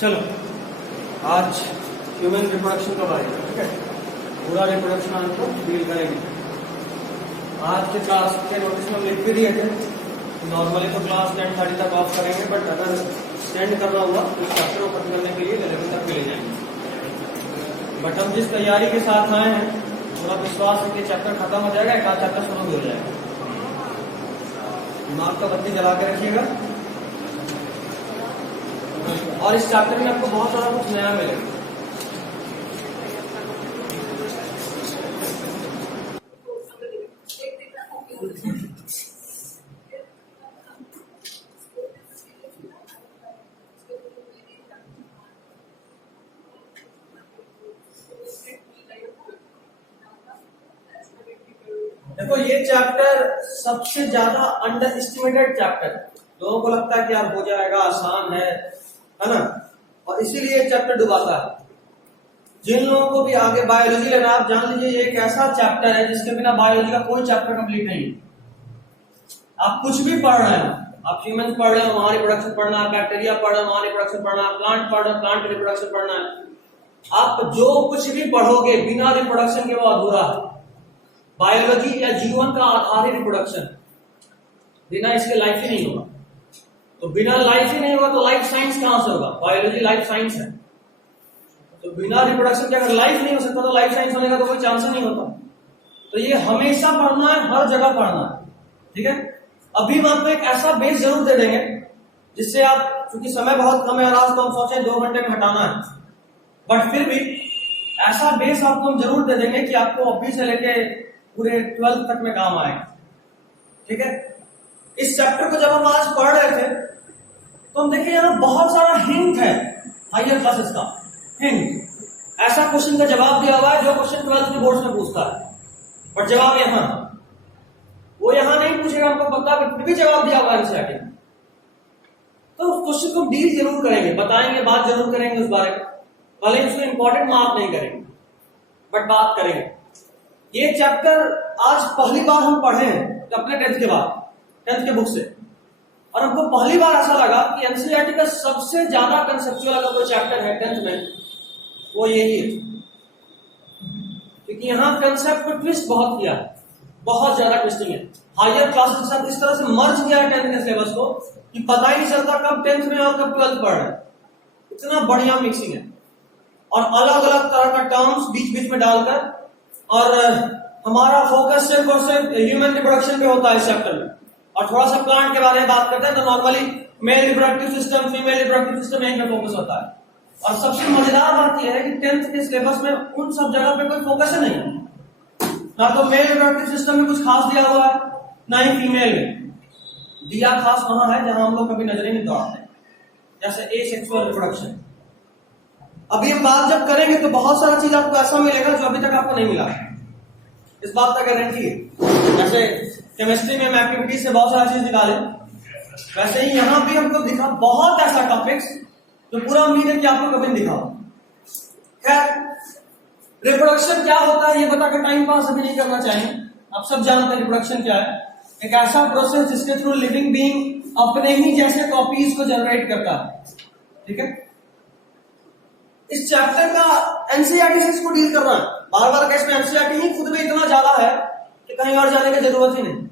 चलो आज human reproduction का बारे में, ठीक है, पूरा रिप्रोडक्शन आपको डील करेंगे। आज के क्लास के नोटिस में हम लिख भी दिए थे, नॉर्मली तो क्लास 10:30 तक ऑफ करेंगे, बट अगर स्टैंड करना हुआ तो इस चैप्टर को खत्म करने के लिए 11 तक ले जाएंगे। बट हम जिस तैयारी के साथ आए हैं, पूरा विश्वास है कि चैप्टर खत्म हो जाएगा, एक आध चैप्टर शुरू भी हो जाएगा। दिमाग का बत्ती जला के रखिएगा, और इस चैप्टर में आपको बहुत सारा कुछ नया मिलेगा। देखो, ये चैप्टर सबसे ज्यादा अंडर एस्टिमेटेड चैप्टर। लोगों को लगता है कि यार हो जाएगा, आसान है ना, और इसीलिए चैप्टर डुबाता है। जिन लोगों को भी आगे बायोलॉजी लेना, आप जान लीजिए ये एक ऐसा चैप्टर है जिसके बिना बायोलॉजी का कोई चैप्टर कंप्लीट नहीं है। आप कुछ भी पढ़ रहे हैं, आप ह्यूमन पढ़ रहे हो, वहां रिप्रोडक्शन पढ़ना है, बैक्टीरिया पढ़ रहे हो, वहां रिप्रोडक्शन पढ़ना है, प्लांट पढ़ रहे हो, प्लांट रिप्रोडक्शन पढ़ना है। आप जो कुछ भी पढ़ोगे बिना रिप्रोडक्शन के वो अधूरा है। बायोलॉजी या जीवन का आधार ही रिप्रोडक्शन, बिना इसके लाइफ ही नहीं होगा। तो बिना लाइफ ही नहीं होगा तो लाइफ साइंस कहां से होगा? बायोलॉजी लाइफ साइंस है, तो बिना रिप्रोडक्शन के अगर लाइफ नहीं हो सकता तो लाइफ साइंस होने का तो कोई चांस ही नहीं होता। तो ये हमेशा पढ़ना है, हर जगह पढ़ना है, ठीक है। अभी हम आपको एक ऐसा बेस जरूर दे देंगे जिससे आप, क्योंकि समय बहुत कम है और आज तो हम सोचे 2 घंटे में हटाना है, बट फिर भी ऐसा बेस आपको हम जरूर दे देंगे कि आपको अभी से लेके पूरे 12th तक में काम आएगा, ठीक है। इस चैप्टर को जब हम आज पढ़ रहे थे तो हम देखिए यहाँ बहुत सारा हिंट है हायर क्लासेस का। हिंट, ऐसा क्वेश्चन का जवाब दिया हुआ है जो क्वेश्चन 12th के बोर्ड में पूछता है, बट जवाब यहाँ, वो यहाँ नहीं पूछेगा, हमको पता, फिर भी जवाब दिया हुआ है एनसीईआरटी में। तो उस क्वेश्चन को डील जरूर करेंगे, बताएंगे, बात जरूर करेंगे उस बारे में, भले उसको इंपॉर्टेंट मार्क नहीं करेंगे बट बात करेंगे। ये चैप्टर आज पहली बार हम पढ़े हैं अपने 10th के बाद, 10th के बुक से, और हमको पहली बार ऐसा लगा कि एनसीईआरटी का सबसे ज्यादा कंसेप्चुअल अगर कोई चैप्टर है 10th में वो यही है, क्योंकि यहाँ कंसेप्ट को ट्विस्ट बहुत किया है, बहुत ज्यादा ट्विस्टिंग है। हायर क्लासेस के साथ इस तरह से मर्ज किया है 10th के सिलेबस को कि पता ही नहीं चलता कब 10th में और कब 12th पढ़ रहे हैं। इतना बढ़िया मिक्सिंग है, और अलग अलग तरह का टर्म्स बीच बीच में डालकर, और हमारा फोकस सिर्फ और सिर्फ ह्यूमन रिप्रोडक्शन पे होता है इस चैप्टर में, और थोड़ा सा प्लांट के बारे में बात करते हैं तो normally male reproductive system, female reproductive system यहीं पे फोकस होता है। और सबसे मजेदार बात यह है कि 10th के सिलेबस में उन सब जगह पे कोई फोकस ही नहीं, ना तो मेल रिप्रोडक्टिव सिस्टम में कुछ खास दिया हुआ है, ना ही फीमेल में। दिया खास वहां है जहां हम लोग कभी नजर ही नहीं दौड़ाते, जैसे एसेक्सुअल रिप्रोडक्शन। अभी हम बात जब करेंगे तो बहुत सारा चीज आपको ऐसा मिलेगा जो अभी तक आपको नहीं मिला, इस बात का गारंटी है। जैसे केमिस्ट्री में हम एक्टिविटी से बहुत सारा चीज निकाले, वैसे ही यहाँ भी हमको दिखा बहुत ऐसा टॉपिक्स जो पूरा उम्मीद है कि आपको कभी नहीं दिखा। खैर, रिप्रोडक्शन क्या होता है ये बता के टाइम पास अभी नहीं करना चाहिए। आप सब जानते हैं रिप्रोडक्शन क्या है, एक ऐसा प्रोसेस जिसके थ्रू लिविंग बीइंग अपने ही जैसे कॉपीज को जनरेट करता है, ठीक है। इस चैप्टर का एनसीईआरटी से इसको डील करना है, बार बार इसमें एनसीईआरटी ही खुद में इतना ज्यादा है कि कहीं और जाने की जरूरत ही नहीं।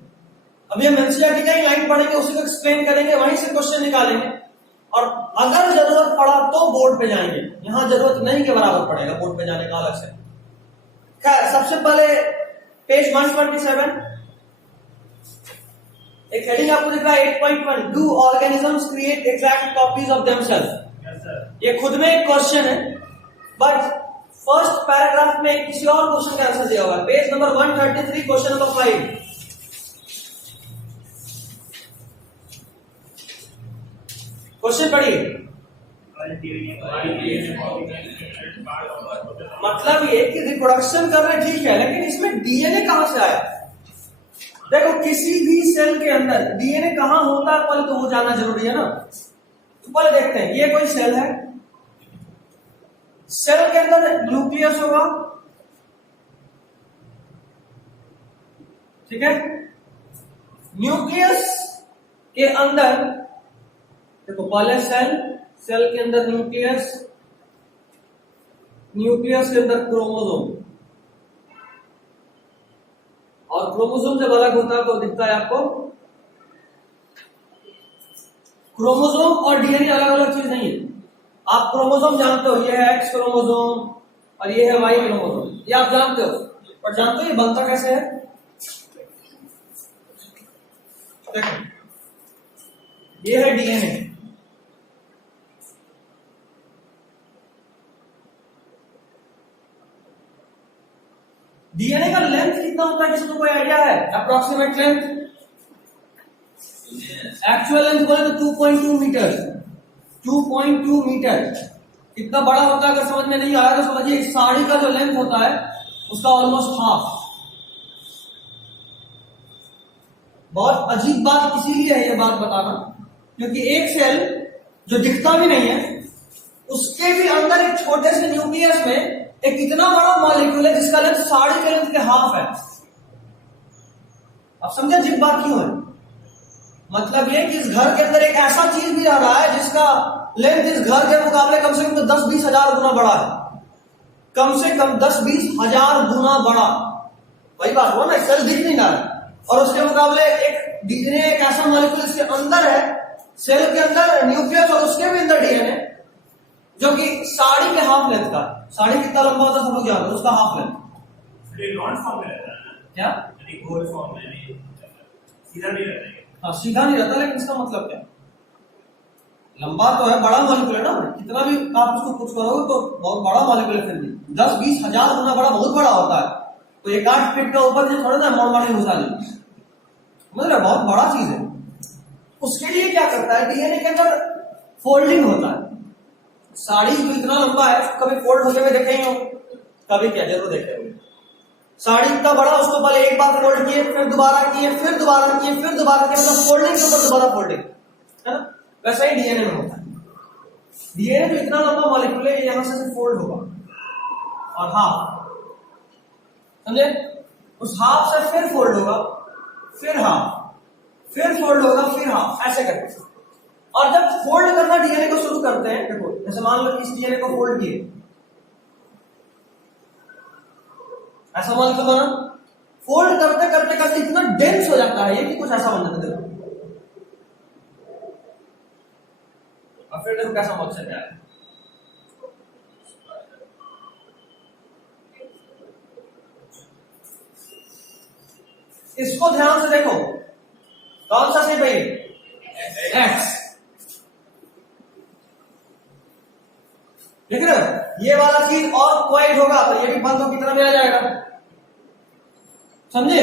अभी हम एनसीईआरटी का ही लाइन पढ़ेंगे, उसी को एक्सप्लेन करेंगे, वहीं से क्वेश्चन निकालेंगे, और अगर जरूरत पड़ा तो बोर्ड पे जाएंगे। यहां जरूरत नहीं के बराबर पड़ेगा बोर्ड पे जाने का अलग से। खैर, सबसे पहले पेज 127 एक हेडिंग आपको दिख रहा है 8.1, do organisms create exact copies of themselves. ये खुद में एक क्वेश्चन है, बट फर्स्ट पैराग्राफ में किसी और क्वेश्चन का आंसर दिया हुआ है। Page number 133, question number 5। Question पढ़िए। मतलब ये कि रिप्रोडक्शन कर रहे ठीक है, लेकिन इसमें डीएनए कहां से आया? देखो, किसी भी सेल के अंदर डीएनए कहां होता है पहले तो वो जानना जरूरी है ना। तो पहले देखते हैं, ये कोई सेल है, सेल के अंदर न्यूक्लियस होगा, ठीक है। न्यूक्लियस के अंदर देखो, पहले सेल, सेल के अंदर न्यूक्लियस, न्यूक्लियस के अंदर क्रोमोसोम, और क्रोमोसोम जब अलग होता है तो दिखता है आपको। क्रोमोसोम और डीएनए अलग अलग चीज नहीं है। आप क्रोमोसोम जानते हो, ये है एक्स क्रोमोसोम और ये है वाई क्रोमोसोम, ये आप जानते हो, पर जानते हो ये बनता कैसे है? देखो, ये है डीएनए, डीएनए का लेंथ कितना होता है, किसी को कोई आइडिया है? अप्रोक्सीमेट लेंथ, एक्चुअल लेंथ बोले तो 2.2 मीटर, 2.2 मीटर। कितना बड़ा होता है अगर समझ में नहीं आया तो समझिए साड़ी का जो लेंथ होता है उसका ऑलमोस्ट हाफ। बहुत अजीब बात इसीलिए है ये बात बताना, क्योंकि एक सेल जो दिखता भी नहीं है उसके भी अंदर एक छोटे से न्यूक्लियस में एक इतना बड़ा मॉलिक्यूल है जिसका लेंथ साड़ी के लेंथ के हाफ है। अब समझे अजीब बात क्यों है? मतलब ये कि इस घर के अंदर एक ऐसा चीज भी रह रहा है जिसका लेंथ इस घर के मुकाबले कम से कम 10-20 हजार गुना बड़ा है, कम से कम 10-20 हजार गुना बड़ा। वही बात हुआ ना, सेल दिख नहीं रहा है और उसके मुकाबले एक डीएनए एक ऐसा मॉलिक्यूल इसके अंदर है, सेल के अंदर न्यूक्लियस और उसके भी अंदर डीएनए, जो कि साड़ी के हाफ लेंथ का। साड़ी कितना लंबा होता है सब लोग जानते हैं, उसका हाफ लेंथ। राउंड फॉर्म में रहता है ना क्या? गोल फॉर्म में नहीं, सीधा नहीं रहता है। हाँ सीधा नहीं रहता, लेकिन इसका मतलब क्या? लंबा तो है, बड़ा मॉलिक्यूल है ना, कितना भी आप उसको कुछ करोगे तो बहुत बड़ा मॉलिक्यूल है, फिर भी 10-20 हजार गुना बड़ा, बहुत बड़ा होता है। तो 1-8 फीट का ऊपर जो थोड़ा ना मोड़ घुसा ली, मतलब बहुत बड़ा चीज है। उसके लिए क्या करता है, डीएनए के अंदर फोल्डिंग होता है। साड़ी जो इतना लंबा है उसको कभी फोल्ड होते हुए देखे ही हो? कभी क्या, जरूर देखे होंगे। साड़ी इतना बड़ा, उसको पहले एक बार फोल्ड किए, फिर दोबारा किए, फिर दोबारा किए, फिर दोबारा किए, मतलब फोल्डिंग के ऊपर दोबारा फोल्डिंग, है ना? वैसा ही डीएनए में होता है। डीएनए जो इतना लंबा मॉलिक्यूल है, यहां से फोल्ड होगा और हाफ, समझे? उस हाफ से फिर फोल्ड होगा, फिर हाफ, फिर फोल्ड होगा, फिर हाफ, ऐसे करके। और जब फोल्ड करना डीएनए को शुरू करते हैं, देखो जैसे मान लो इस डीएनए को फोल्ड किए, ऐसा मॉलिक्यूल बना, फोल्ड करते करते करते इतना डेंस हो जाता है ये कि कुछ ऐसा बन जाता है। देखो और फिर देखो कैसा मॉलिक्यूल है। इसको ध्यान से देखो, कौन सा शेप है ये? एक्स। देख रहे हो, ये वाला चीज और क्वाइट होगा तो ये भी बंदों की तरह में आ जाएगा, समझे?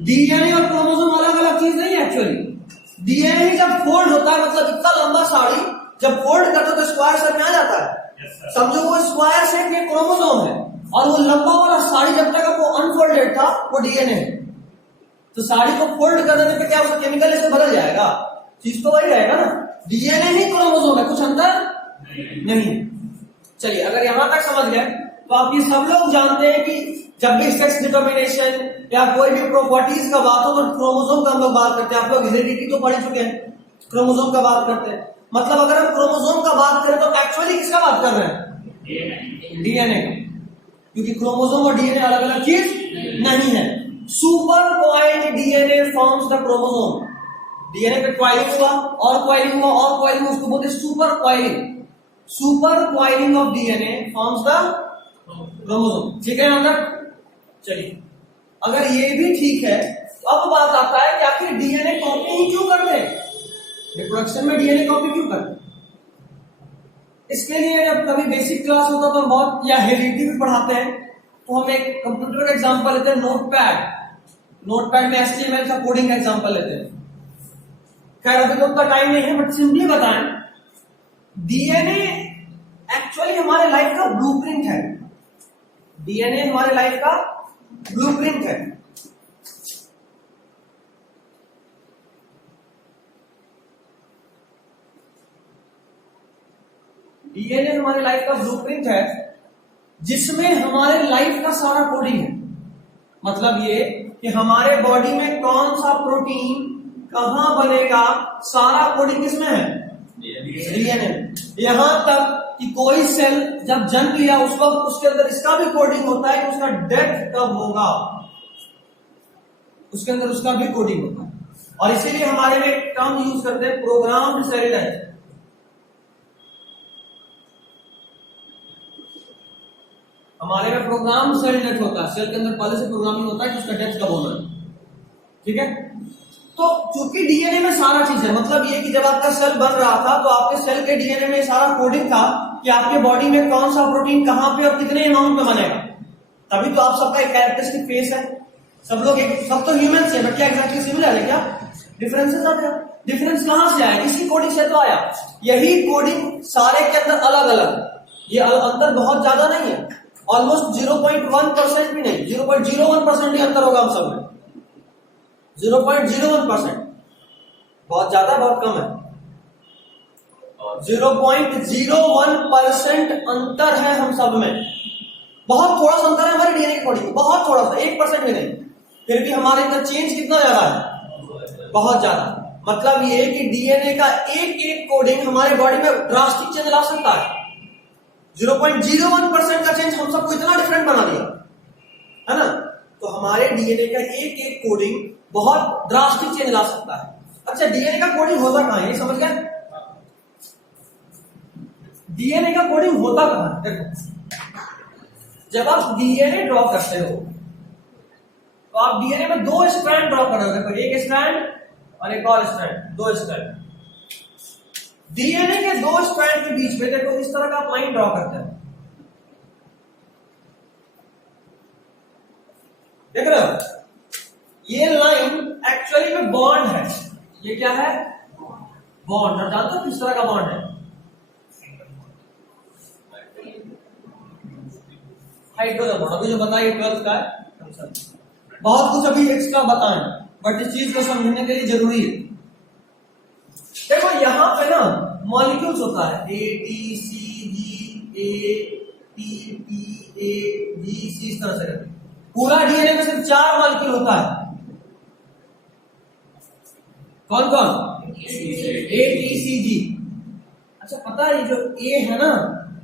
डीएनए और क्रोमोसोम अलग अलग चीज नहीं है एक्चुअली। डीएनए जब फोल्ड होता है, मतलब इतना लंबा साड़ी जब फोल्ड करते हो तो स्क्वायर शेप में आ जाता है। समझो वो स्क्वायर शेप में क्रोमोसोम है और वो लंबा वाला साड़ी जब तक वो अनफोल्डेड था वो डीएनए है। तो साड़ी को फोल्ड कर देने पे क्या उसका केमिकल इससे बदल जाएगा? चीज तो वही रहेगा ना, डीएनए ही क्रोमोसोम है, कुछ अंतर नहीं। चलिए अगर यहां तक समझ गए तो आप ये सब लोग जानते हैं कि जब भी सेक्स डिटर्मिनेशन या कोई भी प्रॉपर्टीज का बात हो तो क्रोमोसोम का हम लोग बात करते हैं। आप लोग हेरिडिटी तो पढ़ चुके हैं, क्रोमोसोम का बात करते हैं। मतलब अगर हम क्रोमोसोम का बात करें तो एक्चुअली किसका बात कर रहे हैं? डीएनए का, क्योंकि क्रोमोसोम और डीएनए अलग अलग चीज नहीं है। Super coiled DNA forms the chromosome. DNA पे कॉइलिंग हुआ और कॉइलिंग हुआ और कॉइलिंग, उसको बोलते हैं super coiling. Super coiling of DNA forms the chromosome. ठीक है अंदर? चलिए अगर ये भी ठीक है तो अब बात आता है कि आखिर डीएनए कॉपी ही क्यों करते हैं? रिप्रोडक्शन में डीएनए कॉपी क्यों करते हैं? इसके लिए जब कभी बेसिक क्लास होता तो हम बहुत या हेरिडिटी भी पढ़ाते हैं, तो हम एक कंप्यूटर का एग्जांपल लेते हैं, नोटपैड। नोटपैड में HTML का कोडिंग का एग्जांपल लेते हैं। खैर अभी तो उतना टाइम नहीं है, बट सिंपली बताएं, डीएनए एक्चुअली हमारे लाइफ का ब्लूप्रिंट है। डीएनए हमारे लाइफ का ब्लूप्रिंट है। डीएनए हमारे लाइफ का ब्लूप्रिंट है जिसमें हमारे लाइफ का सारा कोडिंग है। मतलब ये कि हमारे बॉडी में कौन सा प्रोटीन कहां बनेगा, सारा कोडिंग किसमें है? डीएनए। यहां तक कि कोई सेल जब जन्म लिया उस वक्त उसके अंदर इसका भी कोडिंग होता है कि उसका डेथ कब होगा, उसके अंदर उसका भी कोडिंग होता है। और इसीलिए हमारे में एक टर्म यूज करते हैं प्रोग्राम्ड सेल डेथ। हमारे में प्रोग्राम सेल डेथ होता है, सेल के अंदर पहले से प्रोग्रामिंग होता है कि उसका डेथ कब होना है, ठीक है। तो चूंकि डीएनए में सारा चीज है, मतलब ये कि जब आपका सेल बन रहा था तो आपके सेल के डीएनए में सारा कोडिंग था कि आपके बॉडी में कौन सा प्रोटीन कहां पे और कितने अमाउंट में बनेगा। तभी तो आप सबका एक कैरेक्टरिस्टिक फेस है, सब लोग सब तो ह्यूमन से, बट क्या एग्जैक्टली सिमिलर है क्या? डिफरेंसेस आ गया। डिफरेंस कहां से आया? इसी कोडिंग से तो आया। यही कोडिंग सारे के अंदर अलग अलग, ये अंतर बहुत ज्यादा नहीं है, ऑलमोस्ट 0.1% भी नहीं, 0.01% ही अंतर होगा हम सब में, 0.01%। बहुत ज्यादा बहुत कम है, 0.01% अंतर है हम सब में। बहुत थोड़ा सा अंतर है हमारे डीएनए की कोडिंग, बहुत थोड़ा सा, 1% भी नहीं। फिर भी हमारे अंदर चेंज कितना ज्यादा है? बहुत ज्यादा। मतलब ये कि डीएनए का एक एक कोडिंग हमारे बॉडी में ड्रास्टिक चेंज ला सकता है। 0.01% का चेंज हम सबको इतना डिफरेंट बना दिया है ना। तो हमारे डीएनए का एक एक कोडिंग बहुत ड्रास्टिक चेंज ला सकता है। अच्छा, डीएनए का कोडिंग होता कहां है, ये समझ गए? डीएनए का कोडिंग होता कहां है? देखो, जब आप डीएनए ड्रॉ करते हो तो आप डीएनए में दो स्ट्रैंड ड्रॉ कर रहे हो। देखो, एक स्ट्रैंड और एक और स्ट्रैंड, दो स्ट्रैंड। डीएनए के दो स्ट्रैंड के बीच में देखो इस तरह का लाइन ड्रॉ करते हैं, देख रहे हो? ये लाइन एक्चुअली में बॉन्ड है। ये क्या है? बॉन्ड। आप जानते हो किस तरह का बॉन्ड है? Hydrogen bond. अभी जो बताइए 12th का है, बहुत कुछ अभी एक्स्ट्रा बताएं, बट इस चीज को समझने के लिए जरूरी है। देखो यहां पे ना मॉलिक्यूल्स होता है, A T C G A T P A G C, इस तरह से करके पूरा डीएनए में सिर्फ 4 मॉलिक्यूल होता है। कौन कौन? ए टी सी जी। अच्छा, पता है ये जो ए है ना,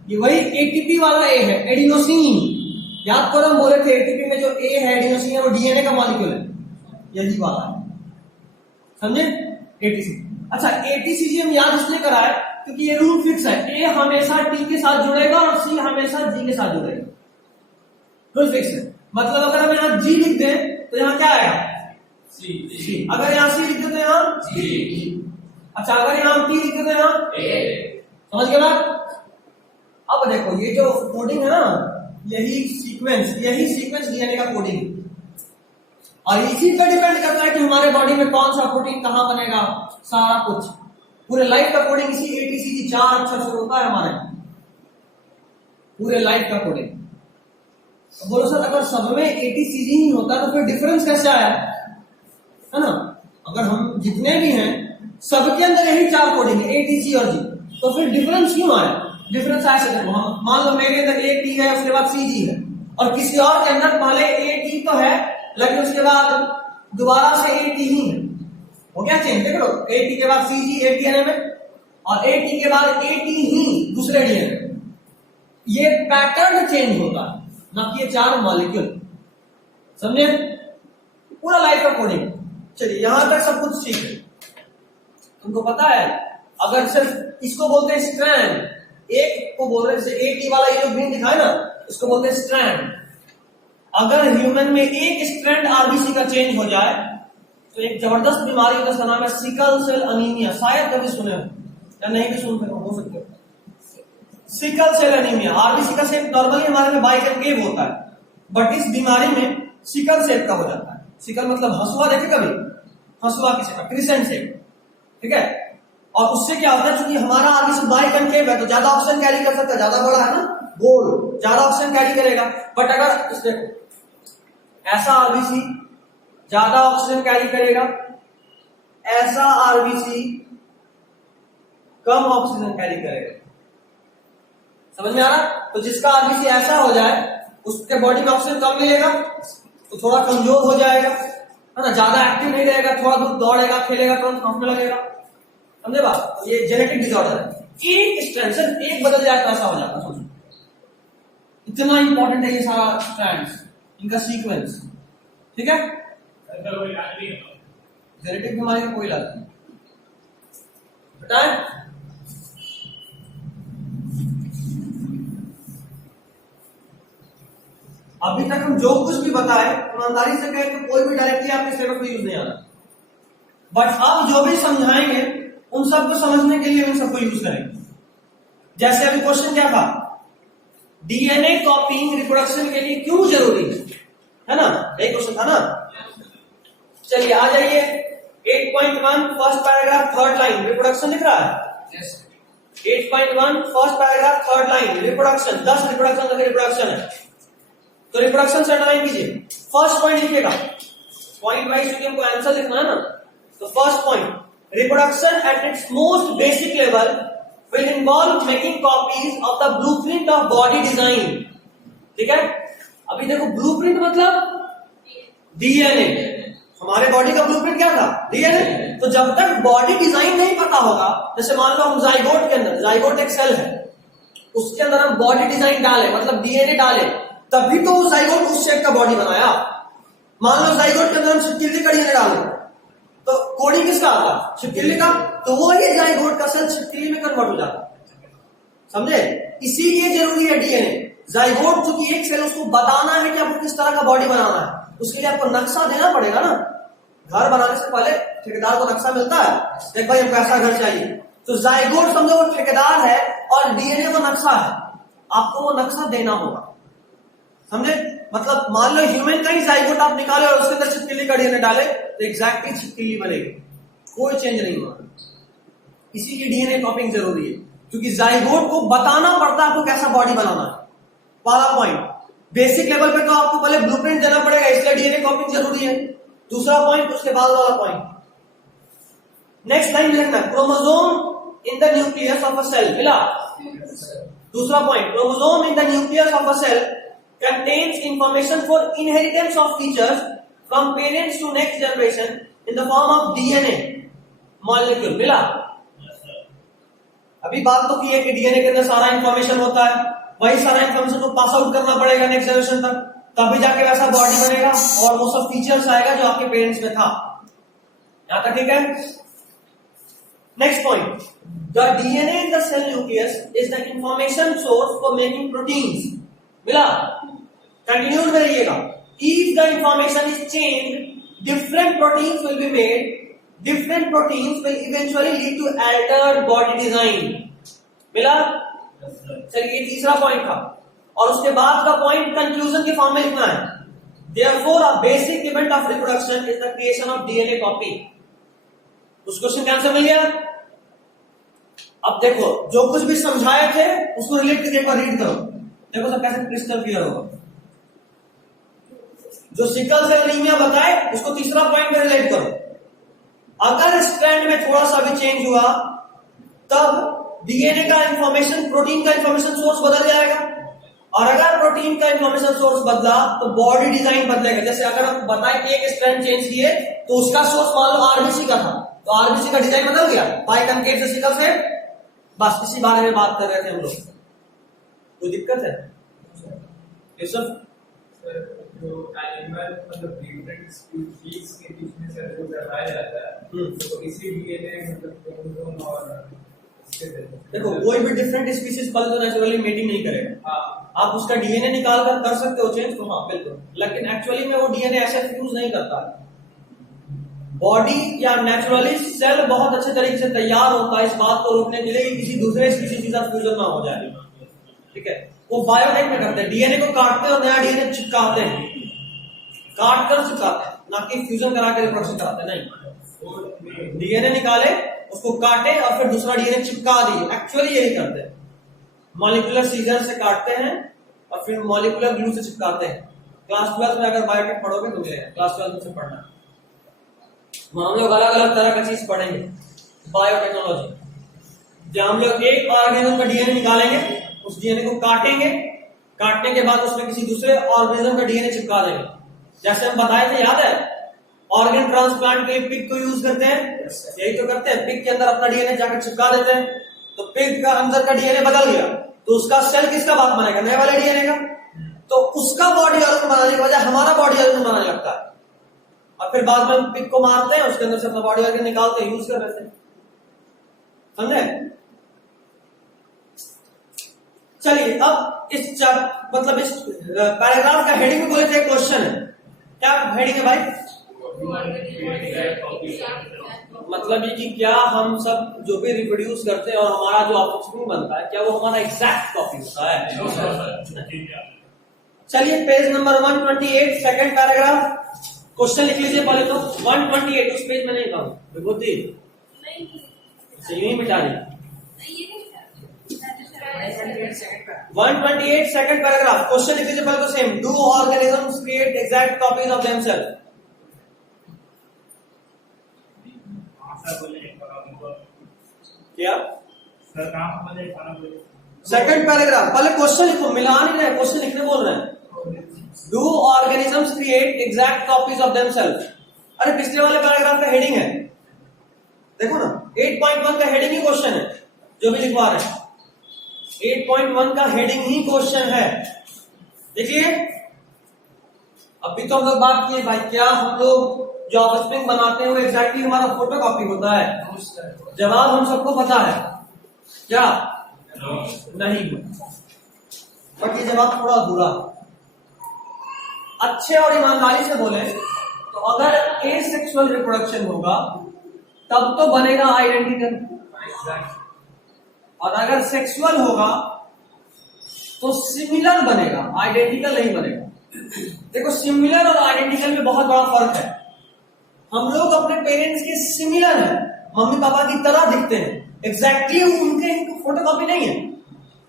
ये वही एटीपी वाला ए है, एडिनोसिन। याद करो, हम बोले थे एटीपी में जो ए है एडिनोसिन है वो डीएनए का मॉलिक्यूल है, यही वाला है, समझे? एटीसी। अच्छा, एटीसीजी हम याद इसलिए कराए क्योंकि ये रूल फिक्स है, ए हमेशा टी के साथ जुड़ेगा और सी हमेशा जी के साथ जुड़ेगा, रूल फिक्स है। मतलब अगर हम यहाँ जी लिख दें तो यहाँ क्या आएगा? सी। अगर यहाँ सी लिख दे तो यहाँ जी। अच्छा, अगर यहाँ हम टी लिख दे तो यहाँ ए। समझ गए बात? अब देखो ये जो कोडिंग है ना, यही सीक्वेंस डीएनए का कोडिंग है। और इसी पर डिपेंड करता है कि हमारे बॉडी में कौन सा प्रोटीन कहां बनेगा, सारा कुछ। पूरे लाइफ का कोडिंग इसी एटीसीजी 4 अक्षर से होता है हमारे पूरे लाइफ का कोडिंग। तो बोलो सर, अगर सब में एटीसीजी ही होता तो फिर डिफरेंस कैसे आया, है ना? अगर हम जितने भी हैं सबके अंदर यही 4 कोडिंग है, एटीसी और जी, तो फिर डिफरेंस क्यों आया? डिफरेंस ऐसे देखो, हम मान लो मेरे अंदर ए टी है, उसके बाद सी जी है, और किसी और के अंदर पहले ए टी तो है लेकिन उसके बाद दोबारा से ए टी ही है, हो गया चेंज। देख लो, ए टी के बाद सी जी एक डीएनए में और ए टी के बाद ए टी ही दूसरे डीएनए में। ये पैटर्न चेंज होता है, ना कि ये 4 मॉलिक्यूल। समझे? पूरा लाइफ का कोडिंग। चलिए, यहां तक सब कुछ ठीक है। तुमको पता है, अगर सिर्फ इसको बोलते हैं स्ट्रैंड, एक को बोल रहे हैं ए टी वाला, ये जो ग्रीन दिखा है ना, इसको बोलते हैं स्ट्रैंड। अगर ह्यूमन में एक स्ट्रैंड आरबीसी का चेंज हो जाए तो एक जबरदस्त बीमारी है, जिसका नाम है सिकल सेल अनीमिया। शायद कभी सुने हो या नहीं भी सुनते हो सकते हो। सिकल सेल एनीमिया, आरबीसी का सेल नॉर्मली हमारे में बाइकनकेव होता है, बट इस बीमारी में सिकल सेल का हो जाता है। सिकल मतलब हंसुआ, देखे कभी? हंसुआ किसी का, क्रिसेंट सेल, ठीक है? और उससे क्या होता है, क्योंकि हमारा आरबीसी बाइकनकेव है तो ज्यादा ऑक्सीजन कैरी कर सकता है, ज्यादा बड़ा है ना गोल, ज्यादा ऑक्सीजन कैरी करेगा। बट अगर इस देखो ऐसा आरबीसी ज्यादा ऑक्सीजन कैरी करेगा, ऐसा आरबीसी कम ऑक्सीजन कैरी करेगा। समझ में आ रहा? तो जिसका आरबीसी ऐसा हो जाए उसके बॉडी में ऑक्सीजन कम मिलेगा तो थोड़ा कमजोर हो जाएगा, है ना, ज्यादा एक्टिव नहीं रहेगा, थोड़ा दूर दौड़ेगा खेलेगा तुरंत कांपने लगेगा। समझे बात? ये जेनेटिक डिसऑर्डर है। एक स्ट्रैंड सिर्फ एक बदल जाए तो ऐसा हो जाता, सोचो इतना इंपॉर्टेंट है ये सारा स्ट्रैंड्स, इनका सीक्वेंस। ठीक है, सर कोई इलाज नहीं है जेनेटिक बीमारी का कोई इलाज नहीं। बताएं, अभी तक हम जो कुछ भी बताए ईमानदारी से कहें तो कोई भी डायरेक्टली आपके सिलेबस में यूज नहीं आना, बट अब जो भी समझाएंगे उन सबको समझने के लिए उन सबको यूज करेंगे। जैसे अभी क्वेश्चन क्या था, डीएनए कॉपिंग रिप्रोडक्शन के लिए क्यों जरूरी है ना, यही क्वेश्चन था ना। चलिए आ जाइए 8.1 first paragraph third line, reproduction लिख रहा है। 8.1 first paragraph third line, reproduction 10 reproduction है, तो रिप्रोडक्शन से अंडरलाइन कीजिए। फर्स्ट पॉइंट लिखिएगा, पॉइंट वाइज क्योंकि हमको आंसर लिखना है ना। तो first point, reproduction at its most basic level will involve making copies of the blueprint of body design. ठीक है, अभी देखो ब्लूप्रिंट मतलब डीएनए, हमारे बॉडी का ब्लूप्रिंट क्या था, डीएनए। तो जब तक बॉडी डिजाइन नहीं पता होगा, जैसे मान लो हम जाइगोट के अंदर, जाइगोट एक सेल है, उसके अंदर हम बॉडी डिजाइन डाले मतलब डीएनए डाले, तभी तो वो जाइगोट उस शेप का बॉडी बनाया। मान लो जाइगोट के अंदर हम छिपकली का डीएनए डाले, तो कोडिंग किसका आता, छिपकली का, तो वो ही जाइगोट का सेल छिपकली में कन्वर्ट हो जाता, समझे। इसीलिए जरूरी है डीएनए। जाइगोट चूंकि एक सेल, उसको बताना है कि आपको किस तरह का बॉडी बनाना है, उसके लिए आपको नक्शा देना पड़ेगा ना। घर बनाने से पहले ठेकेदार को नक्शा मिलता है, देख भाई हमको ऐसा घर चाहिए, तो जाइगोट समझो वो ठेकेदार है और डीएनए वो नक्शा है, आपको वो नक्शा देना होगा, समझे। मतलब मान लो ह्यूमन का ही जाइगोट आप निकाले और उसके अंदर छिपकली का डीएनए डाले तो एग्जैक्टली छिपकली बनेगी, कोई चेंज नहीं होगा। इसीलिए डीएनए कॉपिंग जरूरी है, क्योंकि जाइगोट को बताना पड़ता है आपको कैसा बॉडी बनाना है। पहला पॉइंट, बेसिक लेवल पे तो आपको पहले ब्लूप्रिंट देना पड़ेगा, इसलिए डीएनए कॉपिंग जरूरी है। दूसरा पॉइंट, उसके बाद वाला पॉइंट, नेक्स्ट लाइन लिखना, chromosome in the nucleus of a cell, मिला। दूसरा point, chromosome in the nucleus of a cell contains information for inheritance of features from parents to next generation in the form of DNA molecule, मिला। अभी बात तो की है कि DNA के अंदर सारा इंफॉर्मेशन होता है, वही सारा इंफॉर्मेशन को पास आउट करना पड़ेगा नेक्स्ट जनरेशन तक, तभी जाके वैसा बॉडी बनेगा और वो सब फीचर्स आएगा जो आपके पेरेंट्स में था। यहां तक ठीक है। Next point, the DNA in the cell nucleus is the information source for making proteins, मिला। कंटिन्यू में रहिएगा, if the information is changed, different proteins will be made, different proteins will eventually lead to altered body design, मिला। चलिए तीसरा point था, और उसके बाद का पॉइंट कंक्लूजन के फॉर्म में लिखना है। Therefore, a basic event of reproduction is the creation of DNA copy। उस क्वेश्चन का आंसर मिल गया। अब देखो जो कुछ भी समझाए थे उसको रिलेट करके एक बार रीड करो, देखो सब कैसे क्रिस्टल क्लियर होगा। जो सिकल सेल एनीमिया बताए उसको तीसरा पॉइंट में रिलेट करो। अगर स्ट्रैंड में थोड़ा सा भी चेंज हुआ तब डीएनए का इंफॉर्मेशन, प्रोटीन का इंफॉर्मेशन सोर्स बदल जाएगा, और अगर प्रोटीन का इंफॉर्मेशन सोर्स बदला तो बॉडी डिजाइन बदलेगा। जैसे अगर हम बताएं कि एक स्ट्रैंड चेंज किए तो उसका सोर्स मान लो आरबीसी का था, तो आरबीसी का डिजाइन बदल गया बाय कंकेट से सिकल से। बस इसी बारे में बात कर रहे थे हम लोग। कोई दिक्कत है ये सब? जो एनिमल मतलब डिफरेंट स्पीशीज के बीच में से जो दर्शाया जाता है तो इसी डीएनए मतलब क्रोमोसोम और देखो कोई भी डिफरेंट स्पीशीज पल तो नेचुरली मेटिंग नहीं करेगा। आप उसका डीएनए निकाल कर सकते हो चेंज, तो हाँ बिल्कुल, लेकिन एक्चुअली में वो डीएनए ऐसे फ्यूज नहीं करता है। बॉडी या नेचुरली सेल बहुत अच्छे तरीके से तैयार होता है इस बात को रोकने के लिए कि किसी दूसरे स्पीशीज के साथ फ्यूजन ना हो जाए। ठीक है, वो बायोटेक में करते हैं, डीएनए को काटते हैं और नया डीएनए चिपकाते हैं, काट कर चिपकाते हैं, ना कि फ्यूजन करा के रिप्रोडक्शन कराते नहीं। डीएनए निकाले, उसको काटे और फिर दूसरा डीएनए चिपका दिए, एक्चुअली यही करते हैं। मॉलिक्यूलर सीजर से काटते हैं और फिर मॉलिक्यूलर ग्लू से चिपकाते हैं। क्लास 12 में अगर बायोटेक पढ़ोगे तो मिलेगा, क्लास 12 से पढ़ना। हम लोग अलग अलग तरह का चीज पढ़ेंगे, बायोटेक्नोलॉजी। जब हम लोग एक ऑर्गेनिज्म का डीएनए निकालेंगे, उस डीएनए को काटेंगे, काटने के बाद उसमें किसी दूसरे ऑर्गेनिज्म का डीएनए चिपका देंगे। जैसे हम बताए थे, याद है, ऑर्गन ट्रांसप्लांट के लिए पिग को यूज करते हैं, यही तो करते हैं, पिग के अंदर अपना डीएनए जाकर चिपका देते हैं। तो पिग का अंदर का डीएनए बदल गया, तो उसका सेल किसका बात बनेगा? नए वाले डीएनए का। तो उसका बॉडी ऑर्गन बनाने के बजाय हमारा बॉडी ऑर्गन बनाने लगता है, और फिर बाद में पिग को मारते हैं, उसके अंदर से अपना बॉडी ऑर्गन निकालते हैं, यूज कर लेते हैं। समझे? चलिए अब इस मतलब इस पैराग्राफ का हेडिंग में बोले थे क्वेश्चन है, क्या हेडिंग है भाई? मतलब ये कि क्या हम सब जो भी रिप्रोड्यूस करते हैं और हमारा जो ऑफस्प्रिंग बनता है, क्या वो हमारा एग्जैक्ट कॉपी होता है? चलिए page number 128 second paragraph, question लिख लीजिए पहले तो। 128 उस पेज में नहीं था विभूति, यही मिटा दी। 128 सेकंड पैराग्राफ, क्वेश्चन लिख लीजिए पहले तो same. Do organisms create exact copies of themselves? क्या सेकंड पैराग्राफ, पहले क्वेश्चन लिखो, मिला नहीं रहे, क्वेश्चन लिखने बोल रहे हैं। Do organisms create exact copies of themselves? अरे पिछले वाले पैराग्राफ का हेडिंग है, देखो ना, 8.1 का हेडिंग ही क्वेश्चन है जो भी लिखवा रहे हैं। 8.1 का हेडिंग ही क्वेश्चन है, देखिए। अभी तो हम लोग बात किए भाई, क्या हम लोग जो ऑफस्प्रिंग बनाते हैं वो एग्जैक्टली हमारा फोटोकॉपी होता है? जवाब हम सबको पता है, क्या नहीं? बट ये जवाब थोड़ा अधूरा। अच्छे और ईमानदारी से बोले तो अगर एसेक्सुअल रिप्रोडक्शन होगा तब तो बनेगा आइडेंटिकल, और अगर सेक्सुअल होगा तो सिमिलर बनेगा, आइडेंटिकल नहीं बनेगा। देखो सिमिलर और आइडेंटिकल में बहुत बड़ा फर्क है। हम लोग अपने पेरेंट्स के सिमिलर हैं, मम्मी पापा की तरह दिखते हैं, एग्जैक्टली उनके फोटोकॉपी नहीं है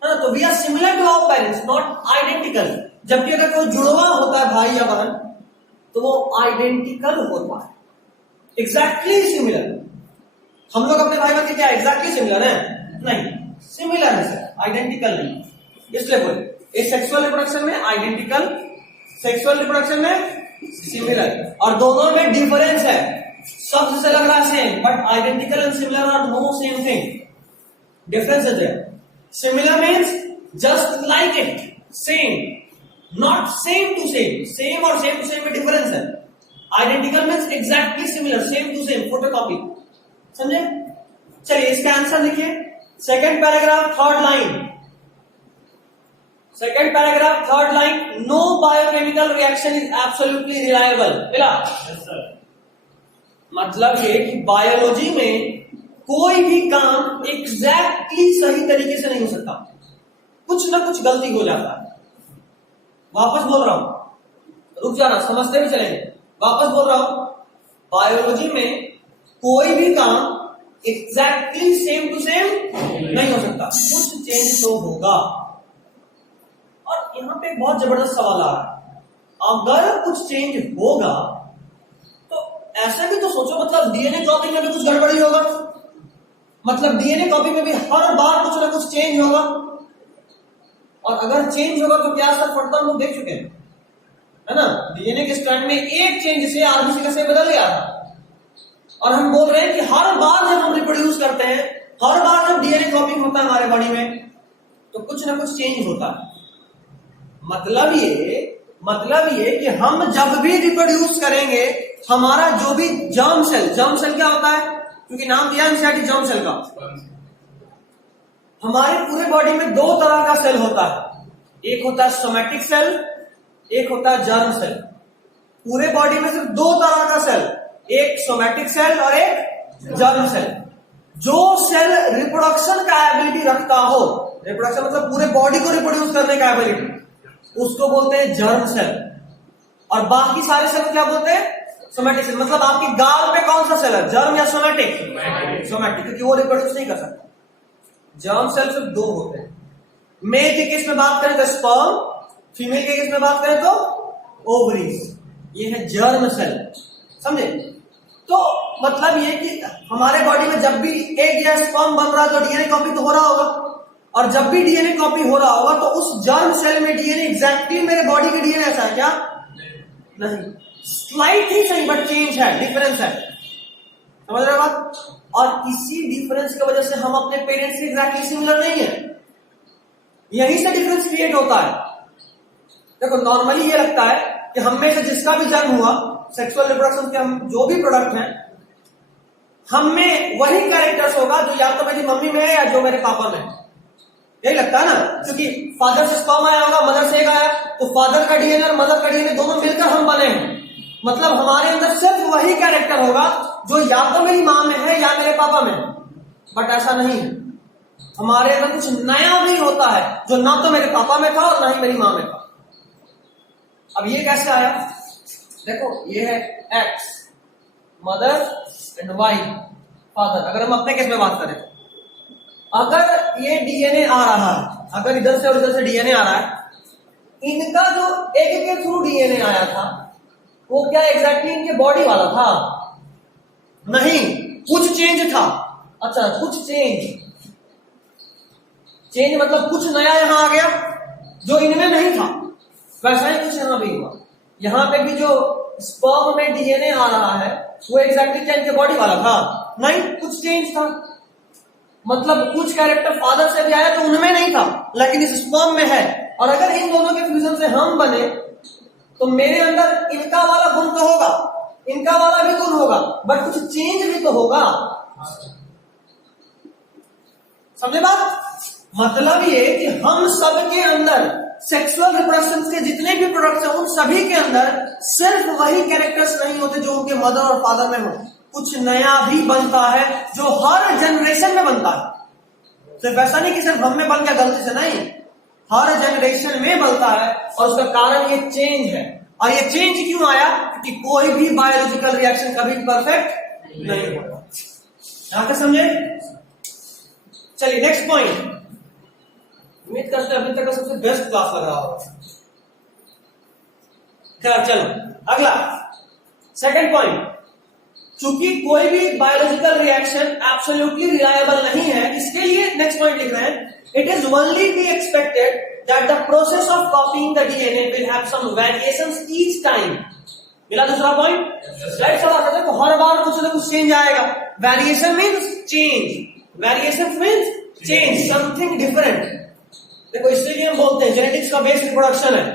ना, तो we are similar to our parents, not identical. जबकि अगर कोई जुड़वा होता है भाई या बहन तो वो आइडेंटिकल होता है, एग्जैक्टली सिमिलर। हम लोग अपने भाई बहन के क्या एग्जैक्टली सिमिलर है? नहीं, सिमिलर है सर, आइडेंटिकल नहीं। इसलिए बोले सेक्सुअल रिप्रोडक्शन में आइडेंटिकल, सेक्सुअल रिप्रोडक्शन में सिमिलर, और दोनों में डिफरेंस है। शब्द से लग रहा है same, but identical and similar are no same thing, difference है there. Similar means just like it, same, not same to same. Same और सेम टू सेम में डिफरेंस है। Identical means exactly similar, same to same, photocopy. समझे? चलिए इसका answer लिखिए, second paragraph third line, second paragraph third line, no biochemical reaction is absolutely reliable. मिला? मतलब ये कि बायोलॉजी में कोई भी काम एग्जैक्टली सही तरीके से नहीं हो सकता, कुछ ना कुछ गलती हो जाता है। वापस बोल रहा हूं, रुक जाना, समझते भी चलेंगे। वापस बोल रहा हूं, बायोलॉजी में कोई भी काम एग्जैक्टली सेम टू सेम नहीं हो सकता, कुछ चेंज तो होगा। और यहां पे एक बहुत जबरदस्त सवाल आ रहा है, अगर कुछ चेंज होगा तो ऐसे भी तो सोचो, मतलब डीएनए कॉपी में भी कुछ गड़बड़ी होगा, मतलब डीएनए कॉपी में भी हर बार कुछ ना कुछ चेंज होगा, और अगर चेंज होगा तो क्या असर पड़ता है हम लोग देख चुके हैं, है ना। डीएनए के स्ट्रैंड में एक चेंज से आरबीसी का से बदल गया था, और हम बोल रहे हैं कि हर बार जब हम रिप्रोड्यूस करते हैं, हर बार जब डीएनए कॉपी होता है हमारे बॉडी में, तो कुछ ना कुछ चेंज होता है। मतलब ये कि हम जब भी रिप्रोड्यूस करेंगे, हमारा जो भी जर्म सेल क्या होता है, क्योंकि नाम दिया है जर्म सेल का। हमारे पूरे बॉडी में दो तरह का सेल होता है, एक होता है सोमैटिक सेल, एक होता है जर्म सेल। पूरे बॉडी में सिर्फ दो तरह का सेल, एक सोमैटिक सेल और एक जर्म सेल। जो सेल रिप्रोडक्शन का एबिलिटी रखता हो, रिप्रोडक्शन मतलब पूरे बॉडी को रिप्रोड्यूस करने का एबिलिटी, उसको बोलते हैं जर्म सेल। और बाकी सारे सेल क्या बोलते हैं? Somatic cell. मतलब आपके गाल पे कौन सा सेल है, जर्म या सोमैटिक? सोमैटिक, क्योंकि वो रिप्रोड्यूस नहीं कर सकता। जर्म सेल सिर्फ दो होते हैं। मेल के केस में बात करें तो स्पर्म, फीमेल के केस में बात करें तो ओवरीज। ये है जर्म सेल, समझे? तो मतलब ये कि हमारे बॉडी में जब भी एग या स्पर्म बन रहा है तो डीएनए कॉपी तो हो रहा होगा, और जब भी डीएनए कॉपी हो रहा होगा तो उस जर्म सेल में डीएनए एग्जैक्टली मेरे बॉडी के डीएनए ऐसा है क्या? नहीं, स्लाइट ही सही, बट चेंज है, डिफरेंस है। समझ रहे हो बात? और इसी डिफरेंस की वजह से हम अपने पेरेंट्स से एग्जैक्टली सिमिलर नहीं है। यहीं से डिफरेंस क्रिएट होता है। देखो नॉर्मली ये लगता है कि हम में से जिसका भी जन्म हुआ, सेक्सुअल रिप्रोडक्शन के हम जो भी प्रोडक्ट हैं, हम में वही कैरेक्टर्स होगा जो या तो मेरी मम्मी में है या जो मेरे पापा में है। यही लगता है ना, क्योंकि फादर से स्पर्म आया होगा, मदर से एग आया, तो फादर का डीएनए और मदर का डीएनए दोनों मिलकर हम बने हैं। मतलब हमारे अंदर सिर्फ वही कैरेक्टर होगा जो या तो मेरी माँ में है या मेरे पापा में है। बट ऐसा नहीं है, हमारे अंदर कुछ नया भी होता है जो ना तो मेरे पापा में था और ना ही मेरी माँ में था। अब ये कैसे आया? देखो ये है X mother and Y father. अगर हम अपने केस में बात करें, अगर ये डीएनए आ रहा है, अगर इधर से और इधर से डीएनए आ रहा है, इनका जो एग के थ्रू डीएनए आया था वो क्या एग्जैक्टली इनके बॉडी वाला था? नहीं, कुछ चेंज था। अच्छा, कुछ चेंज मतलब कुछ नया यहां आ गया जो इनमें नहीं था। वैसा ही कुछ यहां भी हुआ। यहां पे भी जो स्पर्म में डीएनए आ रहा है वो एग्जैक्टली क्या इनके बॉडी वाला था? नहीं, कुछ चेंज था। मतलब कुछ कैरेक्टर फादर से भी आया तो उनमें नहीं था, लेकिन इस स्पर्म में है। और अगर इन दोनों के फ्यूजन से हम बने तो मेरे अंदर इनका वाला गुण तो होगा, इनका वाला भी गुण होगा, बट कुछ चेंज भी तो होगा। समझे बात? मतलब ये कि हम सबके अंदर सेक्सुअल रिप्रोडक्शन के जितने भी प्रोडक्ट्स हैं उन सभी के अंदर सिर्फ वही कैरेक्टर्स नहीं होते जो उनके मदर और फादर में हो। कुछ नया भी बनता है जो हर जनरेशन में बनता है। सिर्फ ऐसा नहीं कि सिर्फ हम में बन गया गलती से, नहीं, हर जनरेशन में बनता है। और उसका कारण ये चेंज है। और ये चेंज क्यों आया? क्योंकि कोई भी बायोलॉजिकल रिएक्शन कभी परफेक्ट नहीं होता। यहां तक समझे? चलिए नेक्स्ट पॉइंट। उम्मीद करते हैं अभी तक का सबसे बेस्ट क्लास लग रहा होगा। खैर चलो अगला सेकंड पॉइंट। चूंकि कोई भी बायोलॉजिकल रिएक्शन एब्सोल्युटली रिलायबल नहीं है, इसके लिए नेक्स्ट पॉइंट लिख रहे हैं, it is only be expected that the process of copying the DNA will have some variations each time. मिला दूसरा पॉइंट? राइट, चला सकते हो, हर बार कुछ ना कुछ चेंज आएगा। Variation means change, variation means change, something different. देखो इसलिए हम बोलते हैं जेनेटिक्स का बेस रिप्रोडक्शन है।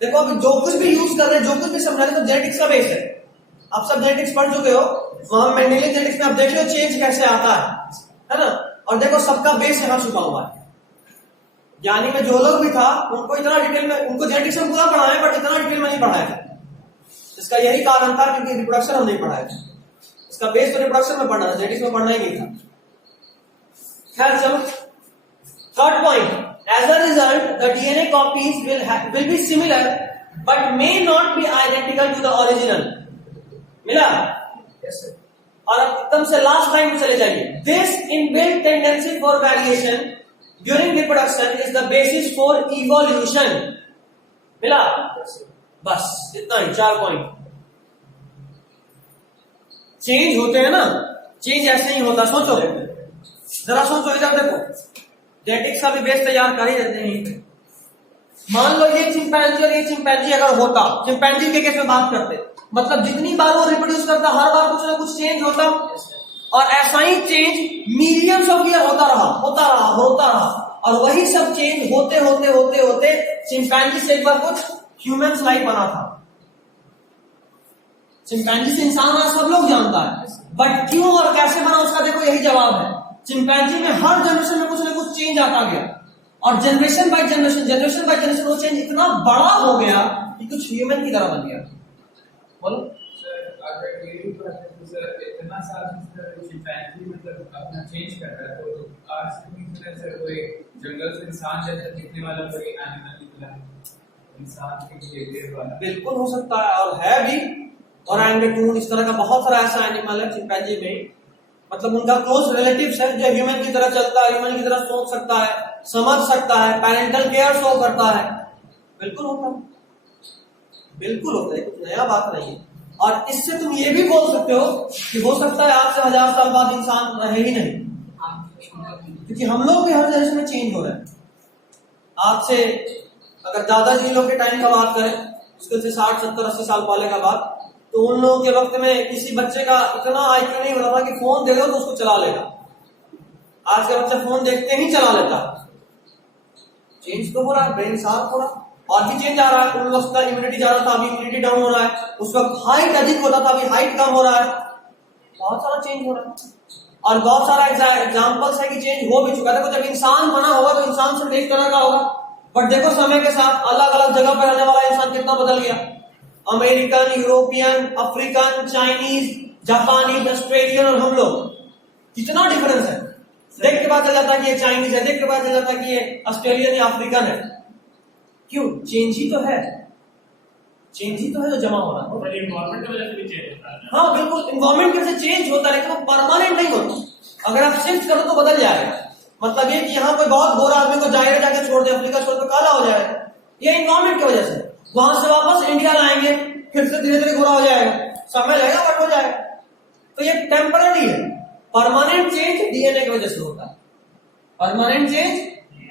देखो अब जो कुछ भी यूज कर रहे हैं, जो कुछ भी समझा रहे हैं, तो जेनेटिक्स का बेस है। आप सब जेनेटिक्स पढ़ चुके हो, वहां मेंडेलियन जेनेटिक्स में आप देख लो चेंज कैसे आता है ना। और देखो सबका बेस यहां छुपा हुआ है। ज्ञानी में जो लोग भी था उनको इतना डिटेल में, उनको जेनेटिक्स में पूरा पढ़ाया बट इतना डिटेल में नहीं पढ़ाया था। इसका यही कारण था क्योंकि रिप्रोडक्शन हम नहीं पढ़ाया था। इसका बेस तो रिप्रोडक्शन में पढ़ना था, जेनेटिक्स में पढ़ना ही नहीं था। खैर चलो third point, as a result the DNA copies will be similar but may not be identical to the original। मिला? Yes sir। और अब एकदम से लास्ट लाइन में चले जाइए। This inbuilt tendency for variation during reproduction is the basis for evolution। मिला? Yes sir। बस इतना ही, 4 पॉइंट। चेंज होते हैं ना, चेंज ऐसे ही होता। सोचो जरा, सोचो इधर देखो, जेनेटिक्स का भी बेस तैयार कर ही देते हैं। मान लो ये चिंपैंजी और ये चिंपैंजी अगर होता, चिंपैंजी के केस में बात करते, मतलब जितनी बार वो रिप्रोड्यूस करता हर बार कुछ ना कुछ चेंज होता। और ऐसा ही चेंज मिलियंस ऑफ ईयर होता रहा। और वही सब चेंज होते होते होते होते चिंपैंजी से एक बार कुछ ह्यूमंस लाइफ बना था। चिंपैंजी से इंसान आज सब लोग जानता है, बट क्यों और कैसे बना उसका देखो यही जवाब है। चिंपैंजी में हर जनरेशन में कुछ ना कुछ चेंज आता गया, और जनरेशन बाय जनरेशन वो चेंज इतना बड़ा हो गया कि कुछ ह्यूमन की तरह बन गया। बोलो सर, अगर ये सर इतना सारा चिंपैंजी मतलब अपना चेंज कर रहा है, तो आज की सर कोई जंगल से इंसान जैसा दिखने वाला कोई एनिमल निकला, इंसान के बिहेवियर वाला, बिल्कुल हो सकता है और है भी। और एंगटून इस तरह का बहुत सारा ऐसा एनिमल है चिंपैंजी में, मतलब उनका क्लोज रिलेटिव्स है जो ह्यूमन की तरह चलता है, ह्यूमन की तरह सोच सकता है, समझ सकता है, पेरेंटल केयर शो करता है। बिल्कुल होता है, बिल्कुल होता है, कुछ नया बात नहीं है। और इससे तुम ये भी बोल सकते हो कि हो सकता है आज से 1000 साल बाद इंसान रहे ही नहीं, क्योंकि हम लोग भी हर जनरेशन में चेंज हो रहे हैं। आज से अगर दादाजी लोग के टाइम का बात करें, उसके से 60, 70, 80 साल पहले का बात, तो उन लोगों के वक्त में किसी बच्चे का इतना आईक्यू नहीं होता था कि फोन दे दो तो उसको चला लेगा। आज का बच्चा फोन देखते ही चला लेता। चेंज तो हो रहा है, ब्रेन शार्प हो रहा है, और भी चेंज आ रहा है। उन वक्त का इम्यूनिटी ज्यादा था, अभी इम्यूनिटी डाउन हो रहा है। उस वक्त हाइट अधिक होता था, अभी हाइट कम हो रहा है। बहुत सारा चेंज हो रहा है, और बहुत सारा एग्जाम्पल्स है कि चेंज हो भी चुका है। देखो जब इंसान बना होगा तो इंसान सिर्फ एक तरह का होगा, बट देखो समय के साथ अलग अलग जगह पर रहने वाला इंसान कितना बदल गया। अमेरिकन, यूरोपियन, अफ्रीकन, चाइनीज, जापानी, ऑस्ट्रेलियन और हम लोग, कितना डिफरेंस है। देख के पता चल जाता है कि ये चाइनीज है, देख के पता चल जाता है कि ये ऑस्ट्रेलियन या अफ्रीकन है। क्यों? चेंज ही तो है, चेंज ही तो है जो जमा हो रहा है। और एनवायरनमेंट की वजह से भी चेंज होता है। हाँ बिल्कुल, एनवायरनमेंट की वजह से चेंज होता है, लेकिन वो परमानेंट नहीं होता। अगर आप शिफ्ट करो तो बदल जाएगा। मतलब ये कि यहाँ कोई बहुत गोरा आदमी को जाहिर जाके छोड़ दे, अफ्रीका छोड़ तो काला हो जाएगा, ये एनवायरनमेंट की वजह से। वहां से वापस इंडिया लाएंगे, फिर से धीरे धीरे गोरा हो जाएगा, समय लगेगा बट हो जाएगा। तो ये टेम्पररी है। परमानेंट चेंज डीएनए की वजह से होता है, परमानेंट चेंज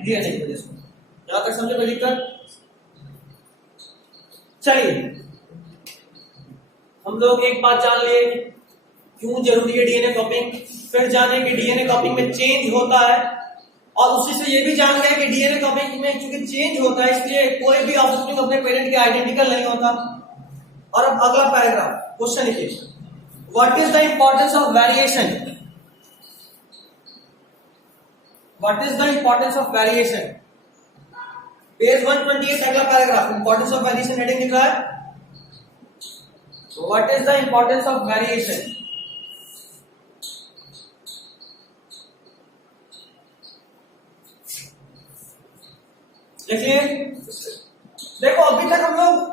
डीएनए की वजह से। यहां तक समझे कोई दिक्कत? चलिए हम लोग एक बात जान लिए, क्यों जरूरी है डीएनए कॉपिंग। फिर जाने कि डीएनए कॉपिंग में चेंज होता है, और उसी से ये भी जान गए कि डीएनए कॉपिंग में क्योंकि चेंज होता है इसलिए कोई भी ऑफस्प्रिंग अपने पेरेंट के आइडेंटिकल नहीं होता। और अब अगला पैराग्राफ, क्वेश्चन लिखिए, what is the importance of variation. What is the importance of variation, page 128 अगला paragraph, importance of variation heading लिख रहा है। So what is the importance of variation? देखिए, देखो अभी तक हम लोग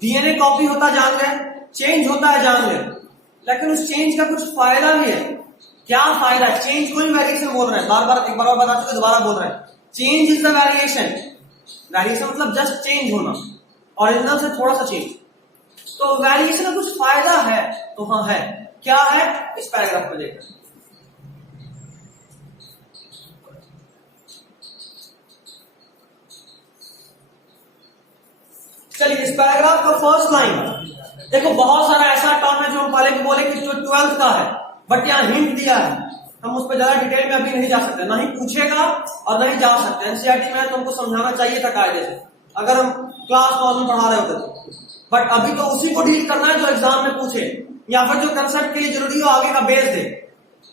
डीएनए कॉपी होता जान रहे हैं, चेंज होता है जान रहे हैं, लेकिन उस चेंज का कुछ फायदा भी है। क्या फायदा है? चेंज को ही वेरिएशन बोल रहे हैं, बार बार एक बार और बता चुके, दोबारा बोल रहे हैं। Change is the variation. Variation मतलब जस्ट चेंज होना, ओरिजिनल से थोड़ा सा चेंज। तो वेरिएशन का कुछ फायदा है, तो हाँ है। क्या है? इस पैराग्राफ को देखकर चलिए, इस पैराग्राफ का फर्स्ट लाइन देखो, बहुत सारा ऐसा टर्म है जो हम पहले भी बोले कि जो 12th का है, बट यहाँ हिंट दिया है, हम उस पर ज्यादा डिटेल में अभी नहीं जा सकते, ना ही पूछेगा और ना ही जा सकते। एनसीईआरटी में तुमको समझाना चाहिए था कायदे से, अगर हम क्लास 9 में पढ़ा रहे होते तो। बट अभी तो उसी को डील करना है जो एग्जाम में पूछे, या फिर जो कंसेप्ट के लिए जरूरी हो आगे का बेस दे।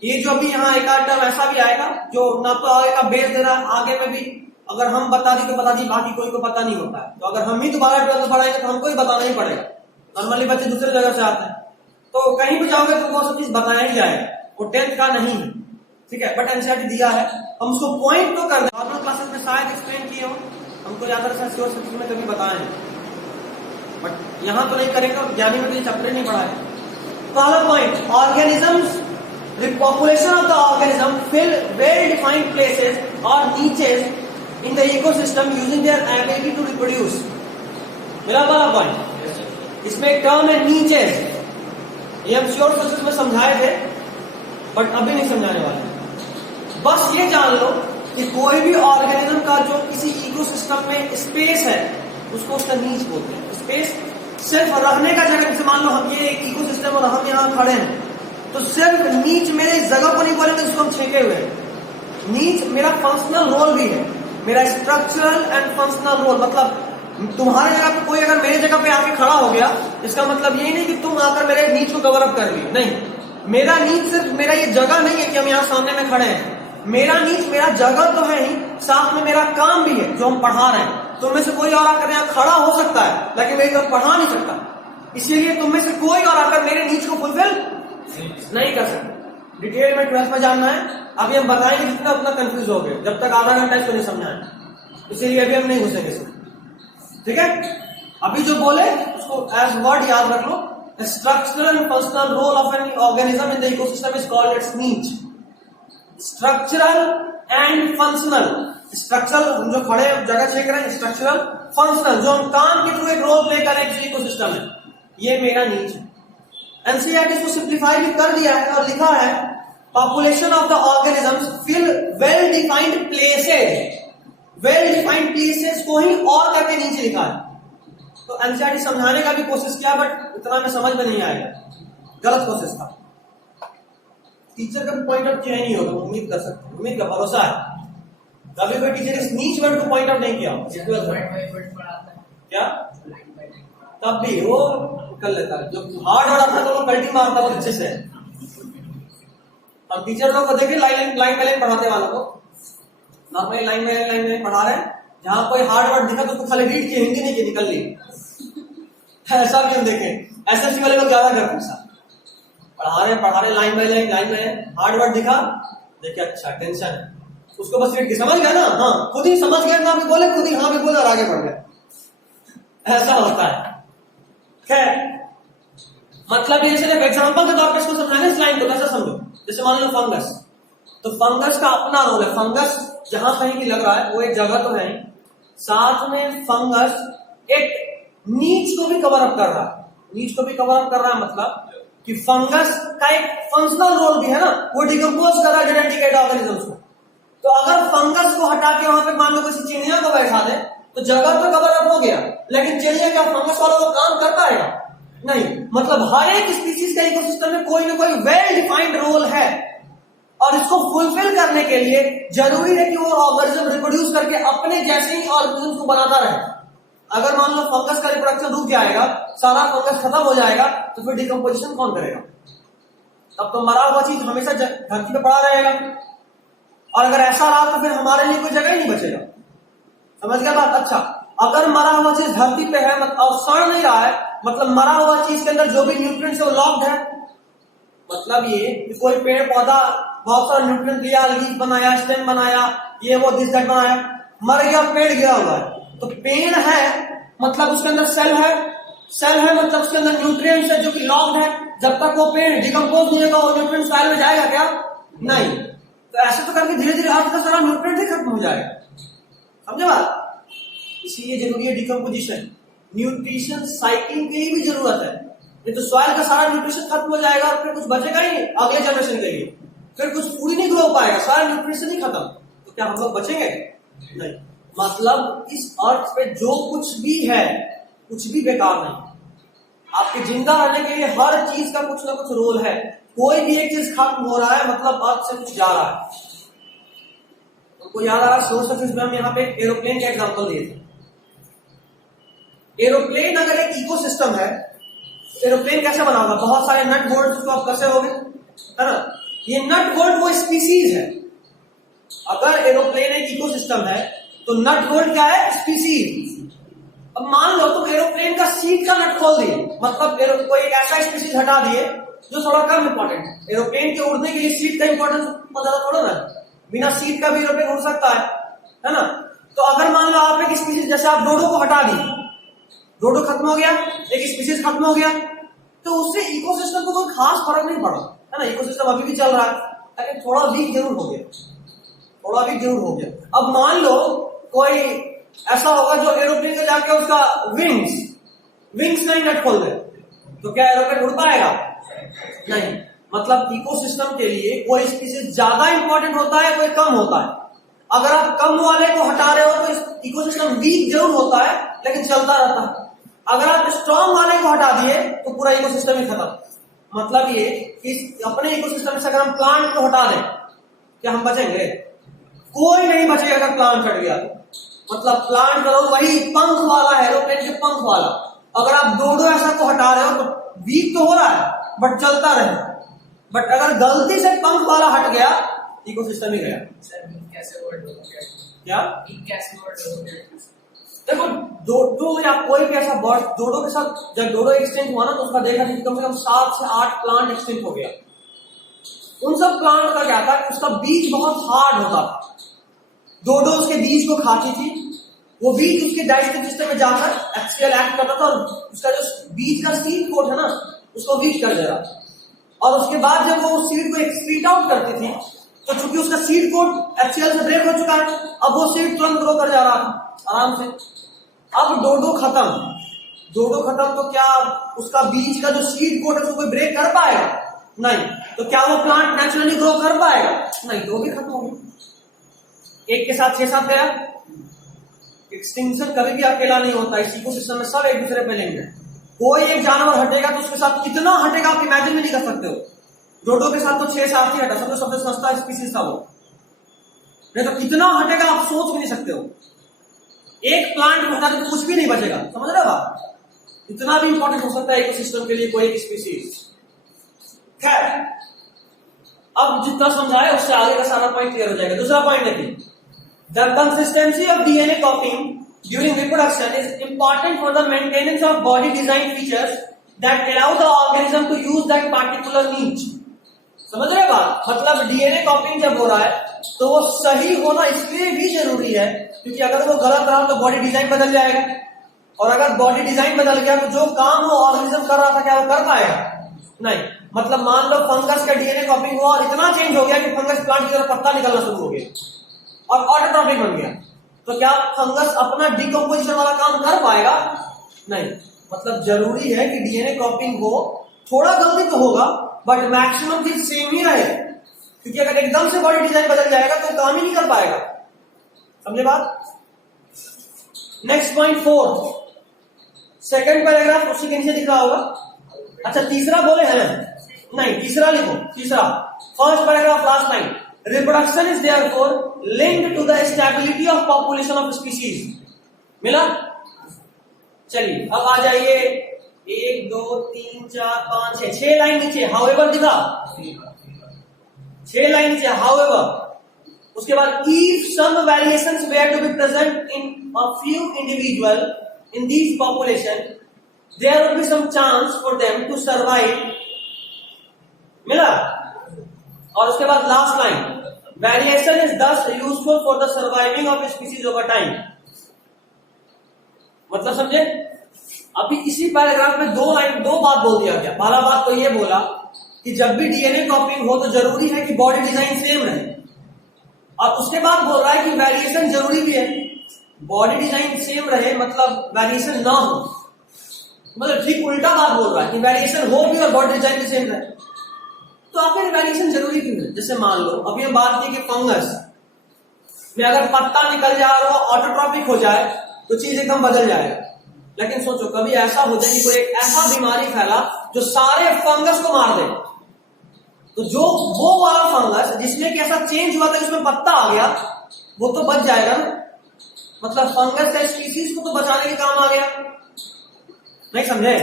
ये जो अभी यहाँ एक आध टर्म ऐसा भी आएगा जो ना तो आगे का बेस दे रहा है, आगे में भी अगर हम बता दी तो बता दी, बाकी कोई को पता नहीं होता है। तो अगर हम ही दोबारा 12th पढ़ाएंगे तो हमको ही बताना ही पड़ेगा। नॉर्मली बच्चे दूसरे जगह से आते हैं, तो कहीं भी जाओगे तो वो सब चीज बताया ही जाएगा, वो 10th का नहीं है, ठीक है। बट एनसीईआरटी दिया है, हम उसको पॉइंट तो कर दें। नॉर्मल क्लासेस में शायद एक्सप्लेन किए हो, हमको ज्यादा श्योर सब्जेक्ट में कभी बताए, बट यहां तो नहीं करेंगे, ज्ञानी में तो ये चैप्टर नहीं पढ़ा है। पहला point, organisms, population of the organism fill well-defined places or niches in the ecosystem using their ability to reproduce. मेरा पहला पॉइंट, इसमें एक टर्म है niches, ये हम श्योर प्रोसेस में समझाए थे, बट अभी नहीं समझाने वाले। बस ये जान लो कि कोई भी ऑर्गेनिज्म का जो किसी इकोसिस्टम में स्पेस है उसको उसका नीच बोलते हैं। स्पेस सिर्फ रहने का जगह, जैसे मान लो हम ये एक इकोसिस्टम और हम यहाँ खड़े हैं, तो सिर्फ नीच मेरे इस जगह को नहीं बोलेंगे जिसको हम छेके हुए हैं। नीच मेरा फंक्शनल रोल भी है, मेरा स्ट्रक्चरल एंड फंक्शनल रोल। मतलब तुम्हारी जगह पे कोई अगर मेरी जगह पे आके खड़ा हो गया, इसका मतलब यही नहीं कि तुम आकर मेरे नीच को कवर अप कर ली, नहीं। मेरा नीच सिर्फ मेरा ये जगह नहीं है कि हम यहाँ सामने में खड़े हैं, मेरा नीच मेरा जगह तो है ही, साथ में मेरा काम भी है जो हम पढ़ा रहे हैं। तुम में से कोई और आकर यहाँ खड़ा हो सकता है, लेकिन मेरी तरफ पढ़ा नहीं सकता, इसीलिए तुम में से कोई और आकर मेरे नीच को फुलफिल नहीं कर सकते। डिटेल में 12th में जानना है, अभी हम बताएंगे जितना उतना कंफ्यूज हो गए, जब तक आधा घंटा इसको नहीं समझाएं, इसीलिए अभी हम नहीं घुसेंगे इसमें, ठीक है। अभी जो बोले उसको एज वर्ड याद रख लो, structural and functional role of an organism in the ecosystem is called its niche. Structural and functional, structural हम जो खड़े जगह छेक रहे हैं, स्ट्रक्चरल, फंक्शनल जो हम काम के थ्रू एक रोल प्ले कर रहे हैं किसी इकोसिस्टम में, ये मेरा नीच है। एनसीईआरटी इसको सिंप्लीफाई भी कर दिया है और लिखा है, population of the organisms fill well defined places. Well defined places को ही और करके नीचे लिखा है। तो एनसीईआरटी समझाने का भी कोशिश किया, बट इतना में समझ में नहीं आएगा, गलत कोशिश था। टीचर का पॉइंट ऑफ व्यू नहीं होगा, उम्मीद कर सकते, उम्मीद का भरोसा है। कभी कोई टीचर इस नीच वर्ड को पॉइंट आउट नहीं किया क्या, तब भी वो कर लेता है। जो हार्ड वर्ड आता है तो वो कल्टी मारता है अच्छे से। हम टीचर लोग को देखिए लाइन बाय लाइन पढ़ाते वालों को, नॉर्मली लाइन बाय लाइन पढ़ा रहे हैं, जहां कोई हार्ड वर्ड दिखा तो उसको खाली रीड की, हिंदी नहीं की, निकल ली। ऐसा भी हम देखें, एसएससी वाले लोग ज्यादा करते हैं, पढ़ा रहे line by line, hard word दिखा, देखिए अच्छा टेंशन है, उसको बस रीड की, समझ गया ना, हाँ खुद ही समझ गया, ना भी बोले, खुद ही हाँ भी बोले और आगे बढ़ गए। ऐसा होता है। खैर, मतलब ये सिर्फ एग्जांपल के तौर पे इसको समझाना, इस लाइन को कैसे समझो। जैसे मान लो फंगस, तो फंगस का अपना रोल है। फंगस जहां कहीं भी लग रहा है वो एक जगह तो है ही, साथ में फंगस एक नीच को भी कवर अप कर रहा है। नीच को भी कवर अप कर रहा है मतलब कि फंगस का एक फंक्शनल रोल भी है ना, वो डिकम्पोज कर रहा है डेड एंटिटी ऑर्गेनिजम्स को। तो अगर फंगस को हटा के वहां पे मान लो किसी चिड़िया को बैठा दे तो जगह तो कवर अप हो गया, लेकिन चिड़िया क्या फंगस वाला वो काम कर पाएगा? नहीं। मतलब हर एक स्पीसीज का इकोसिस्टम में कोई ना कोई वेल डिफाइंड रोल है, और इसको फुलफिल करने के लिए जरूरी है कि वो ऑर्गेनिज्म रिप्रोड्यूस करके अपने जैसे ही ऑर्गेनिज्म को बनाता रहे। अगर मान लो फंगस का रिप्रोडक्शन रुक जाएगा, सारा फंगस खत्म हो जाएगा, तो फिर डिकम्पोजिशन कौन करेगा? तब तो मरा हुआ चीज हमेशा धरती पे पड़ा रहेगा, और अगर ऐसा रहा तो फिर हमारे लिए कोई जगह ही नहीं बचेगा। समझ गया बात? अच्छा, अगर मरा हुआ चीज धरती पे है और सड़ नहीं रहा है, मतलब मरा हुआ चीज के अंदर जो भी न्यूट्रिएंट्स है वो लॉक्ड है। मतलब ये कि कोई पेड़ पौधा बहुत सारा न्यूट्रिएंट लिया, लीफ बनाया, स्टेम बनाया, ये वो दिस दैट बनाया, मर गया, पेड़ गिरा हुआ है। तो पेड़ है मतलब उसके अंदर सेल है, सेल है मतलब उसके अंदर न्यूट्रिएंट्स है जो कि लॉक्ड है। जब तक वो पेड़ डिकम्पोज नहीं होगा वो न्यूट्रिएंट्स फाइल में जाएगा क्या? नहीं। तो ऐसे तो करके धीरे धीरे आपका सारा न्यूट्रिएंट ही खत्म हो जाएगा। समझे बात? इसलिए जरूरी है डिकम्पोजिशन, न्यूट्रिशन साइकिल की भी जरूरत है। नहीं तो सॉइल का सारा न्यूट्रिशन खत्म हो जाएगा और फिर कुछ बचेगा ही नहीं अगले जनरेशन के लिए, फिर कुछ फूड ही नहीं ग्रो हो पाएगा, सारा न्यूट्रिशन ही खत्म। तो क्या हम लोग बचेंगे? नहीं। मतलब इस अर्थ पे जो कुछ भी है कुछ भी बेकार नहीं। आपके जिंदा रहने के लिए हर चीज का कुछ ना कुछ रोल है। कोई भी एक चीज खत्म हो रहा है मतलब अर्थ से कुछ जा रहा है। उनको याद आ रहा सोर्स ऑफ में हम यहाँ पे एरोप्लेन का एग्जांपल दिए थे। एरोप्लेन अगर एक इकोसिस्टम है, एरोप्लेन कैसे बना होगा? बहुत सारे नट बोल्ट उसको आप कसे होंगे, है ना? ये नट बोल्ट वो स्पीसीज है। अगर एरोप्लेन एक इकोसिस्टम है तो नट बोल्ट क्या है? स्पीसीज। अब मान लो तुम एरोप्लेन का सीट का नट खोल दिए, मतलब कोई एक ऐसा स्पीसीज हटा दिए जो थोड़ा कम इंपॉर्टेंट है। एरोप्लेन के उड़ने के लिए सीट का इंपॉर्टेंस ज्यादा थोड़ा ना, बिना सीट का भी एरोप्लेन उड़ सकता है ना? तो अगर मान लो आप एक स्पीसीज, जैसे आप डोडो को हटा दिए, डोडो खत्म हो गया, एक स्पीसीज खत्म हो गया, तो उससे इकोसिस्टम को कोई खास फर्क नहीं पड़ा, है ना? इकोसिस्टम अभी भी चल रहा है, लेकिन थोड़ा वीक जरूर हो गया, थोड़ा वीक जरूर हो गया। अब मान लो कोई ऐसा होगा जो एरोप्लेन का जाके उसका विंग्स नहीं नट खोल दे, तो क्या एरोप्लेन उड़ पाएगा? नहीं। मतलब इकोसिस्टम के लिए कोई स्पीसीज ज्यादा इंपॉर्टेंट होता है, कोई कम होता है। अगर आप कम वाले को हटा रहे हो तो इकोसिस्टम वीक जरूर होता है लेकिन चलता रहता है। अगर आप स्ट्रॉन्ग वाले को हटा दिए तो पूरा इकोसिस्टम ही खत्म। मतलब ये कि अपने इकोसिस्टम से अगर हम प्लांट को हटा दें, क्या हम बचेंगे? कोई नहीं बचेगा अगर प्लांट हट गया तो। मतलब प्लांट करो वही पंख वाला है, एरोप्लेन के पंख वाला। अगर आप डोडो ऐसा को हटा रहे हो तो वीक तो हो रहा है बट चलता रहेगा। बट अगर गलती से पंख वाला हट गया, इकोसिस्टम ही गया। कैसे वर्ड हो गया? क्या कैसे वर्ड हो गया? देखो, डोडो या कोई भी ऐसा बर्ड, डोडो के साथ जब डोडो एक्सटिंक्ट हुआ ना तो उसका देखा कि कम से कम 7 से 8 प्लांट एक्सटिंक्ट हो गया। उन सब प्लांट का क्या था? उसका बीज बहुत हार्ड होता था। डोडो उसके बीज को खाती थी, वो बीज उसके डाइजेस्टिव सिस्टम में जाकर एक्सियल एक्ट करता था और उसका जो बीज का सीड कोट है ना उसको वीक कर दे रहा था। और उसके बाद जब वो सीड को एक्सक्रीट आउट करती थी तो चूंकि उसका सीड कोट एक्सियल से ब्रेक हो चुका है, अब वो सीड तुरंत ग्रो कर जा रहा था आराम से। अब डोडो खत्म तो क्या उसका बीज का जो सीड कोट है उसको कोई ब्रेक कर पाएगा? नहीं। तो क्या वो प्लांट नेचुरली ग्रो कर पाएगा? नहीं। तो वो भी खत्म हो गया। एक के साथ 6-7 गया। एक्सटिंक्शन कभी भी अकेला नहीं होता, इस इकोसिस्टम में सब एक दूसरे पे लिंक्ड है। कोई एक जानवर हटेगा तो उसके साथ कितना हटेगा आप इमेजिन भी नहीं कर सकते हो। डोडो के साथ तो 6-7 ही हटा, समझो सबसे सस्ता स्पीसीज था वो, नहीं तो कितना हटेगा आप सोच भी नहीं सकते हो। एक प्लांट को हटा तो कुछ भी नहीं बचेगा, समझ रहे हो आप? इतना भी इंपॉर्टेंट हो सकता है इकोसिस्टम के लिए कोई एक स्पीसीज। खैर, अब जितना समझाया उससे आगे का सारा पॉइंट क्लियर हो जाएगा। दूसरा पॉइंट है कि the consistency of DNA copying during reproduction is important for the maintenance of body design features that allow the organism to use that particular niche. समझ रहे बात? मतलब डीएनए कॉपिंग जब हो रहा है तो वो सही होना इसलिए भी जरूरी है क्योंकि अगर वो गलत रहा तो बॉडी डिजाइन बदल जाएगा, और अगर बॉडी डिजाइन बदल गया तो जो काम वो ऑर्गेनिज्म कर रहा था क्या वो कर पाएगा? नहीं। मतलब मान लो फंगस का डीएनए कॉपिंग हुआ और इतना चेंज हो गया कि फंगस प्लांट की तरफ पत्ता निकलना शुरू हो गया और ऑटोट्रॉपिक बन गया, तो क्या फंगस अपना डिकम्पोजिशन वाला काम कर पाएगा? नहीं। मतलब जरूरी है कि डीएनए कॉपिंग हो, थोड़ा गलती तो होगा बट मैक्सिमम चीज सेम ही रहे, क्योंकि अगर एकदम से बॉडी डिजाइन बदल जाएगा तो काम ही नहीं कर पाएगा। समझे बात? नेक्स्ट पॉइंट 4, सेकंड पैराग्राफ उसी के नीचे दिख रहा होगा। अच्छा तीसरा बोले हैं? नहीं, तीसरा लिखो। तीसरा first paragraph last line, reproduction is therefore linked to the stability of population of species. मिला? चलिए अब आ जाइए 1 2 3 4 5 6 लाइन नीचे हाउएवर दिखा, 6 लाइन नीचे हाउएवर। उसके बाद if some variations were to be present in a few individual in these population, there would be some chance for them to survive. मिला? और उसके बाद last line, variation is thus useful for the surviving of species over time. मतलब समझे? अभी इसी paragraph में 2 बात बोल दिया गया। पहला बात तो ये बोला कि जब भी डीएनए कॉपिंग हो तो जरूरी है कि बॉडी डिजाइन सेम रहे, और उसके बाद बोल रहा है कि वेरिएशन जरूरी भी है। बॉडी डिजाइन सेम रहे मतलब वेरिएशन ना हो, मतलब ठीक उल्टा बात बोल रहा है कि वेरिएशन हो भी और बॉडी डिजाइन भी सेम रहे। तो आखिर वेरिएशन जरूरी क्यों है? जैसे मान लो अभी हम बात की कि फंगस में अगर पत्ता निकल जाए और ऑटोट्रॉपिक हो जाए तो चीज एकदम बदल जाएगा। लेकिन सोचो कभी ऐसा हो जाए कि कोई एक ऐसा बीमारी फैला जो सारे फंगस को मार दे, तो जो वो वाला फंगस जिसमें कि ऐसा चेंज हुआ था उसमें पत्ता आ गया वो तो बच जाएगा ना। मतलब फंगस का स्पीसीज को तो बचाने के काम आ गया। नहीं समझे?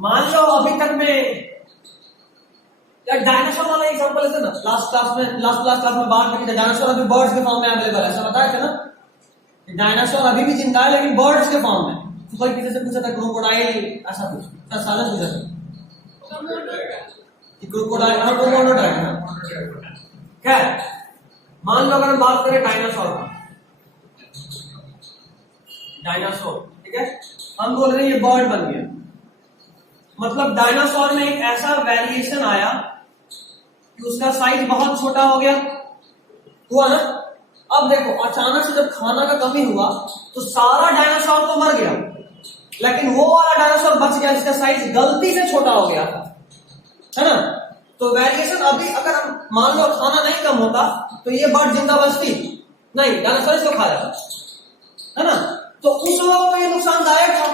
मान लो अभी तक में डायनासोर वाला एग्जांपल लेते ना, लास्ट क्लास में बात की थी। डायनासोर अभी बर्ड्स के फॉर्म में अवेलेबल है, ऐसा बताया था ना? डायनासोर अभी भी जिंदा है लेकिन बर्ड्स के फॉर्म में। तो कोई किसी से पूछा था क्रोकोडाइल, ऐसा पूछा साला पूछा था क्रोकोडाइल क्या? मान लो अगर हम बात करें डायनासोर का, डायनासोर ठीक है, हम बोल रहे हैं ये बर्ड बन गया, मतलब डायनासोर में एक ऐसा वेरिएशन आया कि उसका साइज बहुत छोटा हो गया, हुआ ना? अब देखो अचानक से जब खाना का कमी हुआ तो सारा डायनासोर तो मर गया, लेकिन वो वाला डायनासोर बच गया जिसका साइज गलती से छोटा हो गया था, है ना? तो वेरिएशन अभी अगर हम मान लो खाना नहीं कम होता तो ये बर्ड जिंदा बचती नहीं, डायनासोर इसको खा जाता, है ना? तो उस वक्त तो ये नुकसानदायक था,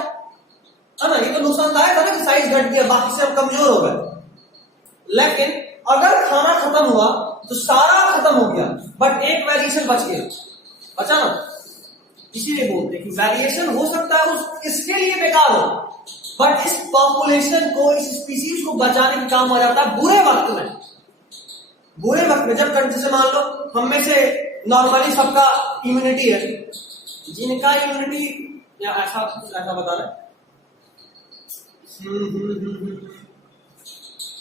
है ना? ये तो नुकसानदायक था ना कि साइज घट गया, बाकी से हम कमजोर हो गए। लेकिन अगर खाना खत्म हुआ तो सारा खत्म हो गया बट एक वेरिएशन बच गया, बचा ना? इसीलिए बोलते हैं कि वेरिएशन हो सकता है इसके लिए बेकार हो, बट इस पॉपुलेशन को, इस स्पीसीज को बचाने का काम हो जाता है बुरे वक्त में। बुरे वक्त में जब जैसे मान लो हम में से नॉर्मली सबका इम्यूनिटी है, जिनका इम्यूनिटी या ऐसा बता रहे,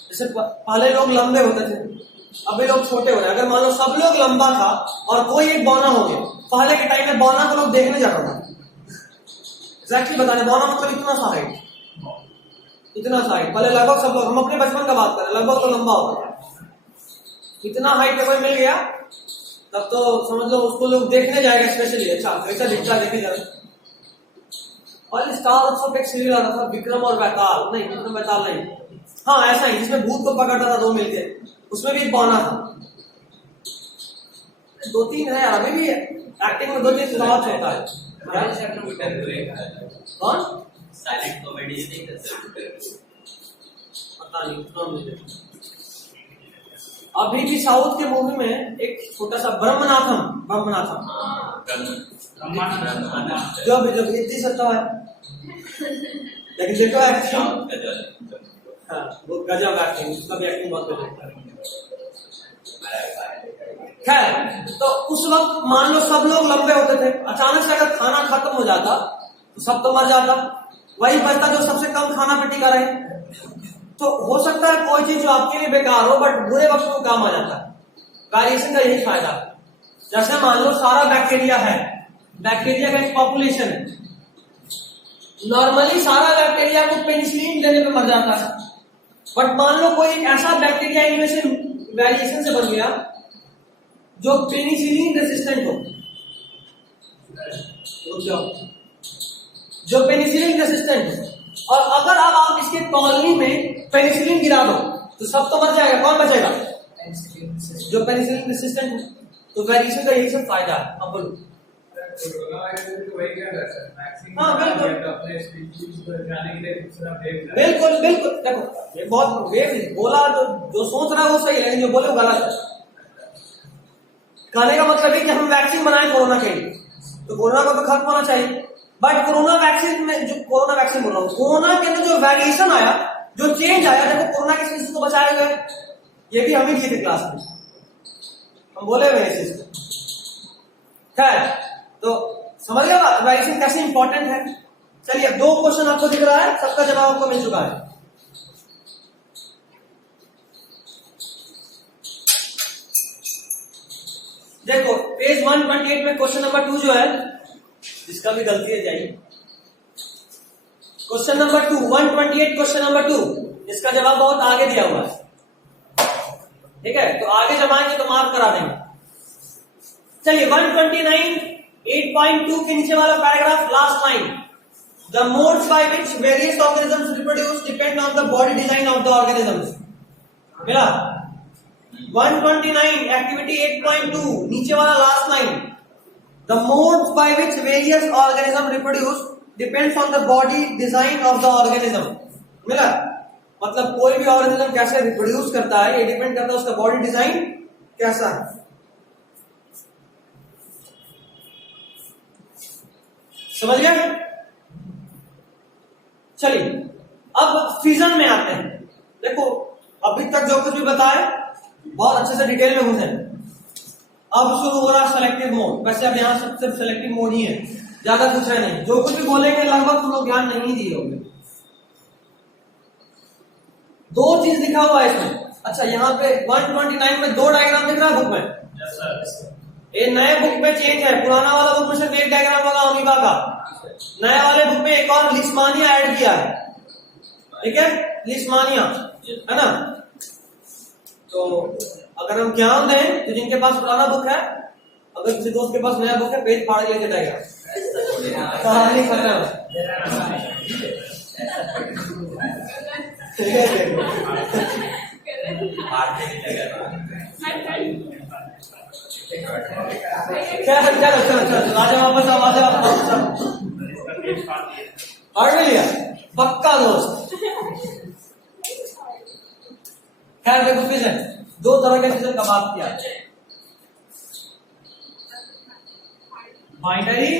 जैसे पहले लोग लंबे होते थे, अभी लोग छोटे हो रहे हैं। अगर मान लो सब लोग लंबा था और कोई एक बौना हो गया, पहले के टाइम में बौना को लोग देखने जाता था। एग्जैक्टली बताने, बौना मतलब इतना सा हाइट, इतना सा हाइट। पहले लगभग सब लोग, हम अपने बचपन का बात करें, लगभग तो लंबा होता था। इतना हाइट का कोई मिल गया तब तो समझ लो उसको लोग देखने जाएगा स्पेशली, अच्छा कैसा दिखता देखने जाएगा। और स्टार उत्सव एक सीरियल आता था विक्रम और बैताल, नहीं विक्रम बैताल नहीं, हाँ ऐसा ही, जिसमें भूत को पकड़ता था 2 मिलके, उसमें भी एक बौना था। 2-3 है, अभी भी है, एक्टिंग में 2-3 लॉस होता है। कौन साइलेंट कॉमेडी नहीं कर सकते। पता नहीं उतना मुझे। अभी भी साउथ के मूवी में एक छोटा सा ब्रह्मनाथम जो इतनी सत्ता है, लेकिन देखो एक्टिंग, हाँ वो गजब एक्टिंग, उसका भी एक्टिंग बहुत गजब है। खैर, तो उस वक्त मान लो सब लोग लंबे होते थे, अचानक से अगर खाना खत्म हो जाता तो सब तो मर जाता, वही बचता जो सबसे कम खाना पे टिका रहे। तो हो सकता है कोई चीज जो आपके लिए बेकार हो बट बुरे वक्त में काम आ जाता है। वेरिएशन का यही फायदा। जैसे मान लो सारा बैक्टीरिया है, बैक्टीरिया का एक पॉपुलेशन है, नॉर्मली सारा बैक्टीरिया को पेनिसिलिन देने पे मर जाता है, बट मान लो कोई ऐसा बैक्टीरिया इनमें से वेरिएशन से बन गया जो पेनिसिलिन रेसिस्टेंट हो, जो पेनिसिलिन रेसिस्टेंट हो, और अगर अब आप इसके कॉलोनी में पेनिसिलिन गिरा दो तो सब तो मर जाएगा, कौन बचेगा? जो पेनिसिलिन रेसिस्टेंट हो। तो वेरिएशन का यही सब फायदा है। अब बोलो। हाँ बिल्कुल बिल्कुल बिल्कुल, देखो ये बहुत वेव बोला, जो सोच रहा है वो सही है, लेकिन जो बोले वो गलत है। कहने का मतलब है कि हम वैक्सीन बनाए कोरोना के लिए, तो कोरोना को तो खत्म होना चाहिए, बट कोरोना वैक्सीन में जो कोरोना वैक्सीन बोल रहा हूँ, कोरोना के अंदर जो वेरिएशन आया, जो चेंज आया, देखो कोरोना के चीज को बचाया गया, ये भी हम ही किए थे क्लास में, हम बोले हुए इस चीज को। खैर, तो समझ गया बात, वेरिएशन कैसे इंपॉर्टेंट है। चलिए अब 2 क्वेश्चन आपको दिख रहा है, सबका जवाब आपको मिल चुका है। देखो पेज 128 में क्वेश्चन नंबर 2 जो है, इसका भी गलती है जाइए। क्वेश्चन नंबर 2, 128 क्वेश्चन नंबर 2, इसका जवाब बहुत आगे दिया हुआ है, ठीक है, तो आगे जब आएंगे तो मार्क करा देंगे। चलिए 129 8.2 के नीचे वाला paragraph, last line, the modes by which various organisms reproduce depend on the body design of the organisms. मिला? 129 एक्टिविटी 8.2 नीचे वाला last line, the modes by which various organism reproduce depends on the body design of the organism. मिला? मतलब कोई भी organism कैसे reproduce करता है, ये डिपेंड करता है उसका बॉडी डिजाइन कैसा है। समझ गए? चलिए अब फिजन में आते हैं। देखो अभी तक जो कुछ भी बताया बहुत अच्छे से डिटेल में घुसे, अब शुरू हो रहा है सेलेक्टिव मोड। वैसे अब यहाँ सिर्फ सेलेक्टिव मोड ही है, ज्यादा कुछ है नहीं, जो कुछ भी बोलेंगे लगभग तुम लोग ध्यान नहीं दिए होंगे। 2 चीज लिखा हुआ है इसमें। अच्छा यहाँ पे 129 में 2 डायग्राम दिख रहा है बुक में, ये नए बुक में चेंज है, पुराना वाला बुक में सिर्फ 1 डायग्राम होगा अमीबा का, नए वाले बुक में एक और लिस्मानिया ऐड किया है, ठीक है, लिस्मानिया है ना। तो अगर हम ध्यान दें तो जिनके पास पुराना बुक है, अगर किसी दोस्त के पास नया बुक है, पेज फाड़ के लेके जाएगा, कहानी खत्म। पढ़ लिया पक्का दोस्त। खैर देखो फिजन, 2 तरह के फिजन का बात किया, बाइनरी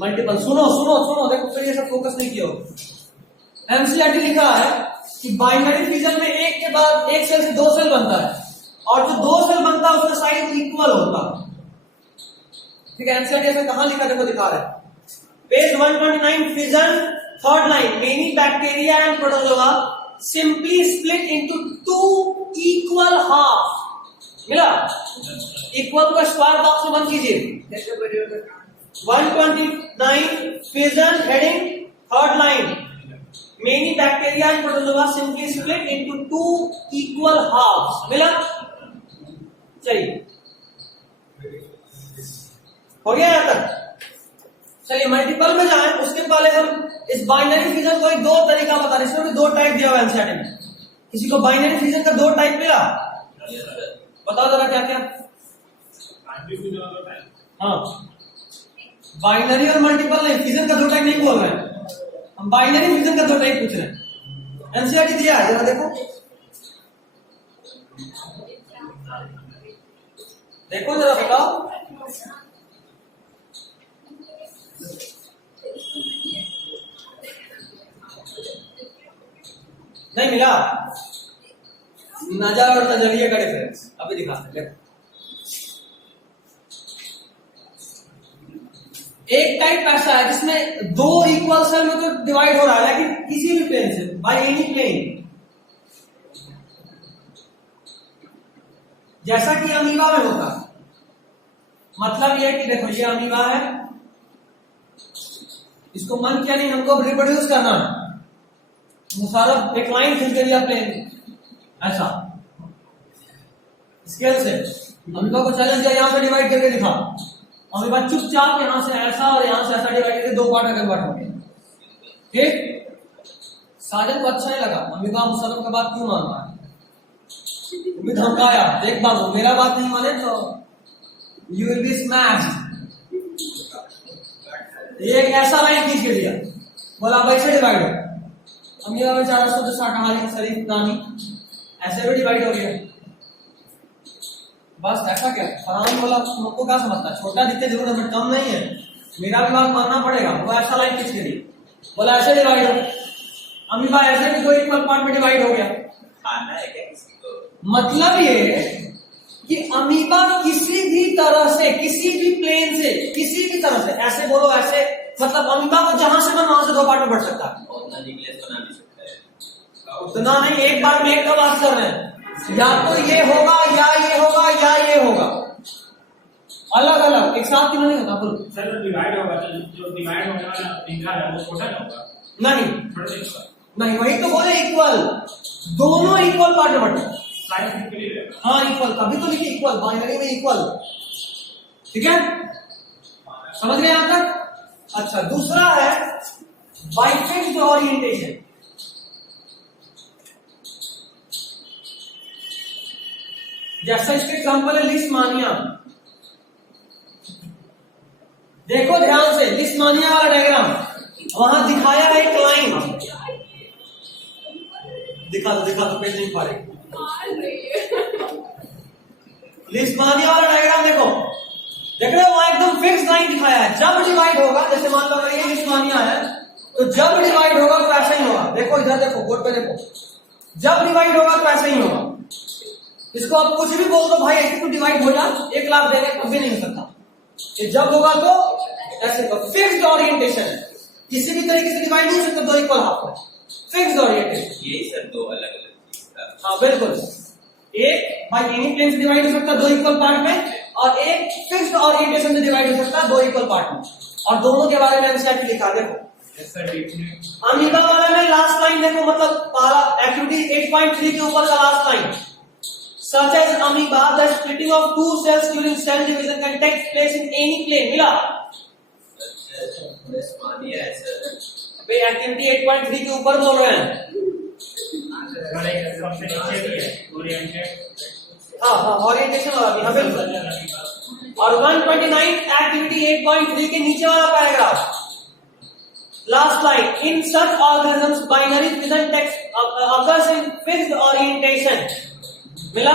मल्टीपल। सुनो देखो फिर ये सब फोकस नहीं किया। एमसीईआरटी लिखा है कि बाइनरी फिजन में एक के बाद एक सेल से 2 सेल बनता है, और जो 2 सेल बनता है उसका साइज इक्वल होता है, ठीक है। एमसीईआरटी में कहां लिखा देखो दिखा रहा है, page 129 fission 3rd line, many bacteria and protozoa simply split into 2 equal half। मिला? इक्वल को स्क्वायर बॉक्स में बंद कीजिए। 129 fission heading 3rd line, many bacteria and protozoa simply split into 2 equal halves। मिला? चलिए हो गया यहां तक। चलिए मल्टीपल में जाएं, उसके पहले हम इस बाइनरी फिजन को 2 तरीका बता रहे हैं। इसमें 2 टाइप दिया हुआ है एनसीईआरटी में। किसी को बाइनरी फिजन का 2 टाइप मिला? बताओ जरा क्या क्या। Diffusion of type. हाँ, बाइनरी और मल्टीपल नहीं, फिजन का दो टाइप नहीं बोल रहे हैं हम, बाइनरी फिजन का दो टाइप पूछ रहे हैं। एनसीईआरटी दिया है, जरा देखो देखो जरा बताओ। नहीं मिला, नजर और नजरिए का डिफरेंस अभी दिखाते हैं। एक टाइप ऐसा है जिसमें दो इक्वल सेल में तो डिवाइड हो रहा है, लेकिन किसी भी प्लेन से, बाय एनी प्लेन, जैसा कि अमीबा में होता है। मतलब यह कि देखो ये अमीबा है, इसको मन किया नहीं हमको रिप्रोड्यूस करना है, मुशारफ एक लाइन खींच के दिया प्लेन ऐसा स्केल से, अमीबा को चैलेंज दिया यहां से डिवाइड करके दिखा, अमीबा चुपचाप यहां से ऐसा और यहां से ऐसा डिवाइड करके दो पार्ट में कन्वर्ट हो गया। ठीक, साजन को अच्छा नहीं लगा, अमीबा मुशारफ का बात क्यों मान रहा है, धमकाया, देख बाबू मेरा बात नहीं माने तो यू विल बी स्मैश्ड। एक ऐसा लाइन खींच के दिया, बोला अब ऐसे डिवाइड हो, अमीबा बेचारा शुद्ध शाकाहारी शरीफ प्राणी, ऐसे भी डिवाइड हो गया। बस ऐसा क्या, फरहान बोला तुमको क्या समझता है, छोटा दिखते जरूर है, कम नहीं है, मेरा भी बात मानना पड़ेगा। वो ऐसा लाइन खींच के दिया, बोला ऐसे डिवाइड हो, अमीबा ऐसे भी दो इक्वल पार्ट में डिवाइड हो गया। खाना है क्या किसी को? मतलब ये कि अमीबा किसी भी तरह से, किसी भी प्लेन से, किसी भी तरह से, ऐसे बोलो ऐसे, मतलब अमीबा को जहां से मन वहां से दो पार्ट में बढ़ सकता है, उतना निकलेस बना भी सकता है। उतना नहीं, एक बार में एक का बात कर रहे हैं, या तो ये होगा या ये होगा या ये होगा, अलग अलग, एक साथ क्यों नहीं होता फुल। सर जो डिवाइड होगा, जो डिवाइड होने वाला फिंगर है वो छोटा ना होगा? नहीं छोटा नहीं होगा, नहीं, वही तो बोले इक्वल, दोनों इक्वल पार्ट में बढ़ते हैं। साइज इक्वली रहेगा। हाँ इक्वल, तभी तो लिखी इक्वल, बाइनरी में इक्वल। ठीक है, समझ गए यहां तक। अच्छा, दूसरा है बाय फिक्स्ड ओरिएंटेशन। जैसा इसके एग्जांपल है लिस्मानिया, देखो ध्यान से, लिस्मानिया वाला डायग्राम वहां दिखाया है एक लाइन, दिखा दो पेज नहीं पारे। लिस्मानिया वाला डायग्राम देखो, देख रहे हो वहां एकदम फिक्स लाइन दिखाया है, जब डिवाइड होगा, जैसे मान लो अगर ये लिस्मानिया है तो जब डिवाइड होगा तो ऐसा ही होगा। देखो इधर देखो, बोर्ड पे देखो, जब डिवाइड होगा तो ऐसा ही होगा। इसको आप कुछ भी बोल दो भाई, ऐसे तो डिवाइड हो जा, 1 लाख देने कभी नहीं हो सकता, ये जब होगा तो ऐसे होगा। फिक्स्ड ओरिएंटेशन है, किसी भी तरीके से डिवाइड नहीं हो सकता, दो इक्वल हाफ है, फिक्स्ड ओरिएंटेशन। यही सर दो अलग अलग चीज का। हाँ बिल्कुल, एक बाय एनी प्लेन से डिवाइड हो सकता है दो इक्वल पार्ट में, और एक फिक्स्ड ओरिएंटेशन से डिवाइड हो सकता है दो इक्वल पार्ट में, और दोनों के बारे में एनसीईआरटी लिखा। देखो अमीबा वाले में लास्ट लाइन देखो, मतलब पारा एक्टिविटी 8.3 के ऊपर का last line, such as amoeba the splitting of two cells during cell division can take place in any plane। मिला लिस्मानिया है सर, भाई एक्टिविटी 8.3 के ऊपर बोल रहे हैं। सबसे नीचे भी है ओरिएंटेड। हाँ ओरिएंटेशन वाला भी, हाँ बिल्कुल। और 129 एक्टिविटी 8.3 के नीचे वाला paragraph, last line, in such organisms binary fission text occurs in fixed orientation। मिला,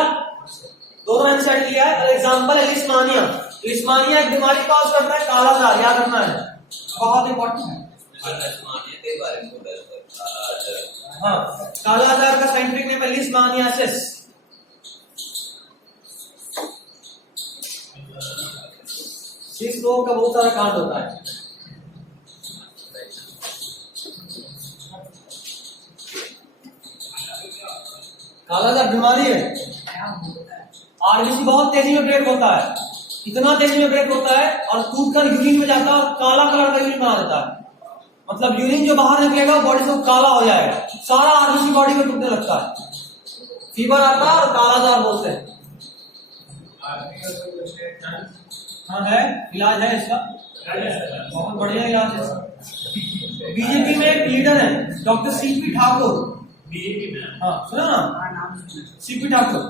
दोनों एंसर लिया है। और एग्जांपल है लिस्मानिया। लिस्मानिया एक बीमारी कॉज करता है, कालाजार, याद रखना है, बहुत इंपॉर्टेंट है। लिस्मानिया के बारे में बोल रहा था। हाँ, कालाजार का साइंटिफिक नेम है लिस्मानियासिस। इस रोग का बहुत सारा कांड होता है। कालाजार बीमारी है, आरबीसी बहुत तेजी में ब्रेक होता है, इतना तेजी में ब्रेक होता है और कूदकर यूरिन में जाता है और काला कलर का यूरिन बना देता है। मतलब यूरिन जो बाहर निकलेगा बॉडी से काला हो जाएगा, सारा आरबीसी बॉडी में टूटने लगता है, फीवर आता है और कालाजार बोलते हैं। हाँ है, इलाज है इसका, बहुत बढ़िया इलाज है। बीजेपी में एक लीडर है डॉक्टर सीपी ठाकुर, बीजेपी में। हाँ सुना ना, सीपी ठाकुर,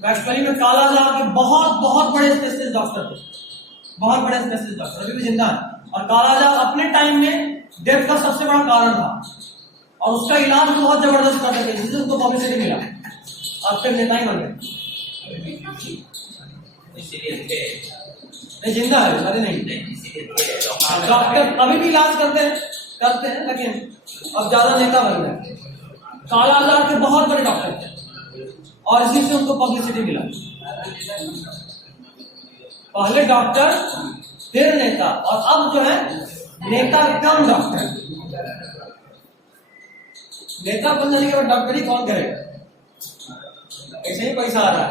वैशाली में कालाजार के बहुत बहुत बड़े स्पेशलिस्ट डॉक्टर थे, बहुत बड़े स्पेशलिस्ट डॉक्टर, अभी भी जिंदा है। और कालाजार अपने टाइम में डेथ का सबसे बड़ा कारण था और उसका इलाज भी बहुत जबरदस्त करते थे, जिससे उनको पब्लिसिटी मिला और फिर नेता ही बन गए। नहीं जिंदा है, अरे नहीं, डॉक्टर अभी भी इलाज करते हैं लेकिन अब ज्यादा नेता बन गए। कालाजार के बहुत बड़े डॉक्टर थे और इसी से उनको पब्लिसिटी मिला। पहले डॉक्टर फिर नेता और अब जो है नेता कम डॉक्टर। नेता बन जाने के बाद डॉक्टरी कौन करेगा? ऐसे ही पैसा आ रहा है,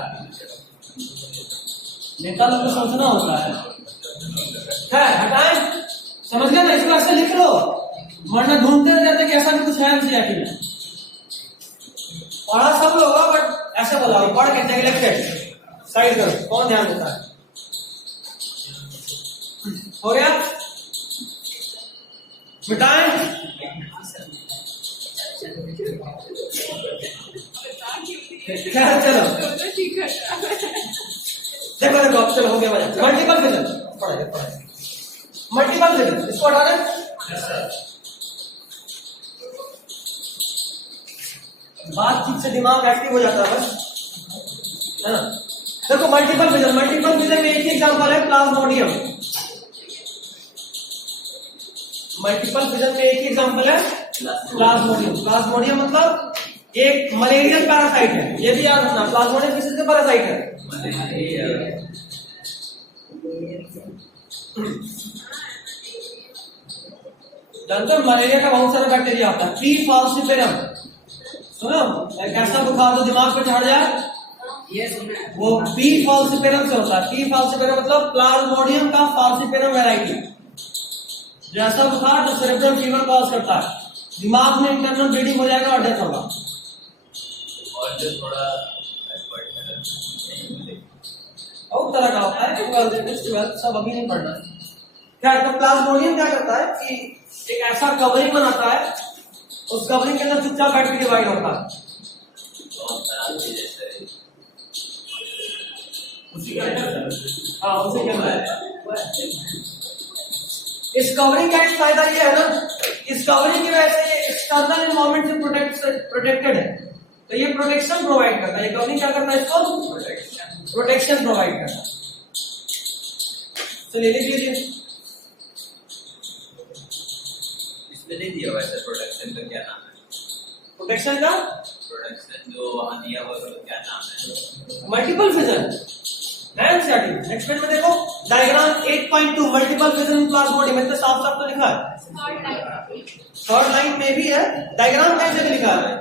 नेता लोग को सोचना होता है हटाए, समझ गए ना? इसको ऐसे लिख लो, वरना ढूंढते रहते कि ऐसा भी कुछ है एनसीईआरटी में। पढ़ा सब लोग बट ऐसे बोला पढ़ के नेग्लेक्टेड, साइड करो, कौन ध्यान देता है? हो गया, मिटाएं। चलो देखो चलो हो गया। मल्टीपल विजन मल्टीपल विजन इसको हटा दें। बातचीत से दिमाग एक्टिव हो जाता है ना। देखो मल्टीपल विजन में एक ही एग्जांपल है प्लाज्मोडियम। मल्टीपल विजन में एक ही एग्जांपल है प्लाज्मोडियम मतलब एक मलेरियन पैरासाइट है, ये भी याद रखना। प्लाज्मोडियम किस का पैरासाइट है? जानते हो मलेरिया का बहुत सारा बैक्टीरिया आता है। पी फॉल्सिपेरम सुनो, कैसा बुखार तो दिमाग पे चढ़ जाए, वो पी फॉल्सिपेरम से होता है। पी फॉल्सिपेरम मतलब प्लाज्मोडियम का फॉल्सिपेरम वैरायटी, जैसा बुखार जो सेरेब्रल फीवर कॉज करता है, दिमाग में इंटरनल ब्लीडिंग हो जाएगा और डेथ होगा। और जो थोड़ा बहुत तरह का होता है, सब अभी नहीं पढ़ना है। क्या तो प्लाज्मोडियम क्या करता है कि एक ऐसा कवरिंग बनाता है, उस कवरिंग के अंदर चुपचाप बैठ के डिवाइड होता है। उसी के अंदर इस कवरिंग का एक फायदा ये है ना, इस कवरिंग की वजह से एक्सटर्नल एनवायरनमेंट से प्रोटेक्टेड है, तो ये प्रोटेक्शन प्रोवाइड करता है। ये कवरिंग क्या करता है? इसको प्रोटेक्शन प्रोवाइड करता है। चलिए लिख लीजिए। इसमें नहीं दिया वैसे प्रोटेक्शन का क्या नाम है? प्रोटेक्शन का प्रोटेक्शन जो वहां दिया हुआ है क्या नाम है? मल्टीपल विजन नेक्स्ट पेज में देखो डायग्राम 8.2 मल्टीपल विजन प्लाज्मोडियम में तो साफ साफ तो लिखा है, थर्ड लाइन में भी है। डायग्राम कैसे लिखा है?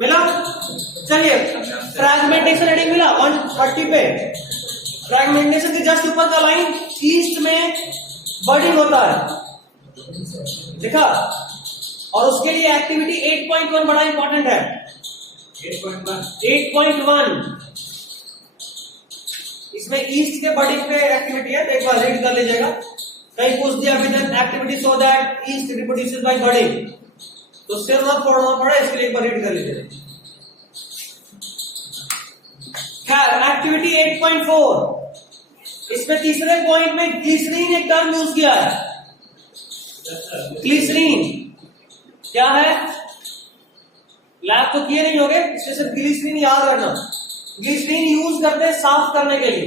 मिला? चलिए फ्रैगमेंटेशन रीडिंग मिला 130 पे। फ्रैगमेंटेशन के जस्ट ऊपर का लाइन ईस्ट में बर्डिंग होता है, देखा? और उसके लिए एक्टिविटी 8.1 बड़ा इंपॉर्टेंट है। 8.1 इसमें ईस्ट के बर्डिंग पे एक्टिविटी है, तो एक बार रीड कर लीजिएगा। कहीं पूछ दिया activity so that yeast reproduces by budding, तो सिर्फ ना पढ़ना पड़े, इसके लिए एक बार रीड कर लीजिएगा। खैर एक्टिविटी 8.4 इसमें तीसरे पॉइंट में ग्लिसरीन एक टर्म यूज किया है। ग्लिसरीन क्या है? लैब तो किए नहीं होगे, इससे सिर्फ ग्लिसरीन याद रखना। ग्लिसरीन यूज करते हैं साफ करने के लिए,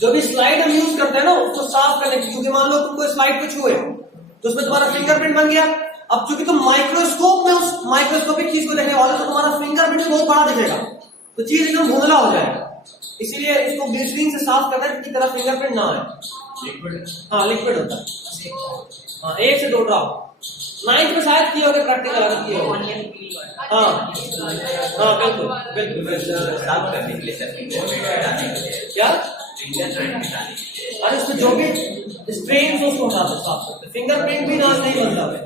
जो भी स्लाइड हम यूज करते हैं ना उसको साफ करने के लिए। क्योंकि मान लो तुमको स्लाइड पे छुए तो उसमें तुम्हारा फिंगरप्रिंट बन गया। अब चूंकि तुम माइक्रोस्कोप में उस माइक्रोस्कोपिक चीज को देखने वाले तो तुम्हारा फिंगरप्रिंट बहुत बड़ा दिखेगा, तो चीज एकदम धुंधला हो जाएगा। इसीलिए इसको ग्लिसरीन से साफ करना है कि तरह फिंगरप्रिंट ना आए। लिक्विड, हाँ लिक्विड होता है। हाँ 1 से 2 ड्रॉप 9th में शायद किए होगे, प्रैक्टिकल अगर किए होगे। हाँ बिल्कुल साफ करने के लिए क्या? अरे इसमें जो भी स्ट्रेन उसको हटाते साफ करते। फिंगरप्रिंट भी नाश नहीं बनता है।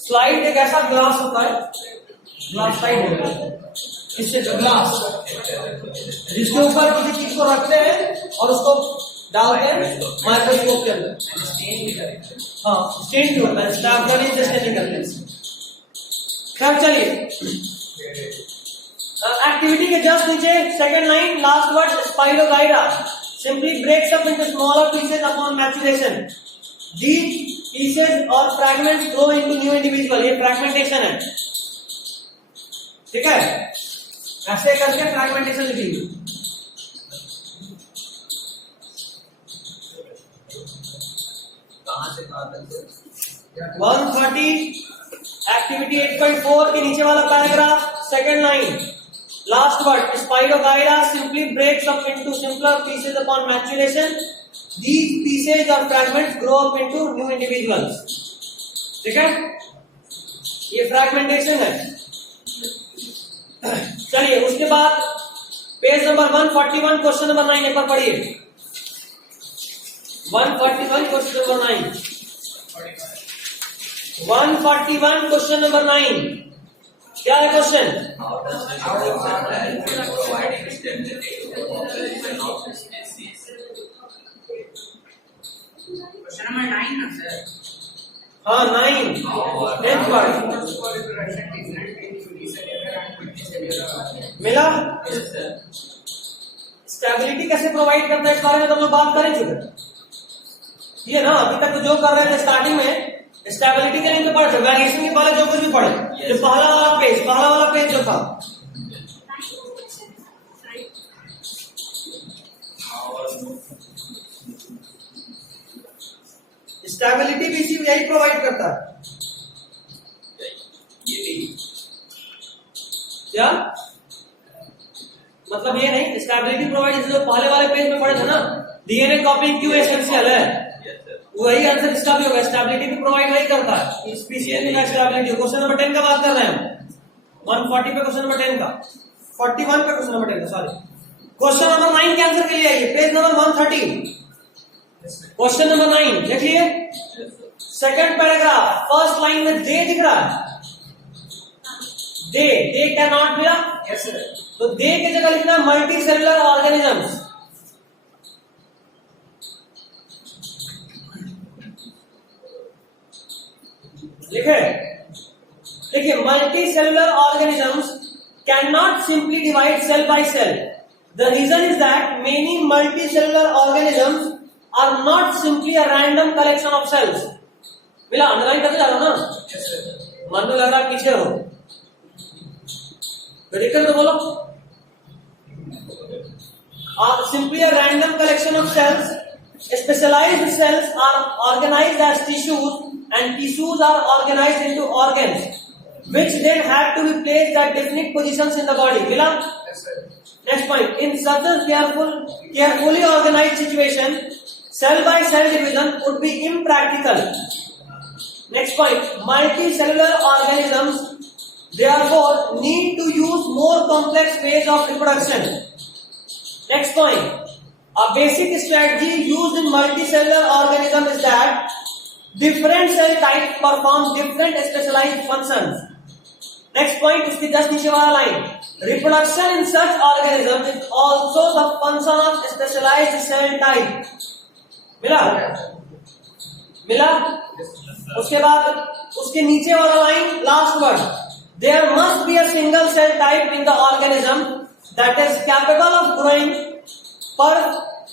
स्लाइड एक ऐसा ग्लास होता है, ग्लास स्लाइड होता है, इससे ग्लास जिसके ऊपर किसी चीज को रखते हैं और उसको डालते हैं माइक्रोस्कोप के अंदर। हाँ स्टेन भी होता है, स्टेन नहीं करते। खैर चलिए, एक्टिविटी के जस्ट नीचे second line last word spirogyra simply breaks up into smaller pieces upon maturation. These pieces or fragments grow into new individual. ये fragmentation है, ठीक है, ऐसे करके fragmentation लिखेंगे. कहाँ से कहाँ तक से? 130 एक्टिविटी 8.4 के नीचे वाला paragraph second line last word spirogyra simply breaks up into simpler pieces upon maturation. These pieces or fragments grow up into new individuals. ठीक है, ये फ्रैगमेंटेशन है. चलिए उसके बाद पेज नंबर 141 क्वेश्चन नंबर 9 एक बार पढ़िए. 141 क्वेश्चन नंबर 9. 141 क्वेश्चन नंबर 9 क्या है question? How does the development help in providing stability to the population of species? Question number 9 ना सर. हाँ 9 10th पार्ट मिला. स्टेबिलिटी कैसे प्रोवाइड करता है इस बारे में तो हम लोग बात करें चुके. ये ना अभी तक तो जो कर रहे थे स्टार्टिंग में स्टेबिलिटी के लिए तो पढ़े थे, वेरिएशन के पहले जो कुछ भी पढ़े, जो पहला वाला पेज जो था स्टेबिलिटी भी इसी यही प्रोवाइड करता है. ये भी क्या मतलब? ये नहीं, स्टेबिलिटी प्रोवाइड जो पहले वाले पेज में पढ़े थे ना, डीएनए कॉपिंग क्यों एसेंशियल है, वही आंसर इसका भी होगा. स्टेबिलिटी भी प्रोवाइड वही करता है, स्पीशीज का स्टेबिलिटी. क्वेश्चन नंबर 10 का बात कर रहे हैं हम. 140 पे क्वेश्चन नंबर 10 का, 41 पे क्वेश्चन नंबर 10 का, सॉरी. क्वेश्चन नंबर 9 के आंसर के लिए आइए पेज नंबर 130. क्वेश्चन नंबर 9 देखिए, सेकंड पैराग्राफ फर्स्ट लाइन में दे दिख रहा है. दे कैन नॉट मिला. Yes sir. तो दे की जगह लिखना मल्टी सेलुलर ऑर्गेनिजम्स. लिखे, देखिए multi cellular organisms can not simply divide cell by cell. The reason is that many multi cellular organisms are not simply a random collection of cells. मिला, underline करते जा रहा हूं ना. Yes sir. मन में लग रहा पीछे हो तो देखकर तो बोलो. Simply a random collection of cells. Specialized cells are organized as tissues, and tissues are organized into organs, which then have to be placed at definite positions in the body. Mila? Yes sir. Next point. In such a carefully organized situation, cell by cell division would be impractical. Next point. Multicellular organisms therefore need to use more complex ways of reproduction. Next point. A basic strategy used in multicellular organism is that different cell types perform different specialized functions. Next point, इसकी just नीचे वाला line. Reproduction in such organism is also the function of specialized cell type. मिला? उसके बाद उसके नीचे वाला line, last word. There must be a single cell type in the organism that is capable of growing,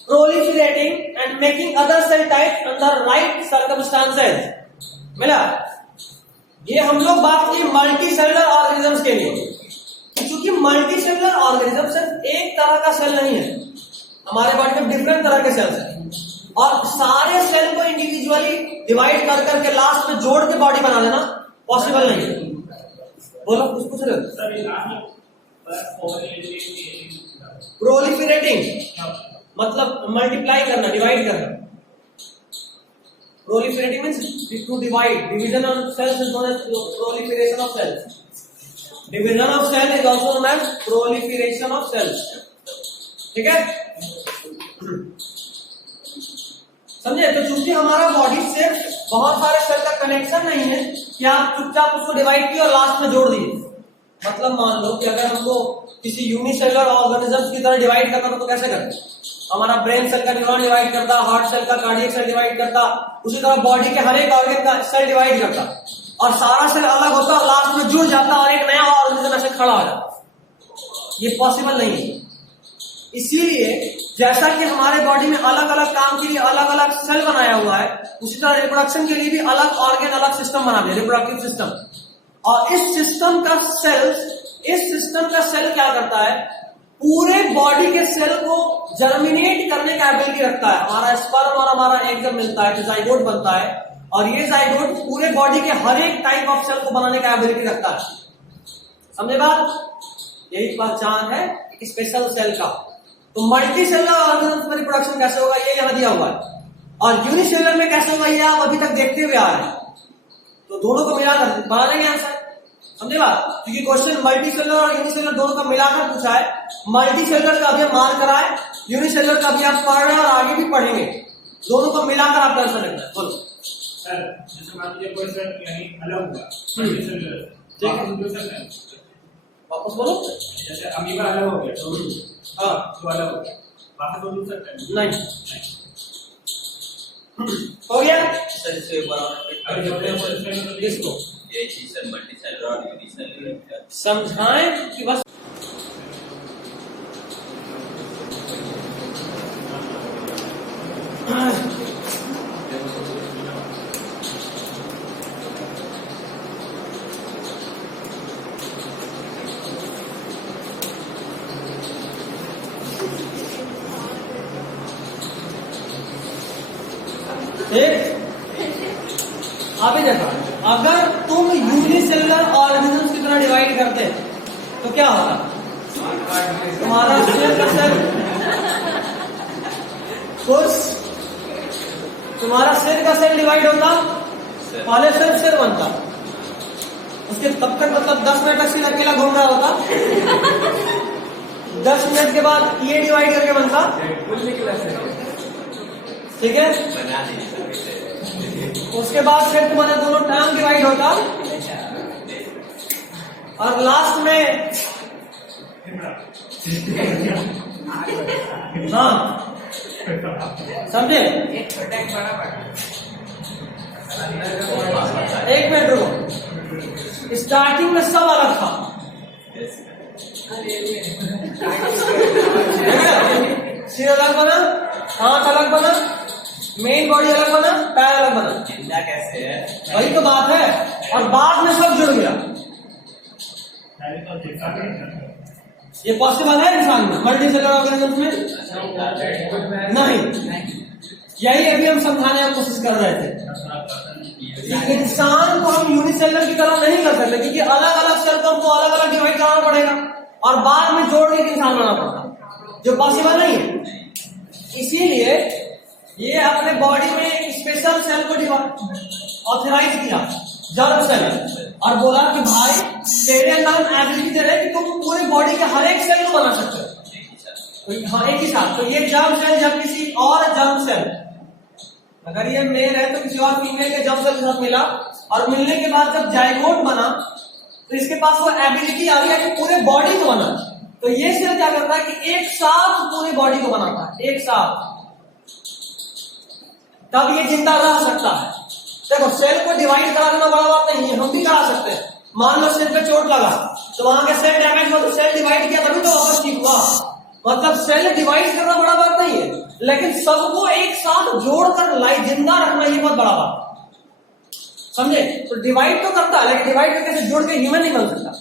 proliferating and making other cell types under right circumstances. मिला? ये हम लोग बात की मल्टी सेलुलर ऑर्गेनिजम्स के लिए, क्योंकि मल्टी सेलुलर ऑर्गेनिज्म सिर्फ एक तरह का सेल नहीं है. हमारे बॉडी में डिफरेंट तरह के सेल्स हैं और सारे सेल को इंडिविजुअली डिवाइड कर करके लास्ट में जोड़ के बॉडी बना देना पॉसिबल नहीं है. बोलो कुछ पूछ रहे हो? प्रोलिफरेटिंग मतलब मल्टीप्लाई करना, डिवाइड करना. Proliferating means to divide. Division of cells is known as proliferation of cells. Division of cell is also known as proliferation of cells. ठीक है, समझे? तो चूंकि हमारा बॉडी से बहुत सारे सेल का कनेक्शन नहीं है कि आप चुपचाप उसको डिवाइड किए और लास्ट में जोड़ दिए. मतलब मान लो कि अगर हमको किसी यूनिसेलुलर ऑर्गेनिजम्स की तरह डिवाइड करना हो तो कैसे करते? हमारा ब्रेन सेल का न्यूरॉन डिवाइड करता, हार्ट सेल का कार्डियक सेल डिवाइड करता, उसी तरह बॉडी के हर एक ऑर्गन का सेल डिवाइड करता और सारा सेल अलग होता और लास्ट में जुड़ जाता और एक नया ऑर्गेनिज्म ऐसे खड़ा हो जाता। ये पॉसिबल नहीं है। इसीलिए जैसा कि हमारे बॉडी में अलग अलग काम के लिए अलग अलग सेल बनाया हुआ है, उसी तरह रिप्रोडक्शन के लिए भी अलग ऑर्गन, अलग सिस्टम बना दिया, रिप्रोडक्टिव सिस्टम। और इस सिस्टम का सेल क्या करता है, पूरे बॉडी के सेल को जर्मिनेट करने का एबिलिटी रखता है। हमारा स्पर्म और हमारा एग जब मिलता है तो जाइगोट बनता है, और ये जाइगोट पूरे बॉडी के हर एक टाइप ऑफ सेल को बनाने का एबिलिटी रखता है। समझे बात? यही पहचान है एक स्पेशल सेल का। तो मल्टी सेलुलर ऑर्गेनिज्म में रिप्रोडक्शन कैसे होगा ये यहां दिया हुआ है, और यूनिसेलुलर में कैसे होगा ये आप अभी तक देखते हुए आ रहे हैं। तो दोनों को मिलाकर बना देंगे आंसर। समझे बात? क्योंकि क्वेश्चन मल्टी सेलुलर और यूनिसेलुलर दोनों का मिलाकर पूछा है। मल्टी सेलुलर का भी मार्क करा है, यूनिसेलुलर का भी आप पढ़ रहे हैं और आगे भी पढ़ेंगे। दोनों को मिलाकर आप आंसर लिखना है। बोलो सर, जैसे मान लीजिए कोई सेल यानी अलग हुआ, मल्टीसेलुलर, ठीक है, वापस बोलो। जैसे अमीबा अलग हो गया तो हाँ तो अलग हो गया, वापस बोल सकते हैं? नहीं, हो गया। सर इसके ऊपर और किसको ये चीज सर मल्टीसेलुलर और यूनिसेलुलर समझाएं कि बस अभी देखो, अगर तुम यूनिसेलुलर ऑर्गेनिजम्स की तरह डिवाइड करते तो क्या होगा? तुम्हारा सेल का सेल खुश, तुम्हारा सेल का सेल डिवाइड होता, पहले सेल बनता, उसके तब तक मतलब 10 मिनट तक सेल अकेला घूम रहा होता, 10 मिनट के बाद ये डिवाइड करके बनता, ठीक है। उसके बाद फिर तुम्हारा दोनों टांग डिवाइड होता, और लास्ट में हाँ समझे? एक मिनट रुको, स्टार्टिंग में सब अलग था, सिर अलग बना, हाथ अलग बना, मेन बॉडी अलग बना, पैर अलग बना। जिंदा कैसे है? वही तो बात है, और बाद में सब जुड़ गया। ये पॉसिबल है इंसान में, मल्टी सेलुलर ऑर्गेनिज्म में? नहीं। यही अभी हम समझाने की कोशिश कर रहे थे। इंसान को हम यूनिसेलुलर की तरह नहीं कर सकते, क्योंकि अलग अलग सेल को हमको अलग अलग डिवाइड करना पड़ेगा और बाद में जोड़ के इंसान बनाना पड़ता, जो पॉसिबल नहीं है। इसीलिए ये अपने बॉडी में स्पेशल सेल को ऑथराइज किया, जर्म सेल, और बोला कि भाई तेरे अंदर एबिलिटी दे रहे कि तुम पूरी बॉडी के हर एक सेल को बना सकते हो, हाँ एक ही साथ। तो ये जर्म सेल जब किसी और जर्म सेल, अगर ये मेल है तो किसी और फीमेल के जर्म सेल के साथ मिला, और मिलने के बाद जब जाइगोट बना तो इसके पास वो एबिलिटी आ गया कि पूरे बॉडी को बना। तो ये सेल क्या करता है कि एक साथ पूरी बॉडी को बनाता है, एक साथ, तब ये जिंदा रह सकता है। देखो सेल को डिवाइड करा देना बड़ा बात नहीं है, हम भी करा सकते हैं। मान लो सेल पे चोट लगा तो वहां के सेल डैमेज हुआ, तो सेल डिवाइड किया तभी तो वापस ठीक हुआ। मतलब सेल डिवाइड करना बड़ा बात नहीं है, लेकिन सबको एक साथ जोड़कर लाइफ जिंदा रखना ये बहुत बड़ा बात, समझे? तो डिवाइड तो करता है, लेकिन डिवाइड करके से जोड़ के ह्यूमन नहीं बन सकता।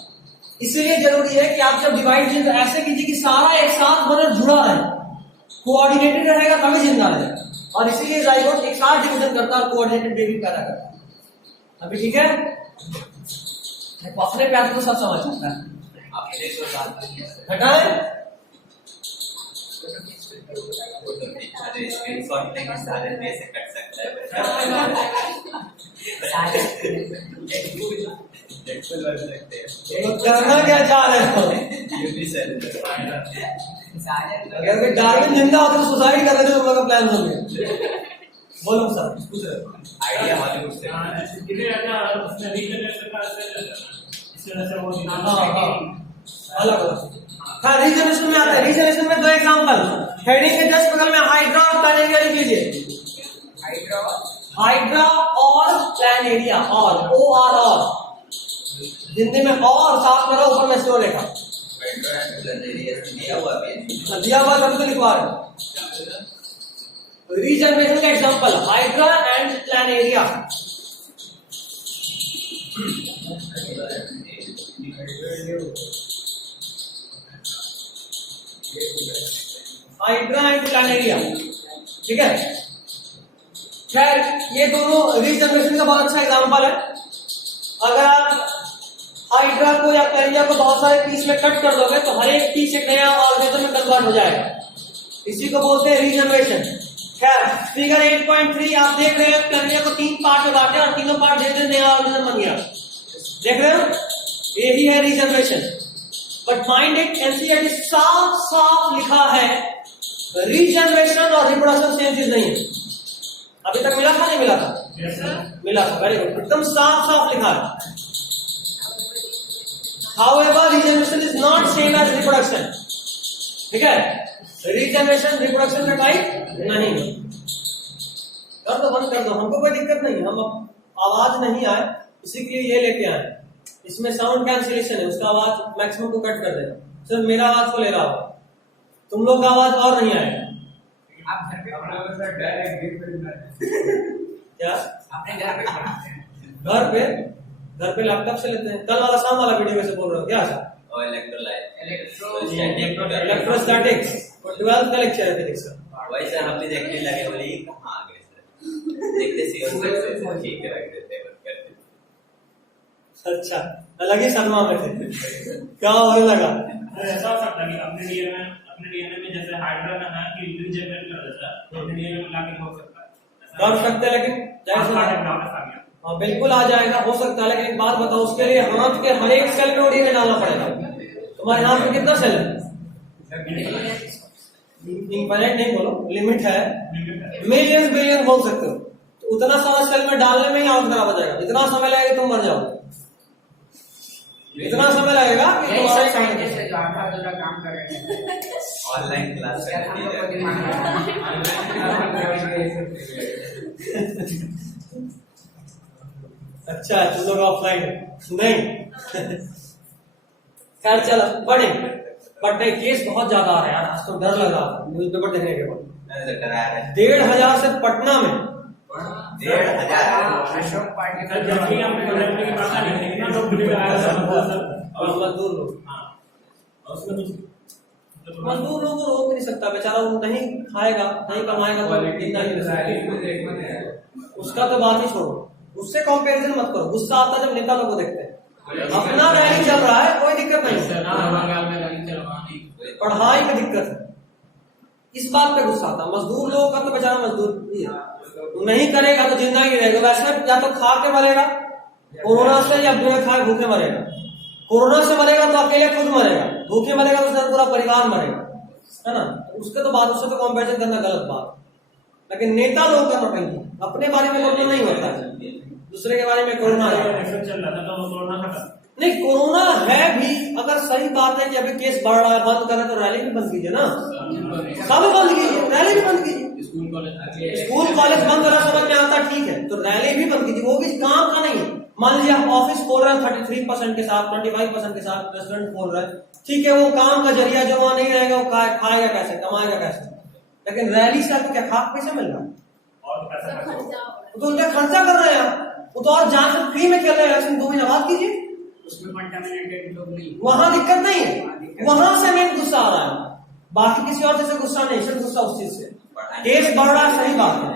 इसीलिए जरूरी है कि आप जब डिवाइड कीजिए तो ऐसे कीजिए कि सारा एक साथ मतलब जुड़ा रहे, कोऑर्डिनेटेड रहेगा तभी जिंदा रहेगा। और इसीलिए जाइगोट एक साथ डिवीजन करता है, कोऑर्डिनेटेड बेबी पैदा करता है। अभी ठीक है? अपने प्यार को सब समझ सकता है। हटाए स्क्रीनशॉट लेके सारे में से कट सकता है, करना क्या चाह रहे हो? अगर डार्विन जिंदा होता तो सुसाइड कर देते, तुम लोग का प्लान हो गया। बोलो सर, पूछ रहे हो आइडिया हॉलीवुड से अलग अलग। हाँ रीजनेशन में आता है, रीजनेशन में 2 एग्जांपल, हेडिंग के जस्ट बगल में हाइड्रा और प्लानेरिया लिख लीजिए। हाइड्रा हाइड्रा और प्लानेरिया, और हिंदी में और साथ में ऊपर में स्टोर लेखा दिया हुआ तभी तो लिखवा रहे। रीजनरेशन का example hydra and Planaria. Hydra and Planaria, ठीक है। खैर ये दोनों रीजनरेशन का बहुत अच्छा एग्जांपल है। अगर आप हाइड्रा को या प्लानेरिया को बहुत सारे पीस में कट कर दोगे तो हर एक पीस एक नया ऑर्गेनिज्म में कन्वर्ट हो जाएगा, इसी को बोलते हैं रीजनरेशन। खैर फिगर 8.3 आप देख रहे हैं, प्लानेरिया को 3 पार्ट में बांटे और तीनों पार्ट धीरे धीरे नया ऑर्गेनिज्म बन गया, देख रहे हो, यही है regeneration. But mind it, NCERT साफ साफ लिखा है रीजनरेशन और रिप्रोडक्शन सेम चीज नहीं है। अभी तक मिला था नहीं मिला था? Yes, sir. मिला था, वेरी गुड, एकदम साफ साफ लिखा है। However, regeneration is not same as reproduction, ठीक है। रीजनरेशन रिप्रोडक्शन का टाइप नहीं है। कर दो, बंद कर दो, हमको कोई दिक्कत नहीं है, हम आवाज नहीं आए इसी के लिए ये लेके आए। इसमें साउंड कैंसिलेशन है, उसका आवाज मैक्सिमम को कट कर देगा, सिर्फ मेरा आवाज को ले रहा होगा, तुम लोग का आवाज और नहीं आएगा। आप घर पे डायरेक्ट क्या अपने घर पे पढ़ाते हैं? घर पे लैपटॉप से लेते हैं। कल वाला शाम वाला वीडियो में से बोल रहा हूँ क्या सर? इलेक्ट्रोस्टैटिक्स 12th का लेक्चर है फिजिक्स का। वैसे हम भी देखने लगे, बोले ये कहाँ आ गए सर, देखते सी और ठीक है रख देते हैं। अच्छा, अलग ही शर्मा में थे, क्या होने लगा? ऐसा हो सकता है कि अपने डीएनए में जैसे हाइड्रा में है कि रीजनरेट कर देता है, तो अपने डीएनए में लाके हो सकता है, कर सकते हैं, लेकिन वापस आ गया। हाँ बिल्कुल आ जाएगा, हो सकता है, लेकिन एक बात बताओ, उसके लिए हाथ के हर एक सेल में डीएनए डालना पड़ेगा। तुम्हारे हाथ में कितना सेल है? इनफाइनाइट नहीं बोलो, लिमिट है, मिलियंस बिलियन बोल सकते हो। तो उतना सारा सेल में डालने में ही हाथ खराब हो जाएगा, इतना समय लगेगा तुम मर जाओ, इतना समय लगेगा कि तुम्हारे साइंटिस्ट जो आधा काम कर रहे हैं ऑनलाइन क्लास अच्छा, तुम लोग ऑफलाइन नहीं। खैर चलो बढ़े, बट नहीं, केस बहुत ज्यादा आ रहा है यार, आज तो डर लग रहा था न्यूज पेपर देखने के बाद। 1,500 से पटना में 1,500 अशोक पार्टी सर जब भी हम प्रोजेक्ट की बात करें कितना लोग बिल्कुल आया सर, और मजदूर लोग, हाँ, और उसमें कुछ मजदूर लोग को रोक नहीं सकता, बेचारा वो नहीं खाएगा नहीं कमाएगा तो उसका तो बात ही छोड़ो, उससे कंपैरिजन मत करो। गुस्सा आता है जब नेता लोग को देखते हैं, अपना रैली चल रहा है कोई दिक्कत नहीं, पढ़ाई में दिक्कत है, इस बात पे गुस्सा आता है। मजदूर लोग का तो बेचारा मजदूर ही है, नहीं करेगा तो जिंदा ही रहेगा, वैसे या तो खा के मरेगा कोरोना से या बिना खाए भूखे मरेगा। कोरोना से मरेगा तो अकेले खुद मरेगा, भूखे मरेगा तो उसका पूरा परिवार मरेगा, है ना। उसके तो बात, उससे तो कंपैरिजन करना गलत बात। लेकिन नेता लोग का नौटंकी, अपने बारे में लोग नहीं होता है, दूसरे के बारे में कोरोना चल रहा था तो कोरोना खत्म नहीं, कोरोना है भी। अगर सही बात है कि अभी केस बढ़ रहा है, बंद करें तो रैली भी बंद कीजिए ना, सब बंद कीजिए, रैली भी बंद कीजिए। स्कूल कॉलेज बंद करा समझ में आता, ठीक है, तो रैली भी बंद कीजिए, वो भी काम का नहीं है। मान लीजिए आप ऑफिस खोल रहे हैं 33% के साथ, 25% के साथ रेस्टोरेंट खोल रहे हैं, ठीक है, वो काम का जरिया जो वहां नहीं रहेगा वो खाएगा कैसे, कमाएगा कैसे। लेकिन रैली से आपको क्या खाक पैसे मिल रहा है? और पैसा तो उनका खर्चा कर रहे हैं आप, वो तो और जान से फ्री में खेल रहे हैं, 2 महीना बाद कीजिए, उसमें कंटामिनेटेड लोग नहीं, वहां दिक्कत नहीं है, वहां से मेन गुस्सा आ रहा है, बाकी किसी और चीज से गुस्सा नहीं, सिर्फ गुस्सा उस चीज से। केस बढ़ रहा है, सही बात है,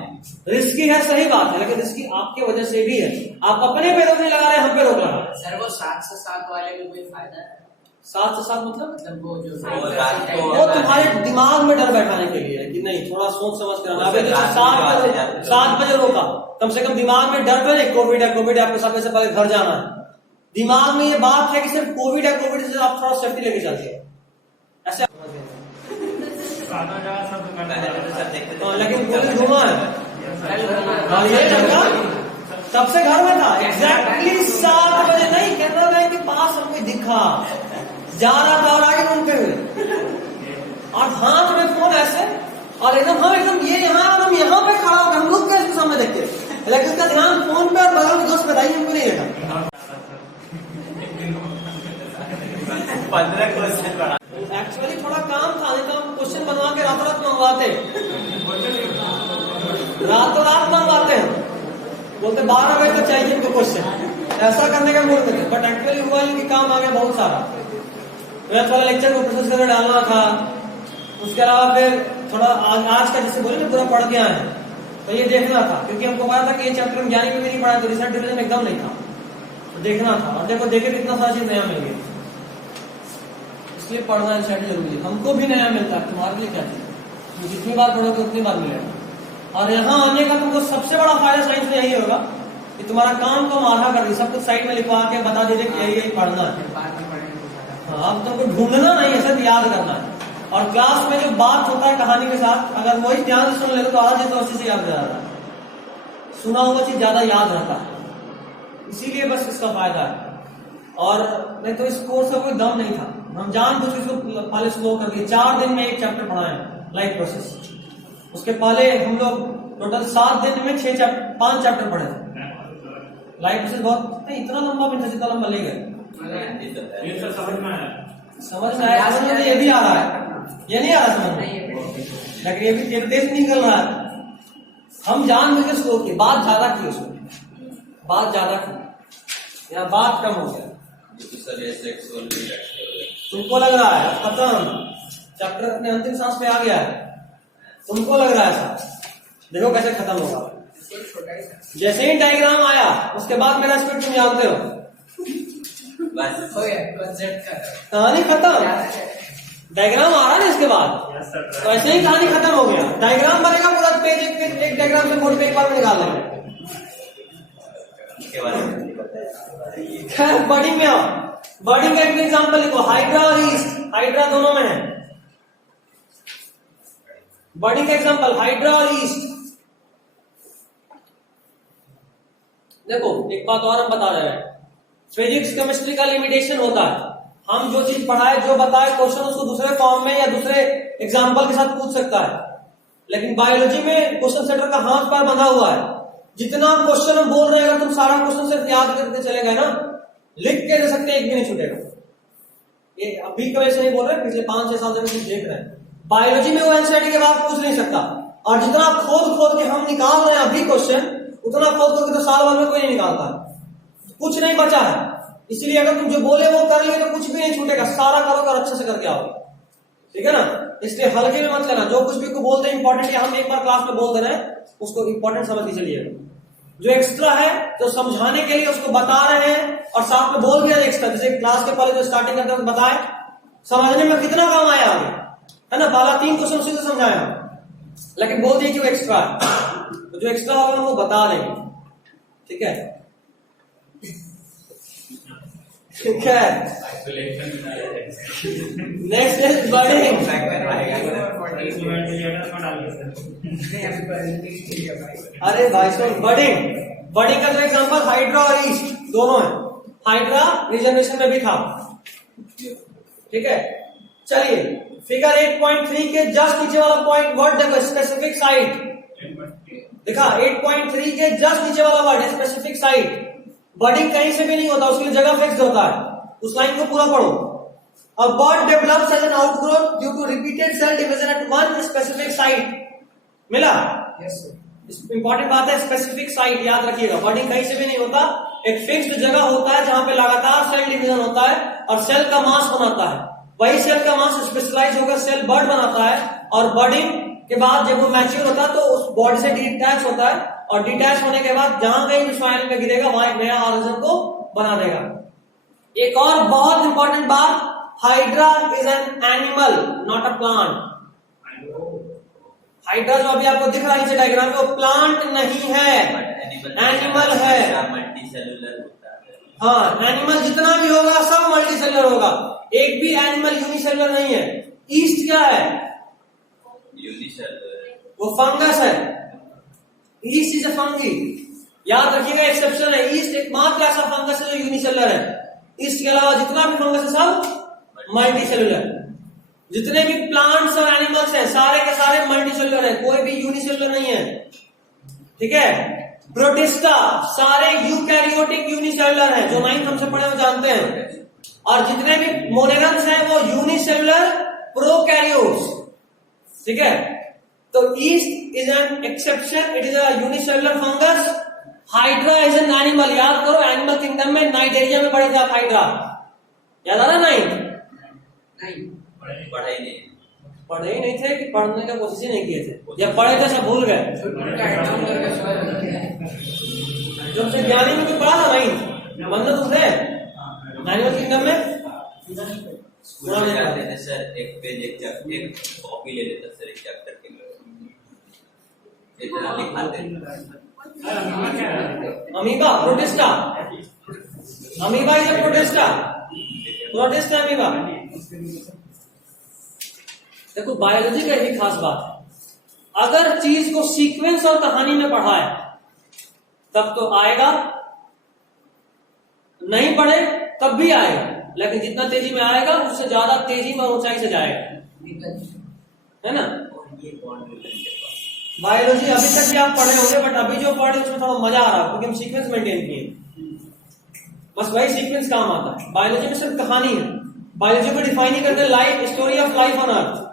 रिस्की है, सही बात है, लेकिन रिस्की आपके वजह से भी है। आप अपने पे रोक नहीं लगा रहे, हम पे रोक लगा। सर वो 7 से 7 वाले में कोई फायदा है? 7 से 7 मतलब वो जो वो तुम्हारे दिमाग में डर बैठाने के लिए है कि नहीं, थोड़ा सोच समझ कर। अभी 7 बजे रोका, कम से कम दिमाग में डर बने, कोविड है, कोविड है, आपको सबसे से पहले घर जाना है। दिमाग में ये बात है कि सिर्फ कोविड है, कोविड से आप थोड़ा सेफ्टी लेके चलिए, ऐसे। लेकिन पुलिस घुमा है, ये लड़का तब से घर में था, एग्जैक्टली 7 बजे नहीं, कैनरा बैंक के पास हमको दिखा, जा रहा था और आगे घूमते हुए, और हाथ में फोन ऐसे, और एकदम हम एकदम ये यहाँ और हम यहाँ पे खड़ा होकर हम लोग कैसे सामने देखते लेकिन उसका ध्यान फोन पे और बगल के दोस्त पे था, हमको नहीं देखा। 15 क्वेश्चन पढ़ा। एक्चुअली थोड़ा काम था, नहीं तो हम क्वेश्चन बनवा के रातों रात मंगवाते, रातों रात मंगवाते हैं, बोलते 12 बजे तक चाहिए हमको क्वेश्चन, ऐसा करने का मूड नहीं। बट एक्चुअली हुआ ये कि काम आ गया बहुत सारा, मैथ वाला लेक्चर को प्रोसेसर में डालना था, उसके अलावा फिर थोड़ा आज का जैसे बोले ना पूरा पढ़ के आए, तो ये देखना था, क्योंकि हमको पता था कि ये चैप्टर हम ज्ञानी में भी नहीं पढ़ा, तो रिसर्च डिवीजन में एकदम नहीं था, तो देखना था। और देखो देखे कितना सारा चीज नया मिल गया, इसलिए पढ़ना रिसर्च जरूरी है। हमको भी नया मिलता है, तुम्हारे लिए क्या चाहिए, जितनी बार पढ़ोगे उतनी बार मिलेगा। और यहाँ आने का तुमको सबसे बड़ा फायदा साइंस में यही होगा कि तुम्हारा काम को आधा कर दी, सब कुछ साइड में लिखवा के बता दीजिए कि यही पढ़ना है। हाँ, अब तुमको ढूंढना नहीं है, सिर्फ याद करना है। और क्लास में जो बात होता है कहानी के साथ, अगर वही ध्यान से सुन ले तो आधा तो अच्छे से याद रहता है, सुना हुआ चीज ज्यादा याद रहता है, इसीलिए बस इसका फायदा है। और नहीं तो इस कोर्स का कोई दम नहीं था, हम जानबूझ के इसको पहले स्लो कर दिए। 4 दिन में एक चैप्टर पढ़ाए लाइफ प्रोसेस, उसके पहले हम लोग टोटल 7 दिन में 5 चैप्टर पढ़े थे। लाइफ प्रोसेस बहुत नहीं, इतना लंबा भी था जितना लंबा ले गए। ये सब समझ में आया, समझ में आया, समझ में ये भी आ रहा है, ये नहीं आ रहा समझ में, लेकिन ये भी तेज निकल रहा है। हम जानबूझ के स्लो की बात ज्यादा की, उसमें बात ज्यादा की, यहाँ बात कम हो गया। तुमको लग रहा है खत्म, चैप्टर अपने अंतिम सांस पे आ गया है, तुमको लग रहा है ऐसा, देखो कैसे खत्म होगा। जैसे ही डायग्राम आया उसके बाद मेरा स्पीड तुम जानते हो, कहानी खत्म। डायग्राम आ रहा है इसके बाद, तो ऐसे ही कहानी खत्म हो गया। डायग्राम बनेगा पूरा पेज, एक डायग्राम से बोर्ड पे एक बार में निकाल लेंगे। खैर बर्डिंग में आओ, बर्डिंग का एक एग्जाम्पल लिखो, हाइड्रा और ईस्ट, हाइड्रा दोनों में है। बर्डिंग का एग्जाम्पल हाइड्रा और ईस्ट। देखो एक बात और हम बता रहे हैं, फिजिक्स केमिस्ट्री का लिमिटेशन होता है, हम जो चीज पढ़ाए जो बताए क्वेश्चन उसको दूसरे फॉर्म में या दूसरे एग्जाम्पल के साथ पूछ सकता है। लेकिन बायोलॉजी में क्वेश्चन सेटर का हाथ पैर बंधा हुआ है, जितना क्वेश्चन हम बोल रहे हैं अगर तुम सारा क्वेश्चन सिर्फ याद करके चले गए ना, लिख के दे सकते, एक भी नहीं छूटेगा। ये अभी कभी से नहीं बोल रहे, पिछले 5-6 साल से कुछ देख रहे हैं। बायोलॉजी में वो एनसीईआरटी के बाद पूछ नहीं सकता, और जितना खोद के हम निकाल रहे हैं अभी क्वेश्चन, उतना खोद के तो साल भर में कोई नहीं निकालता, कुछ नहीं बचा है। इसलिए अगर तुम जो बोले वो कर ले तो कुछ भी नहीं छूटेगा, सारा करोगे और अच्छे से करके आओगे, ठीक है ना। इसलिए हल्के में मत लेना, जो कुछ भी को बोलते हैं इंपॉर्टेंट या हम एक बार क्लास में बोल दे रहे हैं उसको इंपॉर्टेंट समझ के चलिएगा। जो एक्स्ट्रा है तो समझाने के लिए उसको बता रहे हैं और साथ में बोल दिया एक्स्ट्रा, जैसे क्लास के पहले जो स्टार्टिंग करते हैं बताए, समझने में कितना काम आया आगे, है ना। पहला 3 क्वेश्चन उसी से समझाया, लेकिन बोल दिए कि वो एक्स्ट्रा है, तो जो एक्स्ट्रा होगा हम वो बता देंगे, ठीक है। ठीक है, नेक्स्ट इज बर्डिंग। अरे भाई सुन, बर्डिंग का जो एग्जांपल हाइड्रा और ईस्ट दोनों है। हाइड्रा रिजर्वेशन में भी था, ठीक है। चलिए फिगर 8.3 के जस्ट नीचे वाला पॉइंट वर्ड देखो, स्पेसिफिक साइट देखा। 8.3 के जस्ट नीचे वाला वर्ड है स्पेसिफिक साइट। बर्डिंग कहीं से भी नहीं होता, उसके लिए जगह फिक्स होता है, उस लाइन को पूरा पढ़ो। A bird develops as an outgrowth due to repeated cell division at one specific site. मिला? Yes sir. इंपॉर्टेंट बात है, स्पेसिफिक साइट याद रखिएगा। बर्डिंग कहीं से भी नहीं होता, एक फिक्स्ड जगह होता है जहां पे लगातार सेल डिवीजन होता है और सेल का मास बनाता है। वही सेल का मास स्पेशलाइज होकर सेल बर्ड बनाता है, और बर्डिंग के बाद जब वो मैच्योर होता है तो उस बॉडी से डिटैच होता है, और डिटैच होने के बाद जहां कहीं भी सॉइल में गिरेगा वहां एक नया ऑर्गेनिज्म को बना देगा। एक और बहुत इंपॉर्टेंट बात, hydra is an animal not a plant. Hydra जो अभी आपको दिख रहा है डायग्राम में, वो प्लांट नहीं है, एनिमल है। मल्टीसेलुलर होता है। हाँ, एनिमल जितना भी होगा सब मल्टीसेलुलर होगा, एक भी एनिमल यूनिसेलुलर नहीं है। ईस्ट क्या है? यूनिसेलुलर, वो फंगस है। ईस्ट इज अ फंगी, याद रखिएगा, एक्सेप्शन है। ईस्ट एकमात्र ऐसा फंगस है जो यूनिसेलुलर है। ईस्ट के अलावा जितना भी फंगस है सब मल्टीसेलुलर। जितने भी प्लांट्स और एनिमल्स हैं सारे के सारे मल्टीसेलुलर है, कोई भी यूनिसेलुलर नहीं है, ठीक है। प्रोटिस्टा सारे यूकैरियोटिक यूनिसेलुलर हैं, जो 9th हमसे पढ़े वो जानते हैं। और जितने भी मोनेरम्स हैं वो यूनिसेलुलर प्रोकैरियोट्स, ठीक है। तो east is an exception, it is a unicellular fungus. Hydra is an animal, याद करो एनिमल किंगडम में नाइट एरिया में पढ़े थे आप हाइड्रा, याद आ रहा? नाइट पढ़ा ही नहीं। पढ़े ही नहीं थे कि पढ़ने का कोशिश ही नहीं किए थे, या पढ़े थे सब भूल गए? जो हमसे ज्ञानी में भी पढ़ा था भाई, मतलब तुमसे एनिमल किंगडम में स्कूल में जाते थे सर, एक पेज एक कॉपी ले लेता सर एक चैप्टर के लिए, इतना लिखाते थे। Amoeba protista, amoeba is a protista, protista amoeba. देखो बायोलॉजी का एक खास बात है, अगर चीज को सीक्वेंस और कहानी में पढ़ा है तब तो आएगा, नहीं पढ़े तब भी आएगा, लेकिन जितना तेजी में आएगा उससे ज्यादा तेजी में ऊंचाई से जाएगा, है ना। बायोलॉजी अभी तक भी आप पढ़े होंगे, बट अभी जो पढ़े उसमें थोड़ा मजा आ रहा है क्योंकि हम सीक्वेंस मेंटेन किए, बस वही सीक्वेंस काम आता है। बायोलॉजी में सिर्फ कहानी है, बायोलॉजी को डिफाइन ही करते हैं life, story of life on earth.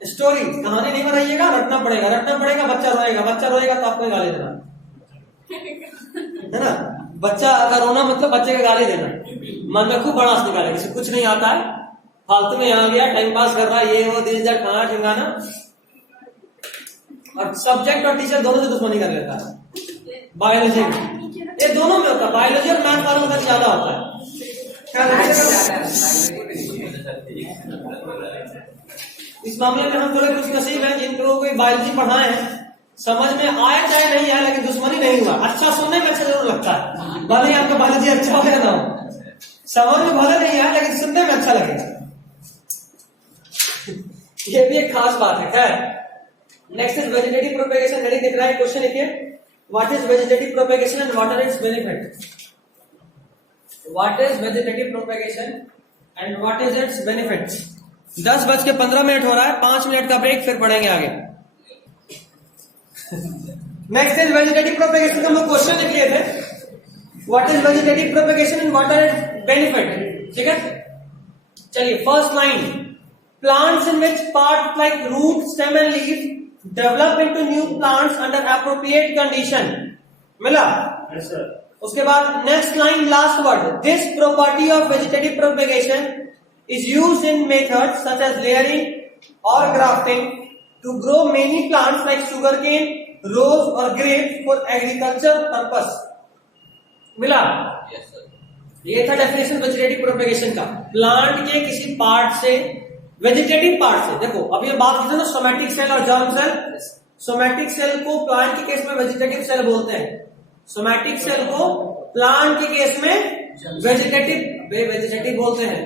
Story, कहानी नहीं बनाइएगा, रटना पड़ेगा, बच्चा रोएगा तो आपको गाली देना, है ना। बच्चा अगर रोना मतलब बच्चे का गाली देना, मन में खूब बड़ा निकाले, किसी कुछ नहीं आता है, फालतू में आ गया, टाइम पास कर रहा है, ये वो दिल जड़ कहाँ ठिकाना, और सब्जेक्ट और टीचर दोनों से दुश्मनी कर लेता है। बायोलॉजी में ये दोनों में होता है, बायोलॉजी और मैथ वालों में ज्यादा होता है। इस मामले में हम थोड़े कुछ नसीब हैं जिन लोगों को बायोलॉजी पढ़ाए हैं, समझ में आया चाहे नहीं आया, लेकिन दुश्मनी नहीं हुआ। अच्छा सुनने में अच्छा जरूर लगता है, भले ही आपका बायोलॉजी अच्छा हो या ना हो, समझ में भले नहीं आया लेकिन सुनने में अच्छा लगेगा, ये भी एक खास बात है। खैर, next is vegetative propagation. Heading दिख रहा है, क्वेश्चन लिखिए, what is vegetative propagation and what are its benefit. What is vegetative propagation and what is its benefits. 10:15 हो रहा है, 5 मिनट का ब्रेक, फिर पढ़ेंगे आगे। Next is vegetative propagation. हम लोग क्वेश्चन लिख लिए थे, what is vegetative propagation and what are its benefit, ठीक है। चलिए, first line, plants in which part like root, stem and leaf develop into new plants under appropriate condition, मिला। Yes sir. उसके बाद next line, last word, this property of vegetative propagation is used in methods such as layering or grafting to grow many plants like sugarcane, rose or grapes for agriculture purpose. मिला? Yes sir. ये था definition vegetative propagation का। Plant के किसी part से, vegetative part से, देखो अभी हम बात की थी ना सोमैटिक सेल और जर्म सेल। सोमैटिक सेल को प्लांट के केस में वेजिटेटिव सेल बोलते हैं, सोमैटिक सेल को प्लांट के केस में वेजिटेटिव बोलते हैं,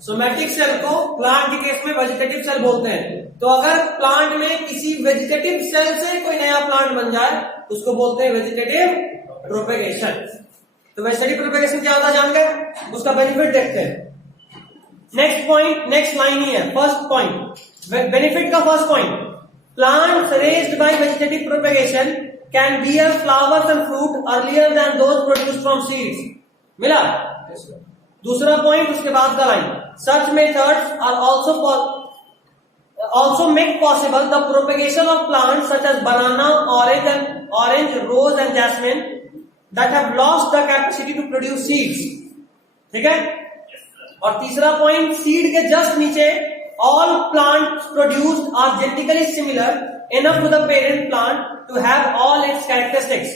सोमैटिक सेल को प्लांट के केस में वेजिटेटिव सेल बोलते हैं। तो अगर प्लांट में किसी वेजिटेटिव सेल से कोई नया प्लांट बन जाए तो उसको बोलते हैं वेजिटेटिव प्रोपेगेशन। तो वेजिटेटिव प्रोपेगेशन क्या होता है जान गए, उसका बेनिफिट देखते हैं। नेक्स्ट पॉइंट, नेक्स्ट लाइन ही है, फर्स्ट पॉइंट, बेनिफिट का first point, plants raised by vegetative propagation can bear flowers and fruit earlier than those produced from seeds, मिला। दूसरा पॉइंट, उसके बाद का line, such methods are also make possible the propagation of plants such as banana, orange, rose and jasmine that have lost the capacity to produce seeds, ठीक है। और तीसरा point, seed के जस्ट नीचे, all plants produced are genetically similar enough to the parent plant to have all its characteristics,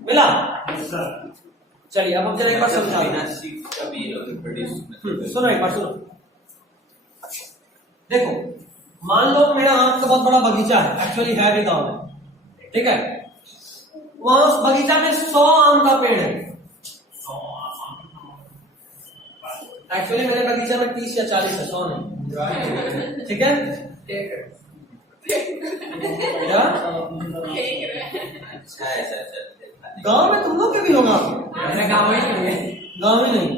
मिला। चलिए अब हम जरा एक बार समझा, सुनो एक बार सुनो। देखो, मान लो मेरा आम का बहुत बड़ा बगीचा है, एक्चुअली है भी गाँव में, ठीक है। वहां उस बगीचा में 100 आम का पेड़ है। एक्चुअली मेरे बगीचा में 30 या 40 है, 100 नहीं, ठीक है। अच्छा है सर। गांव में तुम लोग के भी होगा, गांव में नहीं,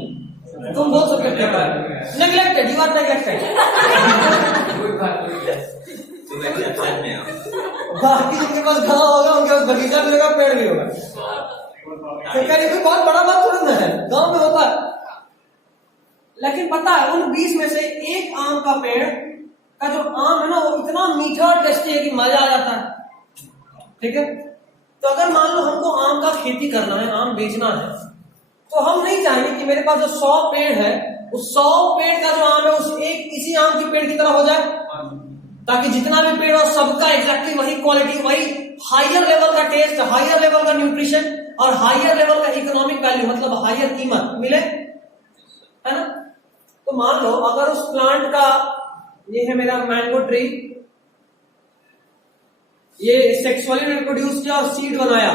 तुम बोल सकते नेग्लेक्टेड, यू आर नेग्लेक्टेड। बाकी जिनके पास गाँव होगा उनके पास बगीचा भी होगा, पेड़ भी होगा। सरकारी कोई बहुत बड़ा बात थोड़ा ना है, गाँव में होता है। लेकिन पता है उन 20 में से एक आम का पेड़ का जो आम है ना वो इतना मीठा और टेस्टी है कि मजा आ जाता है। ठीक है, तो अगर मान लो हमको आम का खेती करना है, आम बेचना है, तो हम नहीं चाहेंगे कि मेरे पास जो 100 पेड़ है उस 100 पेड़ का जो आम है उस एक इसी आम के पेड़ की तरह हो जाए, ताकि जितना भी पेड़ हो सबका एग्जैक्टली वही क्वालिटी, वही हायर लेवल का टेस्ट, हायर लेवल का न्यूट्रिशन और हायर लेवल का इकोनॉमिक वैल्यू, मतलब हायर कीमत मिले, है ना। तो मान लो अगर उस प्लांट का, ये है मेरा मैंगो ट्री, ये सेक्सुअली रिप्रोड्यूस किया और सीड बनाया,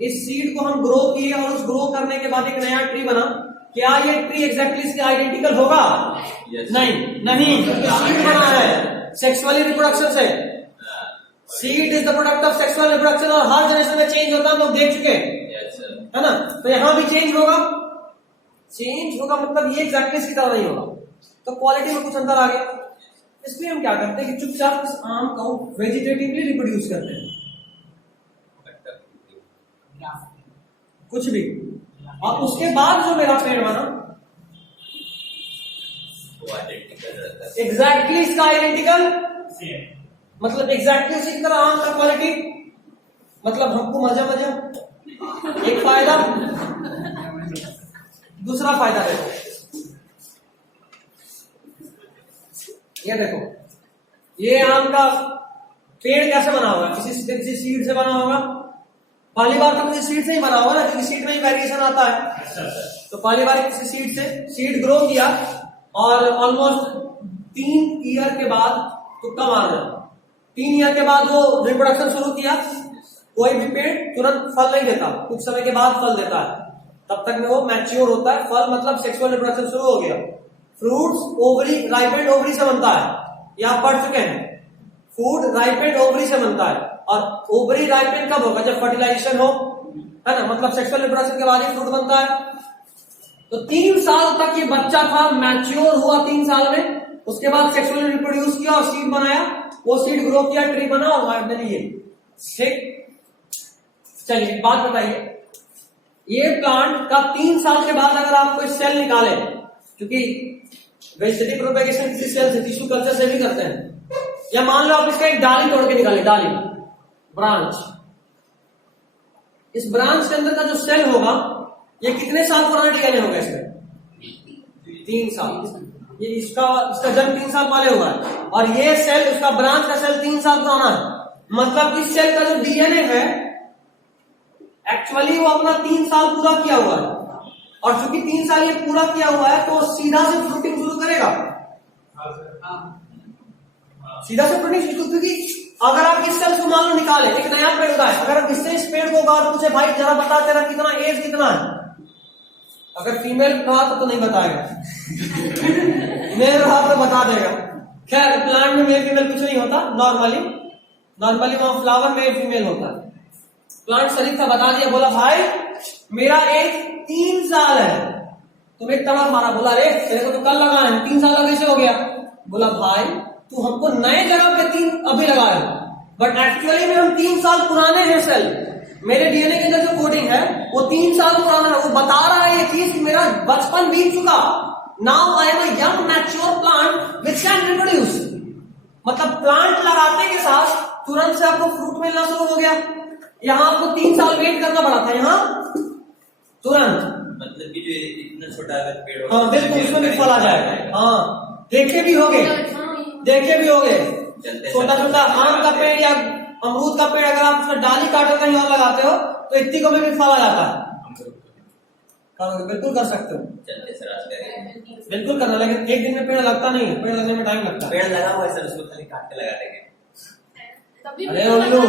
इस सीड को हम ग्रो किए और उस ग्रो करने के बाद एक नया ट्री बना, क्या ये ट्री एग्जैक्टली इसके आइडेंटिकल होगा? नहीं, सीड बना है सेक्सुअली रिप्रोडक्शन से। Seed is the product of sexual reproduction और हर जनरेशन में चेंज होता है, हम लोग देख चुके हैं, है ना। तो यहां भी चेंज होगा, मतलब ये एग्जैक्टली इसकी तरह नहीं होगा, तो क्वालिटी में कुछ अंतर आ गया। इसलिए हम क्या करते हैं कि चुपचाप इस आम को वेजिटेटिवली रिप्रोड्यूस करते हैं, कुछ भी, और उसके बाद जो मेरा पेड़ बना एग्जैक्टली इसका आइडेंटिकल, मतलब एग्जैक्टली उसी की तरह आम का क्वालिटी, मतलब हमको मजा एक फायदा। दूसरा फायदा देखो, ये देखो, ये आम का पेड़ कैसे बना होगा? किसी सीड से बना होगा। पहली बार तो किसी सीड से ही बना होगा ना, क्योंकि सीड में ही वेरिएशन आता है। तो पहली बार किसी सीड से सीड ग्रो किया और ऑलमोस्ट 3 ईयर के बाद, तुक्का मार रहा, 3 ईयर के बाद वो रिप्रोडक्शन शुरू किया। कोई भी पेड़ तुरंत फल नहीं देता, कुछ समय के बाद फल देता है, तब तक में वो मैच्योर होता है। फल मतलब सेक्सुअल रिप्रोडक्शन शुरू हो गया। फ्रूट्स ओवरी, राइपेंड ओवरी से बनता है, ये आप पढ़ चुके हैं। फूड राइपेंड ओवरी से बनता है, और ओवरी राइपेंड कब होगा? जब फर्टिलाइजेशन हो, है ना, मतलब सेक्सुअल रिप्रोडक्शन के बाद ही फ्रूट बनता है। तो 3 साल तक ये बच्चा था, मैच्योर हुआ 3 साल में, उसके बाद सेक्सुअली रिप्रोड्यूस किया और सीड बनाया, वो सीड ग्रो किया, ट्री बना और वाइट ये। ठीक, चलिए बात बताइए, ये प्लांट का 3 साल के बाद अगर आप कोई सेल निकाले, क्योंकि वेजिटेटिव प्रोपेगेशन किसी सेल से, टिश्यू कल्चर से भी करते हैं, या मान लो आप इसका एक डाली तोड़ के निकाले, डाली, ब्रांच, इस ब्रांच के अंदर का जो सेल होगा ये कितने साल पुराना डीएनए होगा? इसमें 3 साल। ये इसका जन्म 3 साल पहले हुआ है, और ये सेल, उसका ब्रांच का सेल 3 साल पुराना है। मतलब इस सेल का जो डीएनए है एक्चुअली वो अपना 3 साल पूरा किया हुआ है, और चूंकि 3 साल ये पूरा किया हुआ है तो सीधा से फ्रूटिंग शुरू करेगा। सीधा से फ्रूटिंग शुरू, क्योंकि अगर आप इस सेल को मान लो निकाले, एक नया पेड़ उगाए, अगर इससे इस पेड़ को उगा और पूछे भाई जरा बता तेरा कितना एज कितना है, अगर फीमेल रहा तो नहीं बताएगा, मेल रहा तो बता देगा। खैर प्लांट में मेल फीमेल कुछ नहीं होता, नॉर्मली वहां फ्लावर में फीमेल होता है। प्लांट शरीफ का बता दिया, बोला भाई मेरा एज 3 साल है। तुम एक तड़प मारा, बोला रे तेरे को तो कल लगाना है, 3 साल का कैसे हो गया? बोला भाई तू हमको नए जगह पे 3 अभी लगाया, बट एक्चुअली में हम 3 साल पुराने हैं सेल। मेरे डीएनए के अंदर जो कोडिंग है वो 3 साल पुराना है। वो बता रहा है ये चीज कि मेरा बचपन बीत चुका, now I am a young mature plant which can reproduce. मतलब प्लांट लगाते के साथ तुरंत से आपको फ्रूट मिलना शुरू हो गया। यहाँ आपको 3 साल वेट करना पड़ा था, यहाँ तुरंत। मतलब कि जो इतना छोटा अगर पेड़, हाँ बिल्कुल, उसमें भी फल आ जाएगा। हाँ देखे भी होगे, छोटा छोटा आम का पेड़ या अमरूद का पेड़, अगर आप उसमें डाली काटो कहीं और लगाते हो तो इतनी को में भी फल आ जाता है। बिल्कुल कर सकते हो, चलते सर आज करेंगे, बिल्कुल करना, लेकिन एक दिन में पेड़ लगता नहीं है, पेड़ लगने में टाइम लगता है। पेड़ लगा हुआ है सर, उसको खाली काट के लगा देंगे। अरे उल्लू,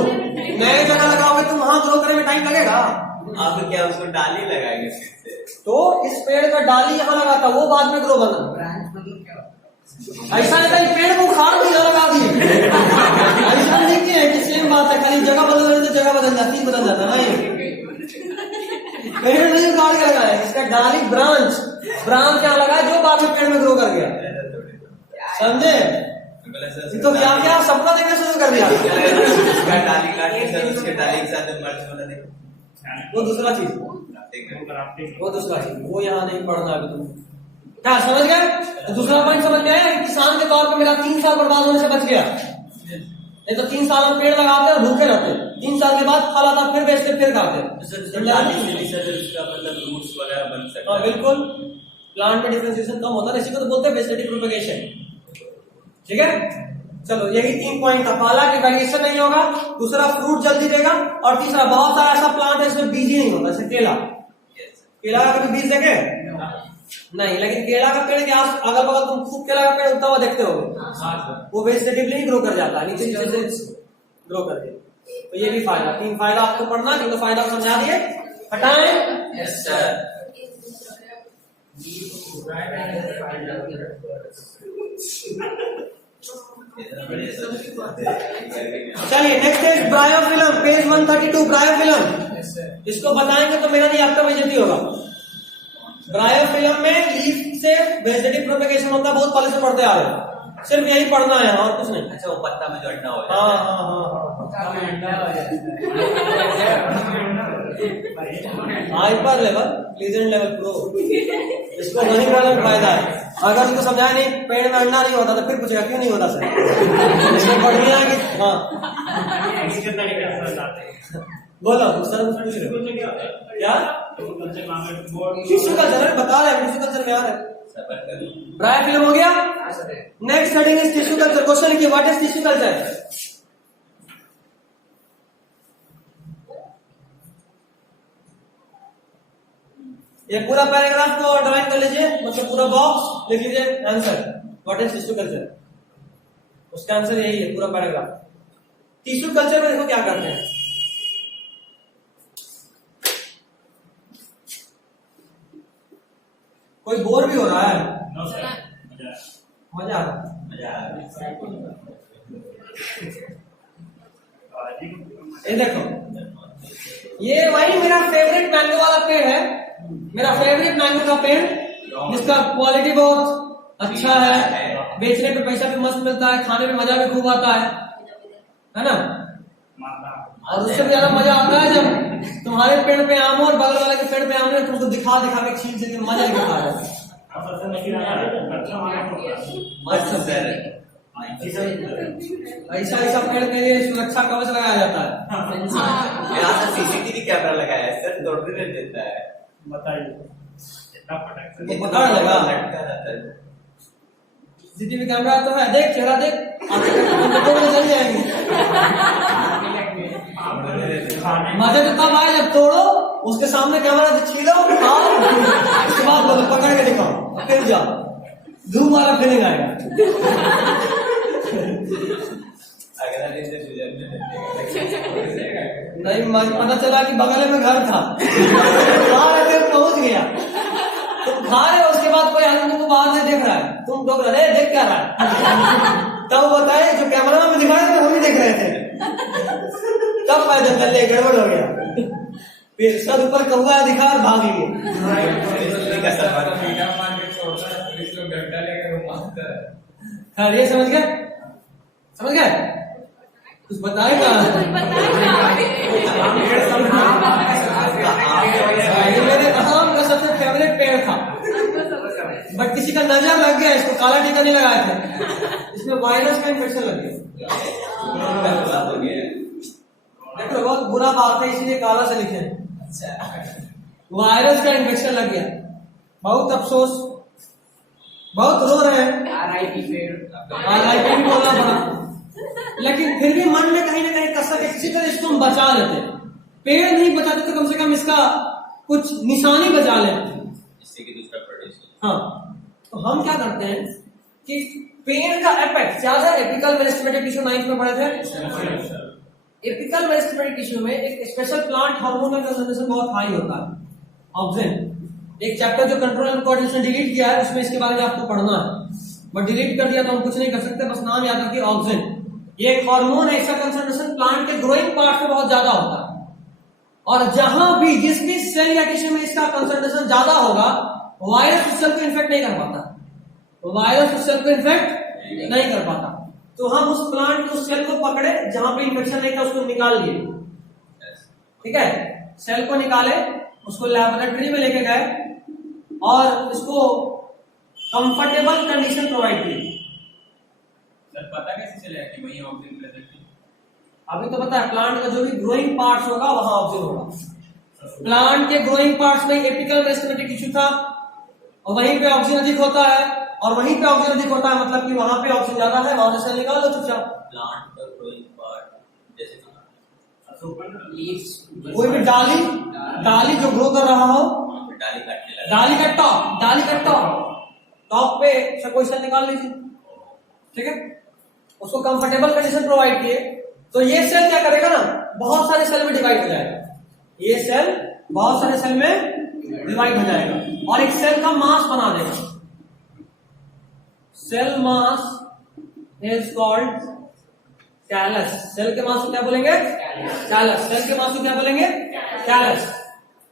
नए जगह लगाओगे तुम, वहां ग्रो करने में टाइम लगेगा। आप क्या उसको डाली लगाएंगे फिर से? तो इस पेड़ का डाली यहाँ लगा था, वो बाद में ग्रो बना। ऐसा नहीं था पेड़ को उखाड़ के यहाँ लगा दिए, ऐसा नहीं है कि सेम बात है, खाली जगह बदल रही तो जगह बदल जाती, बदल जाता ना। ये पेड़ नहीं उखाड़ के लगाया, इसका डाली ब्रांच यहाँ लगा जो बाद में पेड़ में ग्रो कर गया, समझे? तो क्या क्या सपना देखना शुरू कर दिया। उसका डाली काट के सर उसके डाली के साथ मर्च बना दे। वो दूसरा चीज, वो दूसरा चीज, वो यहाँ नहीं पढ़ना अभी तुम। क्या समझ गए? दूसरा पॉइंट समझ में आया? किसान के तौर पे मेरा 3 साल बर्बाद होने से बच गया। नहीं तो 3 साल हम पेड़ लगाते और भूखे रहते, 3 साल के बाद फल आता फिर बेचते फिर खाते। मतलब रूट्स वगैरह बन सकता है। बिल्कुल, प्लांट में डिफरेंशिएशन कम होता है, इसी को तो बोलते हैं वेजिटेटिव प्रोपेगेशन। ठीक है, चलो यही 3 पॉइंट था। पहला कि वेरिएशन नहीं होगा, दूसरा फ्रूट जल्दी देगा, और तीसरा बहुत सारा ऐसा प्लांट है इसमें बीज ही नहीं होता, जैसे केला। केला का कभी बीज देखे? नहीं, लेकिन केला का पेड़ के अगल बगल तुम खूब केला का पेड़ उगता हुआ देखते होगे, वो वेजिटेटिवली ही ग्रो कर जाता है, नीचे नीचे से ग्रो करके। तो ये भी फायदा, 3 फायदा आपको पढ़ना, क्योंकि फायदा को समझा दिए, हटाएं। Yes sir. चलिए नेक्स्ट है ब्रायोफिल्म, पेज 132, ब्रायोफिल्म। इसको बताएंगे तो मेरा नहीं आपका बेइज्जती होगा। ब्रायोफिल्म में लीफ से वेजिटेटिव प्रोपेगेशन होता है, बहुत पहले से पढ़ते आ रहे हैं, सिर्फ यही पढ़ना है और कुछ नहीं। अच्छा, वो पत्ता में जो अंडा हो जाता है। हाँ, hyper level, pleasant level pro, इसको नहीं करने में फायदा है। अगर उसको समझाया नहीं पेड़ में अंडा नहीं होता तो फिर पूछेगा क्यों नहीं होता सर। इसमें बढ़िया है कि हाँ बोलो सर, क्या टिश्यू कल्चर बता रहे हैं, टिश्यू कल्चर में आ रहा है। ब्रायोफिल्म हो गया। Next heading is tissue culture. Question लिखिए, व्हाट इज टिश्यू कल्चर? ये पूरा पैराग्राफ को अंडरलाइन कर लीजिए, मतलब पूरा बॉक्स लिख लीजिए answer, what is tissue culture. उसका आंसर यही है, पूरा पैराग्राफ। टिश्यू कल्चर में देखो क्या करते हैं। कोई बोर भी हो रहा है? मजा आ रहा है। ये देखो, ये वही मेरा फेवरेट मैंगो वाला पेड़ है, मेरा फेवरेट मैंगो का पेड़, जिसका क्वालिटी बहुत अच्छा है, बेचने पे पैसा भी मस्त मिलता है, खाने में मजा भी खूब आता है ना। और उससे भी ज्यादा मजा आता है जब तुम्हारे पेड़ पे आम हो और बगल वाले के पेड़ पे आम है, तुमको दिखा दिखा के छीन से मजा निकलता है। ऐसा ऐसा पेड़ के लिए सुरक्षा कवच लगाया जाता है। यहाँ से सीसीटीवी कैमरा लगाया है सर, दौड़ने नहीं देता है। बताइए, पकड़ लेगा। सीसीटीवी कैमरा तो है, देख चेहरा देख, चल जाएंगे। मजा तो तब आए जब तोड़ो, उसके सामने कैमरा छीलो, खाओ, उसके बाद बोलो पकड़ के दिखाओ, फिर जाओ, धूम वाला फीलिंग आएगा। नहीं, पता चला कि बगल में घर था, पहुंच गया, तुम खा रहे हो, उसके बाद कोई आदमी तुमको बाहर से देख रहा है, तुम लोग रहे देख क्या रहा है, तब बताए जो कैमरा में दिखा रहे थे हम ही देख रहे थे, तब पैदल चल रहे, गड़बड़ हो गया, फिर सर ऊपर कहुआ दिखा और भाग लिए। खैर ये समझ गए, समझ गए, कुछ बताएगा? ये मेरे आम का सबसे फेवरेट पेड़ था, बट किसी का नजर लग गया, इसको काला टीका नहीं लगाया था, इसमें वायरस का इन्फेक्शन लग गया। देखो बहुत बुरा बात है, इसलिए काला से लिखे, वायरस का इन्फेक्शन लग गया, बहुत अफसोस, बहुत रो रहे हैं, RIP बोलना पड़ा, लेकिन फिर भी मन में कहीं ना कहीं कसर है, किसी तरह इसको हम बचा लेते। पेड़ नहीं बचाते तो कम से कम इसका कुछ निशानी बचा लेते, इससे कि दूसरा प्रोड्यूस। हाँ, तो हम क्या करते हैं कि पेड़ का एपेक्स ज्यादा एपिकल मेरिस्टेमेटिक टिश्यू 9th में पढ़े थे। एपिकल मेरिस्टेमेटिक टिश्यू में एक स्पेशल प्लांट हार्मोन का कंसंट्रेशन बहुत हाई होता है, ऑक्सिन। एक चैप्टर जो कंट्रोल एंड कोऑर्डिनेशन डिलीट किया है, उसमें इसके बारे में आपको पढ़ना है, बट डिलीट कर दिया तो हम कुछ नहीं कर सकते, बस नाम याद रखिए, ऑक्सिन। ये एक हार्मोन है, इसका कंसंट्रेशन प्लांट के ग्रोइंग पार्ट में बहुत ज्यादा होता है, और जहां भी जिस भी सेल या टिश्यू में इसका कंसंट्रेशन ज्यादा होगा, वायरस उस सेल को इन्फेक्ट नहीं कर पाता, वायरस उस सेल को इन्फेक्ट नहीं कर पाता। तो हम उस प्लांट के उस सेल को पकड़े जहां पे इन्फेक्शन नहीं था, उसको निकाल लिए, ठीक है, सेल को निकाले, उसको लैबोरेटरी में लेके गए और इसको कंफर्टेबल कंडीशन प्रोवाइड की। सर पता कैसे चलेगा कि वही ऑक्सीजन प्रेजेंट है? अभी तो पता है प्लांट का जो भी ग्रोइंग पार्ट्स होगा वहां ऑक्सीजन होगा। प्लांट के ग्रोइंग पार्ट्स में एपिकल मेरिस्टेमेटिक टिश्यू था और वहीं पे ऑक्सीजन अधिक होता है, और वहीं पे ऑक्सीजन अधिक होता है मतलब कि वहां पे ऑक्सीजन ज्यादा है, वहां से सेल निकाल लो चुपचाप। प्लांट का ग्रोइंग पार्ट जैसे कोई भी डाली जो ग्रो कर रहा हो, डाली काटने लगा, डाली का टॉप पे से कोई सेल निकाल लीजिए, ठीक है, उसको कंफर्टेबल कंडीशन प्रोवाइड किए, तो ये सेल क्या करेगा ना, बहुत सारे सेल में डिवाइड हो जाएगा, ये सेल बहुत सारे सेल में डिवाइड हो जाएगा और एक सेल का मास बना देगा। Cell mass is called callus. Cell के मास को क्या बोलेंगे? कैलस। सेल के मास को क्या बोलेंगे? कैलस।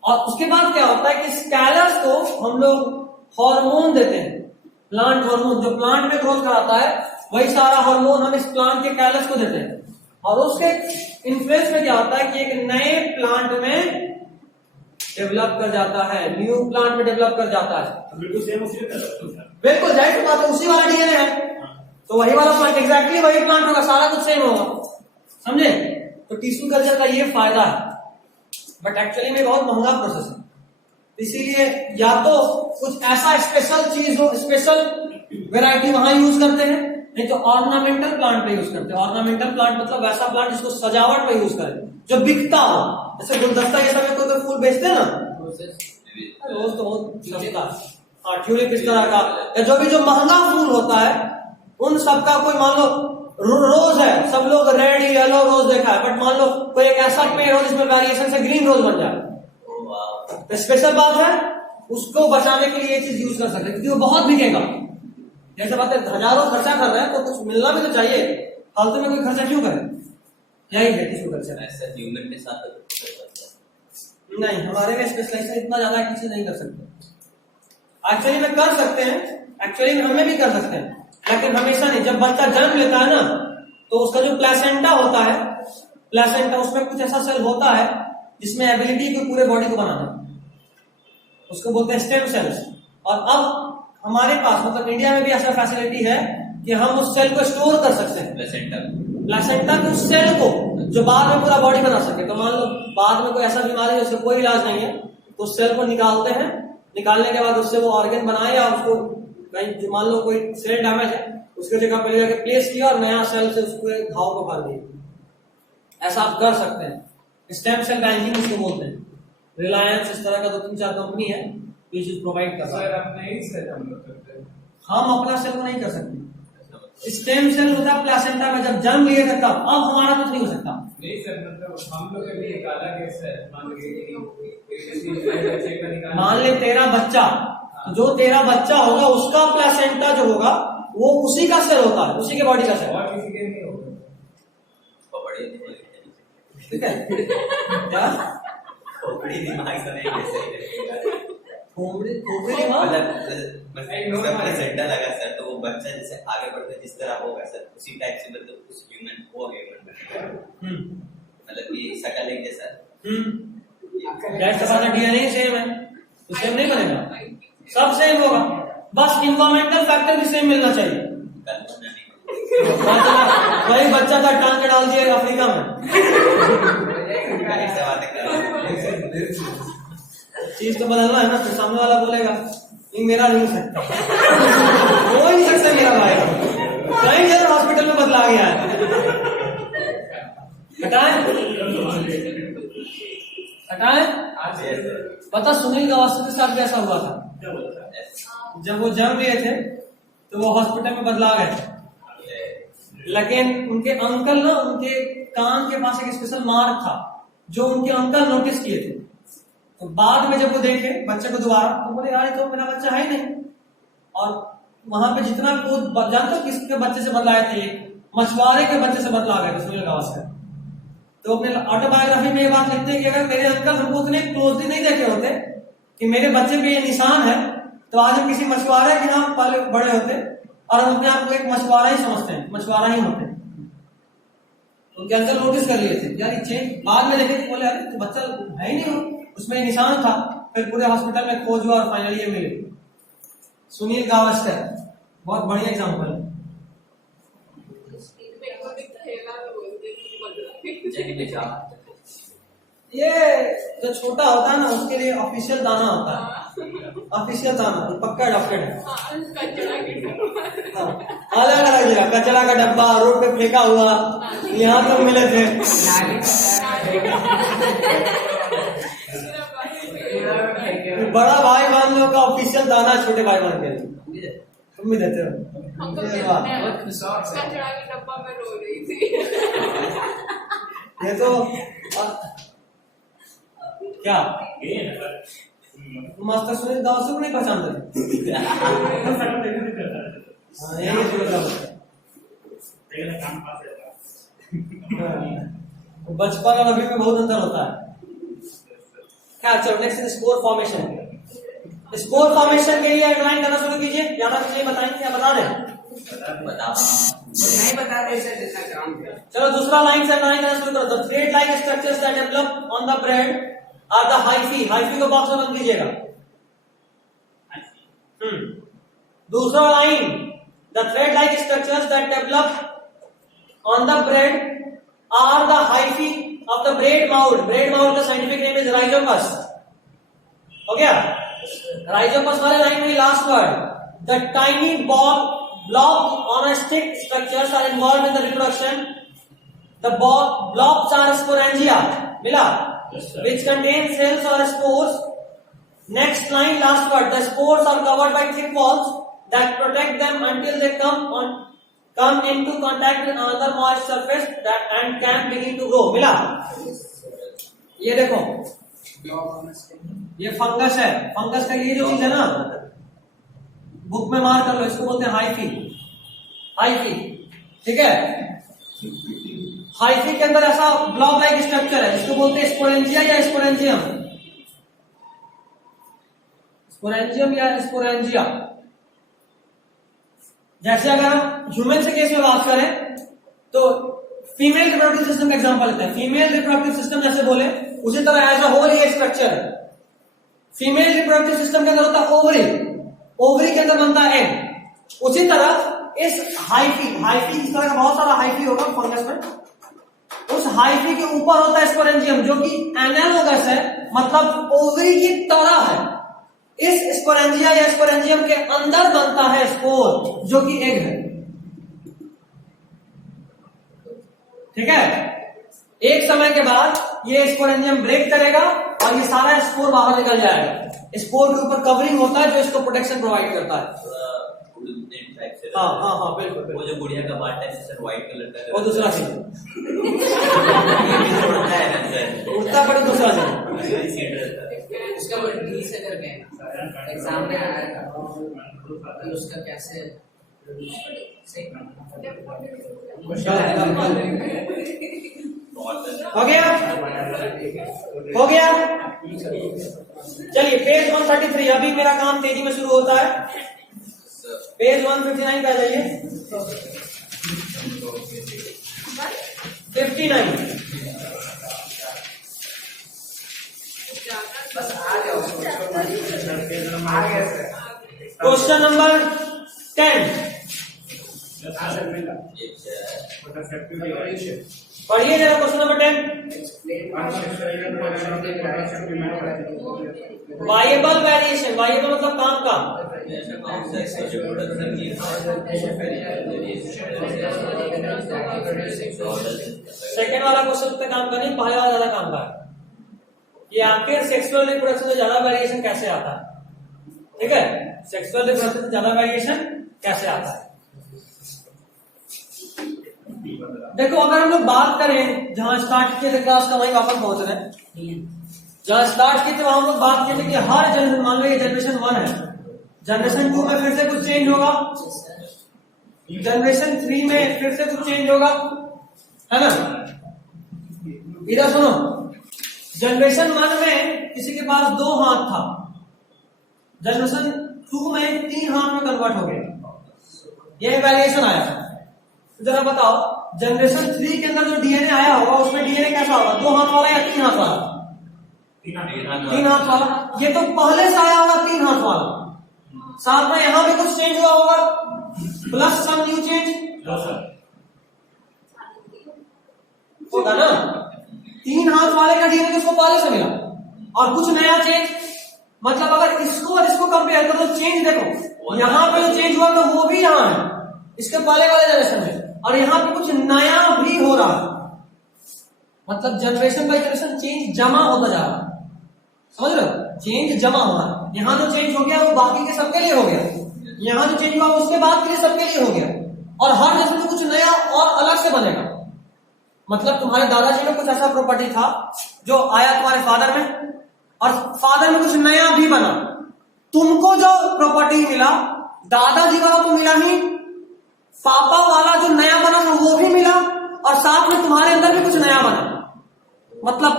और उसके बाद क्या होता है कि इस कैलस को हम लोग हार्मोन देते हैं, प्लांट हार्मोन, जो प्लांट में ग्रोथ कराता है वही सारा हार्मोन हम इस प्लांट के कैलस को देते हैं, और उसके इन्फ्लुएंस में क्या होता है कि एक नए प्लांट में डेवलप कर जाता है, न्यू प्लांट में डेवलप कर जाता है। बिल्कुल सेम उसी तरह। बिल्कुल जाहिर बात है, उसी वाला डीएनए है, तो वही वाला प्लांट, एग्जैक्टली वही प्लांट होगा, सारा कुछ सेम होगा, समझे? तो टिश्यू कल्चर का ये फायदा है, बट एक्चुअली में बहुत महंगा प्रोसेस है, इसीलिए या तो कुछ ऐसा स्पेशल चीज हो, स्पेशल वेराइटी वहां यूज करते हैं, नहीं तो ऑर्नामेंटल प्लांट पे यूज करते हैं। ऑर्नामेंटल प्लांट मतलब वैसा प्लांट जिसको सजावट पे यूज करें, जो बिकता हो, जैसे गुलदस्ता ये सब कोई फूल बेचते हैं ना, रोज तो बहुत सस्ता, हाँ, ट्यूलिप इस तरह का, या जो भी जो महंगा फूल होता है उन सबका, कोई मान लो रोज है, सब लोग रेड येलो रोज देखा है, बट मान लो कोई एक ऐसा पेड़ हो जिसमें वेरिएशन से ग्रीन रोज बन जाए, तो स्पेशल बात है, उसको बचाने के लिए ये चीज यूज कर सकते हैं, क्योंकि वो बहुत बिकेगा। जैसे बात है, हजारों खर्चा कर रहे हैं तो कुछ मिलना भी तो चाहिए, फालतू में कोई खर्चा क्यों करे, यही है टिश्यू कल्चर। ऐसा ह्यूमन के साथ नहीं, हमारे में स्पेशलाइजेशन इतना ज्यादा किसी नहीं कर सकते। एक्चुअली में कर सकते हैं, एक्चुअली में हमें भी कर सकते हैं, लेकिन हमेशा नहीं। जब बच्चा जन्म लेता है ना, तो उसका जो प्लेसेंटा होता है, प्लेसेंटा, उसमें कुछ ऐसा सेल होता है जिसमें एबिलिटी को पूरे बॉडी को बनाना, उसको बोलते हैं स्टेम सेल्स। और अब हमारे पास मतलब इंडिया में भी ऐसा फैसिलिटी है कि हम उस सेल को स्टोर कर सकते हैं, प्लेसेंटा के उस सेल को, जो बाद में पूरा बॉडी बना सके। तो मान लो बाद में कोई ऐसा बीमारी है, उसका कोई इलाज नहीं है, तो उस सेल को निकालते हैं, निकालने के बाद उससे वो ऑर्गन बनाए, या उसको कहीं मान लो कोई सेल डैमेज है, उसके जगह पर जाके प्लेस किया और नया सेल से उसको घाव को भर दिया। ऐसा आप कर सकते हैं, स्टेम सेल बैंकिंग उसको बोलते हैं। रिलायंस इस तरह का 2-3-4 कंपनी है ये चीज प्रोवाइड कर सर अपने ही सेल हम लोग करते हैं, हम अपना सेल को नहीं कर सकते। स्टेम सेल होता है प्लेसेंटा में, जब जन्म लिए थे तब, अब हमारा कुछ नहीं हो सकता। नहीं सर, मतलब हम लोग के लिए एक अलग है, मान ले तेरा बच्चा, जो तेरा बच्चा होगा उसका प्लेसेंटा जो होगा वो उसी का सेल होता है, उसी के बॉडी का सेल, और किसी के नहीं होगा। ठीक है क्या? खोपड़ी दिमाग से नहीं कह सकते, खोपड़ी दिमाग मतलब प्लेसेंटा लगा सर, तो वो बच्चा जैसे आगे बढ़ते जिस तरह होगा सर, उसी टाइप से मतलब उस ह्यूमन हो गया, मतलब कि शकल एक जैसा। जैसे डीएनए सेम है तो सेम नहीं बनेगा, सब सेम होगा, बस इन्वायरमेंटल फैक्टर भी सेम मिलना चाहिए। वही बच्चा था, टांग के डाल दिया अफ्रीका में, चीज तो बदलना है ना, तो सामने वाला बोलेगा ये मेरा नहीं हो सकता, हो ही नहीं सकता मेरा भाई, कहीं जरूर हॉस्पिटल में बदला गया है। हटाए पता सुनील गावस्कर के साथ कैसा हुआ था, जब वो जन्म लिए थे तो वो हॉस्पिटल में बदला गए, लेकिन उनके अंकल ना, उनके कान के पास एक स्पेशल मार्क था जो उनके अंकल नोटिस किए थे। तो बाद में जब वो देखे बच्चे को दोबारा, तो बोले यार तो मेरा बच्चा है ही नहीं। और वहां पे जितना को जानते हो किसके बच्चे से बदलाए थे, मछुआरे के बच्चे से बदला गए थे सुनील गावस्कर। तो अपने ऑटोबायोग्राफी में ये बात लिखते हैं कि अगर मेरे अंकल हमको उतने क्लोजली नहीं देखे होते कि मेरे बच्चे पे ये निशान है, तो आज हम किसी मछुआरे के नाम पहले बड़े होते और हम अपने आप को एक मछुआरा ही समझते हैं, मछुआरा ही होते हैं। तो कैंसर नोटिस कर लिए थे यार ये चेंज, बाद में देखे बोले अरे तो बच्चा है ही नहीं, उसमें निशान था। फिर पूरे हॉस्पिटल में खोज हुआ और फाइनली ये मिले। सुनील गावस्कर बहुत बढ़िया एग्जाम्पल है। ये जो छोटा होता है ना उसके लिए ऑफिशियल दाना होता है, ऑफिशियल दाना पक्का अडॉप्टेड है। अलग अलग जगह कचरा का डब्बा रोड पे फेंका हुआ, यहाँ तक मिले थे। बड़ा भाई मान लो का ऑफिशियल दाना छोटे भाई मान के तुम भी देते हो। ये तो क्या मास्टर सुनील गावस्कर को नहीं पहचानते? यही बचपन और अभी में बहुत अंतर होता है। क्या चलो next spore formation. Spore formation के लिए अंडरलाइन करना शुरू कीजिए, ज्यादा कुछ नहीं बताएंगे, क्या बता दें? नहीं बताते इसे जितना काम किया। चलो दूसरा लाइन से अंडरलाइन करना शुरू करो। The thread like structures that develop on the bread are the hyphae. Hyphae को बॉक्स में बंद कीजिएगा। दूसरा line, the thread like structures that develop on the bread are the hyphae of the bread mould. Bread mould का scientific name is Rhizopus. हो गया? Rhizopus वाले लाइन में last word, the tiny blobs on a stick structures are involved in the reproduction. The blobs are sporangia, मिला, which contain cells or spores. Next line, last word, the spores are covered by thick walls that protect them until they come into contact with another moist surface and can begin to grow. मिला? ये देखो, ये fungus है। Fungus का ये जो चीज है ना, बुक में मार कर लो, इसको बोलते हैं हाइफी। हाइफी, ठीक है? हाइफी के अंदर ऐसा ब्लॉक लाइक स्ट्रक्चर है, इसको बोलते हैं स्पोरेंजिया या स्पोरेंजियम। स्पोरेंजियम या स्पोरेंजिया। जैसे अगर हम ह्यूमन से केस में बात करें तो फीमेल रिप्रोडक्टिव सिस्टम का एग्जांपल लेते हैं। फीमेल रिप्रोडक्टिव सिस्टम जैसे बोले उसी तरह एज अ होल ये स्ट्रक्चर है। फीमेल रिप्रोडक्टिव सिस्टम के अंदर होता है ओवरी, ओवरी के अंदर बनता है एग। उसी तरह इस हाइफी इस तरह का बहुत सारा हाइफी होगा फंगस में, उस हाइफी के ऊपर होता है स्पोरेंजियम जो कि एनालोगस है, मतलब ओवरी की तरह है। इस स्पोरेंजिया या स्पोरेंजियम के अंदर बनता है स्पोर जो कि एग है। ठीक है? एक समय के बाद ये स्पोरेंजियम ब्रेक करेगा और ये सारा स्पोर बाहर निकल जाएगा। स्पोर के ऊपर कवरिंग होता है जो इसको प्रोटेक्शन प्रोवाइड करता है। हाँ बिल्कुल। वो जो गुड़िया का पार्ट है सर व्हाइट कलर का, वो दूसरा चीज उड़ता पर दूसरा चीज उसका डी से करके एग्जाम में आया था, उसका कैसे हो गया? हो गया? चलिए पेज 133, अभी मेरा काम तेजी में शुरू होता है। पेज 159 पे आ जाइए। 59 क्वेश्चन नंबर 10 पढ़िए जरा। Question number 10, viable variation. Viable मतलब काम का। सेकेंड वाला क्वेश्चन पे काम करनी, पहले वाला ज्यादा काम का है कि आखिर सेक्सुअल रिप्रोडक्शन से ज्यादा वेरिएशन कैसे आता है। ठीक है? सेक्सुअल रिप्रोडक्शन से ज्यादा वेरिएशन कैसे आता है। देखो अगर हम लोग बात करें जहां स्टार्ट किए थे क्लास का वहीं वापस पहुंच रहे हैं। जहां स्टार्ट किए थे वहां हम लोग बात किए थे कि हर जनरेशन, मान लो ये जनरेशन 1 है, जनरेशन 2 में फिर से कुछ चेंज होगा, जनरेशन 3 में फिर से कुछ चेंज होगा, है ना? इधर सुनो, जनरेशन 1 में किसी के पास 2 हाथ था, जनरेशन 2 में 3 हाथ में कन्वर्ट हो गया। ये वेरिएशन आया। तो जरा बताओ जनरेशन 3 के अंदर जो डीएनए आया होगा उसमें डीएनए कैसा होगा, 2 हाथ वाला या 3 हाथ वाला? 3 हाथ वाला। ये तो पहले से आया होगा 3 हाथ वाला, साथ में यहां भी कुछ चेंज हुआ होगा प्लस सम न्यू चेंज होगा ना। 3 हाथ वाले का डीएनए उसको पहले से मिला और कुछ नया चेंज, मतलब अगर इसको और इसको कंपेयर करो तो चेंज देखो, यहां पे जो चेंज हुआ तो वो भी यहां है इसके पहले वाले जनरेशन में, और यहां पे कुछ नया भी हो रहा है, मतलब जनरेशन बाय जनरेशन चेंज जमा होता जा रहा है, समझ रहे हो? चेंज जमा हो रहा है। यहां जो चेंज हो गया वो बाकी के सबके लिए हो गया, यहां जो चेंज हुआ उसके बाद के लिए सबके लिए हो गया, और हर जनरेशन में कुछ नया और अलग से बनेगा। मतलब तुम्हारे दादाजी में कुछ ऐसा प्रॉपर्टी था जो आया तुम्हारे फादर में, और फादर में कुछ नया भी बना। तुमको जो प्रॉपर्टी मिला दादाजी वाला तो मिला ही, पापा वाला जो नया बना वो भी मिला, और साथ में तुम्हारे अंदर भी कुछ नया बना। मतलब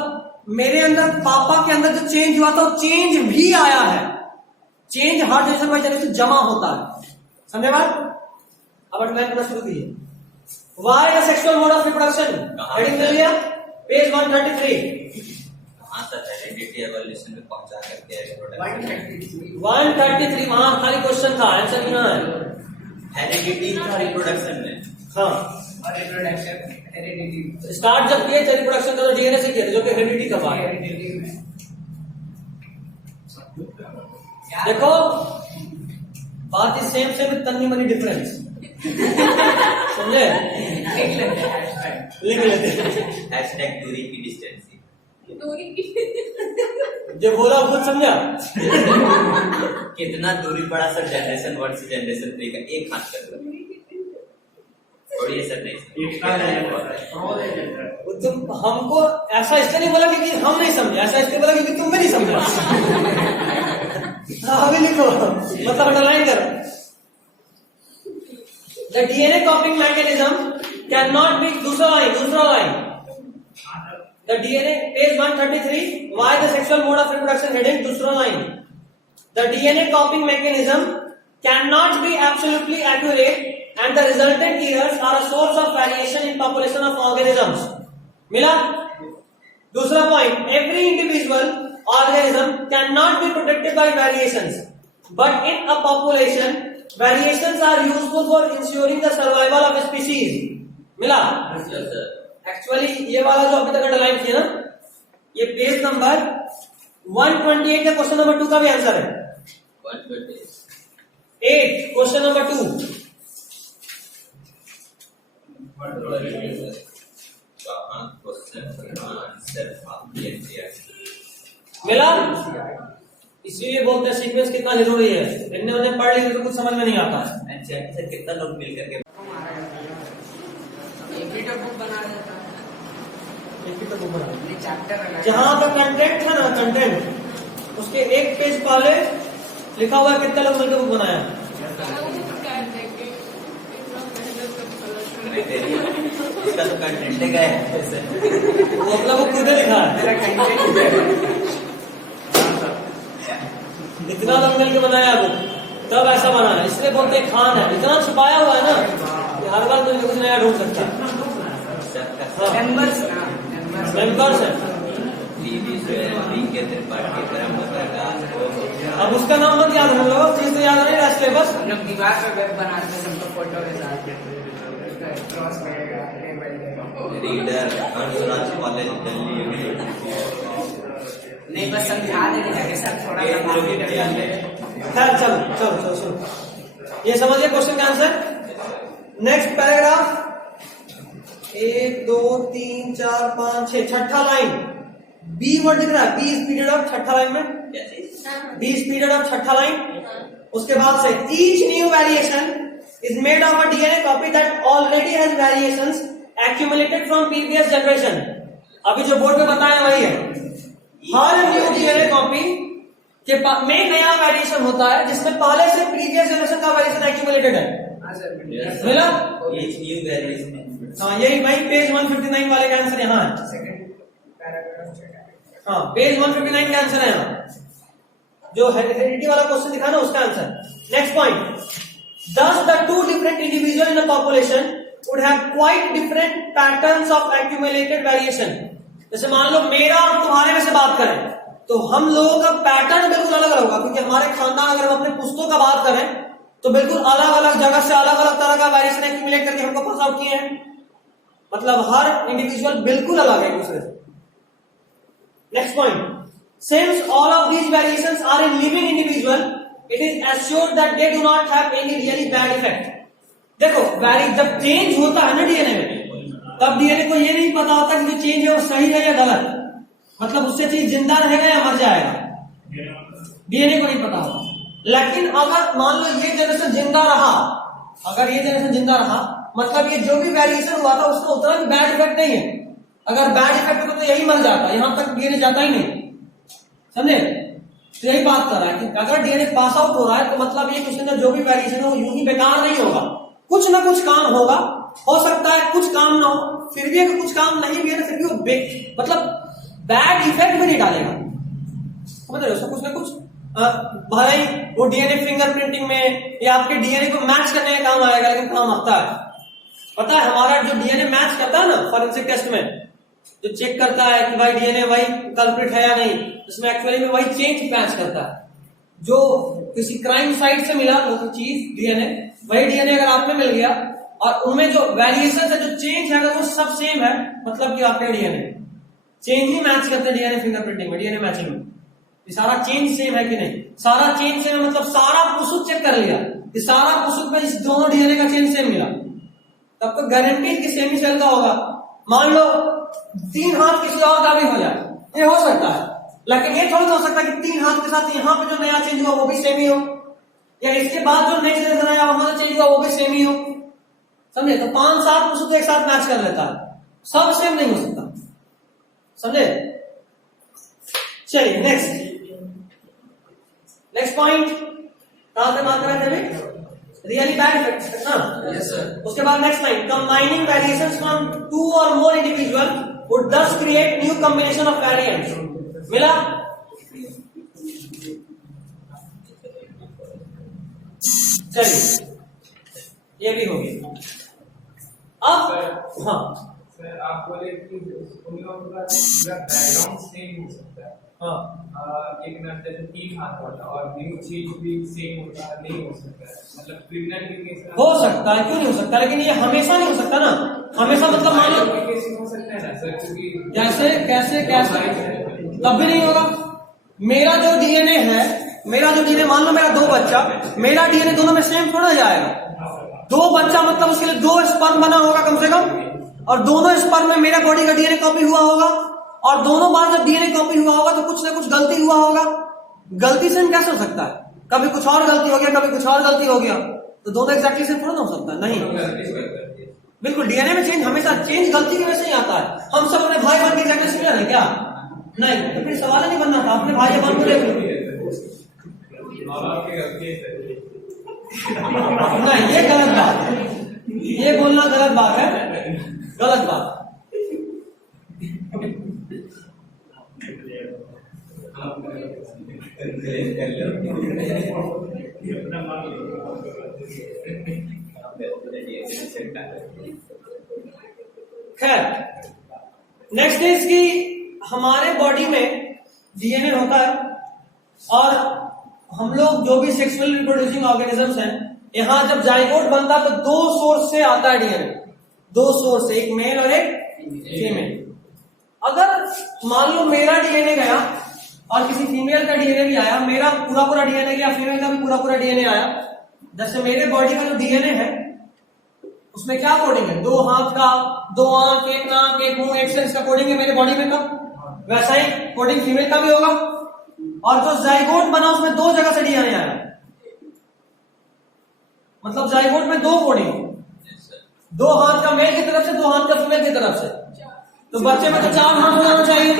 मेरे अंदर पापा के अंदर जो चेंज हुआ था चेंज भी आया है। Change her generation by generation जमा होता है, समझे बात? अब मैं करना शुरू कीजिए। Why the sexual mode of reproduction? Heading ले लिया, पेज 133। कहाँ तक हेरिडिटी एवोल्यूशन में पहुंचा करके 133 वहां खाली क्वेश्चन था, आंसर यहाँ है। हेरिडिटी का रिप्रोडक्शन में, हाँ और रिप्रोडक्शन हेरिडिटी स्टार्ट जब किए थे रिप्रोडक्शन का तो डीएनए से किए थे, जो कि हेरिडिटी का बात है। देखो बात इज सेम सेम विद तन्नी मनी डिफरेंस, समझे? लिख लेते हैशटैग दूरी की डिस्टेंसी। जो बोला खुद समझा। कितना दूरी पड़ा सर जनरेशन 1 से जनरेशन 3 का, एक हाथ कर लो और ये सर नहीं तुम हमको ऐसा इसलिए नहीं बोला क्योंकि हम नहीं समझे, ऐसा इसलिए बोला क्योंकि तुम भी नहीं समझा। हाँ अभी लिखो, मतलब अंडरलाइन करो। The DNA copying mechanism cannot be दूसरा line The DNA page 133 why the sexual mode of reproduction heading दूसरा line The DNA copying mechanism cannot be absolutely accurate and the resultant errors are a source of variation in population of organisms. मिला? दूसरा point, every individual organism cannot be protected by variations, but in a population, variations are useful for ensuring the survival of a species. मिला? Actually ये वाला जो अभी तक underline किया ना, ये पेज नंबर 128 का क्वेश्चन नंबर 2 का भी आंसर है। 128 क्वेश्चन नंबर 2 मिला? इसीलिए बोलते हैं सीक्वेंस कितना जरूरी है। इन्हें उन्हें पढ़ लिया तो कुछ समझ में नहीं आता। सर कितना लोग मिल करके बुक बना देता है, चैप्टर जहां का कंटेंट है ना, कंटेंट उसके एक पेज पहले लिखा हुआ है कितना लोग मिलकर बुक बनाया। इसका तो कंटेंट गया है, वो अपना बुक खुद लिखा है। इतना लोग मिलकर बनाया बुक, तब ऐसा बना है। इसलिए बोलते खान है, इतना छुपाया हुआ है ना कि हर बार कुछ नया ढूंढ सकता है। मेंबर्स है। अब उसका नाम मत याद रख लो, चीज तो याद नहीं रहा सिलेबस। हम लोग दीवार पे वेब बनाते हैं, सबको फोटो के साथ क्रॉस करेगा रीडर अंशुराज कॉलेज दिल्ली नहीं, बस समझा देंगे सर थोड़ा खैर चलो ये समझिए क्वेश्चन का आंसर। नेक्स्ट पैराग्राफ 1 2 3 4 5 6 छठा लाइन, बी वर्ड दिख रहा है, बी इज पीरियड ऑफ छठा लाइन में, बी इज पीरियड ऑफ छठा लाइन। उसके बाद से each new variation is made of a DNA copy that already has variations accumulated from previous generation। अभी जो बोर्ड पे बताया वही है। हर न्यू डीएनए कॉपी के में नया वेरिएशन होता है जिसमें पहले से प्रीवियस जनरेशन का वेरिएशन एक्यूमुलेटेड है। मिला? हाँ यही भाई पेज 159 वाले का आंसर यहाँ है। हाँ पेज 159 का आंसर है यहाँ, जो हेरिडिटी वाला क्वेश्चन दिखा ना उसका answer. Next point, Thus, the two different individuals in a population would have quite different patterns of accumulated variation. जैसे मान लो मेरा और तुम्हारे में से बात करें तो हम लोगों का पैटर्न बिल्कुल अलग अलग होगा, क्योंकि हमारे खानदान, अगर हम अपने पुस्तकों का बात करें तो बिल्कुल अलग अलग जगह से अलग अलग तरह का वेरिएशन एक्यूमुलेट करके हमको पास आउट किए हैं। मतलब हर इंडिविजुअल बिल्कुल अलग है एक दूसरे से। Next point, since all of these variations are in living individual, it is assured that they do not have any really bad effect. देखो जब चेंज होता है ना डीएनए में, तब डीएनए को ये नहीं पता होता कि जो चेंज है वो सही है या गलत, मतलब उससे चीज जिंदा रहेगा या मर जाएगा, डीएनए को नहीं पता होता। लेकिन अगर मान लो ये जनरेशन जिंदा रहा, अगर ये जनरेशन जिंदा रहा, मतलब ये जो भी वेरिएशन हुआ था उसका उतना भी बैड इफेक्ट नहीं है। अगर बैड इफेक्ट होता तो यही मर जाता, यहां तक डीएनए जाता ही नहीं, समझे? तो यही बात कर रहा है कि अगर डीएनए पास आउट हो रहा है तो मतलब ये उसके अंदर जो भी वेरिएशन है वो यूं ही बेकार नहीं होगा, कुछ ना कुछ काम होगा। हो सकता है कुछ काम ना हो, फिर भी अगर कुछ काम नहीं भी है फिर भी वो मतलब बैड इफेक्ट भी नहीं डालेगा, समझ रहे हो? कुछ ना कुछ भाई वो डीएनए फिंगरप्रिंटिंग में या आपके डीएनए को मैच करने का काम आएगा, लेकिन काम आता है। पता है हमारा जो डीएनए मैच करता है ना फॉरेंसिक टेस्ट में, जो चेक करता है कि भाई डीएनए वही कल्प्रिट है या नहीं, उसमें एक्चुअली में वही चेंज मैच करता है। जो किसी क्राइम साइट से मिला वो चीज डीएनए, वही डीएनए अगर आप में मिल गया और उनमें जो वेरिएशन है, जो चेंज है, अगर वो सब सेम है, मतलब कि आपके डीएनए चेंज ही मैच करते हैं डीएनए फिंगरप्रिंटिंग में, डीएनए मैचिंग में। सारा चेंज सेम है कि नहीं, सारा चेंज सेम है, मतलब सारा पुसुक चेक कर लिया कि सारा पुसुक में इस दोनों डीएनए का चेंज सेम मिला, तब तो गारंटी कि सेम ही सेल का होगा। मान लो 3 हाथ किसी और का भी हो जाए, ये हो सकता है, लेकिन ये थोड़ा हो सकता है कि 3 हाथ के साथ यहाँ पे जो नया चेंज हुआ वो भी सेम ही हो, या इसके बाद जो नेक्स्ट जनरेशन आया वहां चेंज हुआ वो भी सेम ही हो, समझे? तो 5-7 पुसुक एक साथ मैच कर लेता है, सब सेम नहीं हो सकता, समझे? चलिए नेक्स्ट पॉइंट कहां से बात कर रहे थे? रियली बैड इफेक्ट ना? Yes sir. उसके बाद next line, combining variations from 2 और मोर इंडिविजुअल वुड दस create new combination of variants. मिला? चलिए ये भी हो गया। अब हाँ सर आप बोले कि उन लोगों का पूरा बैकग्राउंड सेम हो सकता है। हाँ एक मिनट, जैसे 3 हाथ वाला और न्यू चीज भी सेम होता है, नहीं हो सकता है, मतलब क्रिमिनल भी केस हो सकता है, क्यों नहीं हो सकता, लेकिन ये हमेशा नहीं हो सकता ना। हमेशा मतलब मान लो केस हो सकता है ना सर, क्योंकि कैसे कैसे कैसे तब भी नहीं होगा। मेरा जो डीएनए है, मेरा जो डीएनए, मान लो मेरा 2 बच्चा, मेरा डीएनए दोनों में सेम थोड़ा जाएगा। 2 बच्चा मतलब उसके लिए 2 स्पर्म बना होगा कम से कम, और दोनों स्पर्म में मेरा बॉडी का डीएनए कॉपी हुआ होगा, और दोनों बार जब डीएनए कॉपी हुआ होगा तो कुछ ना कुछ गलती हुआ होगा। गलती से कैसे हो सकता है? कभी कुछ और गलती हो गया, कभी कुछ और गलती हो गया, तो दोनों एग्जैक्टली सेम थोड़ा ना हो सकता है। नहीं, बिल्कुल डीएनए में चेंज हमेशा, चेंज गलती की वजह से ही आता है। हम सब अपने भाई बहन के एग्जैक्टली सिमिलर है क्या? नहीं, तो फिर सवाल नहीं बनना था, अपने भाई बहन को देख लो। नहीं, ये गलत बात है, ये बोलना गलत बात है, गलत बात। खैर नेक्स्ट इज कि हमारे बॉडी में डीएनए होता है, और हम लोग जो भी सेक्सुअल रिप्रोड्यूसिंग ऑर्गेनिजम्स हैं, यहां जब जाइगोट बनता है तो 2 सोर्स से आता है डीएनए, 2 सोर्स से, एक मेल और एक फीमेल। अगर मान लो मेरा डीएनए गया और किसी फीमेल का डीएनए भी आया, मेरा पूरा डीएनए गया, फीमेल का भी पूरा डीएनए आया, जैसे मेरे बॉडी का जो डीएनए है उसमें क्या कोडिंग है? 2 हाथ का, 2 आंख, 1 नाक, 1 मुंह, 1 सेंस का कोडिंग है मेरे बॉडी में का, वैसा ही कोडिंग फीमेल का भी होगा। और जो जाइगोट बना उसमें 2 जगह से डीएनए आया, मतलब जाइगोट में 2 कोडिंग, 2 हाथ का मेल की तरफ से, 2 हाथ का फीमेल की तरफ से। तो बच्चे में तो 4 हाथ हो जाना चाहिए,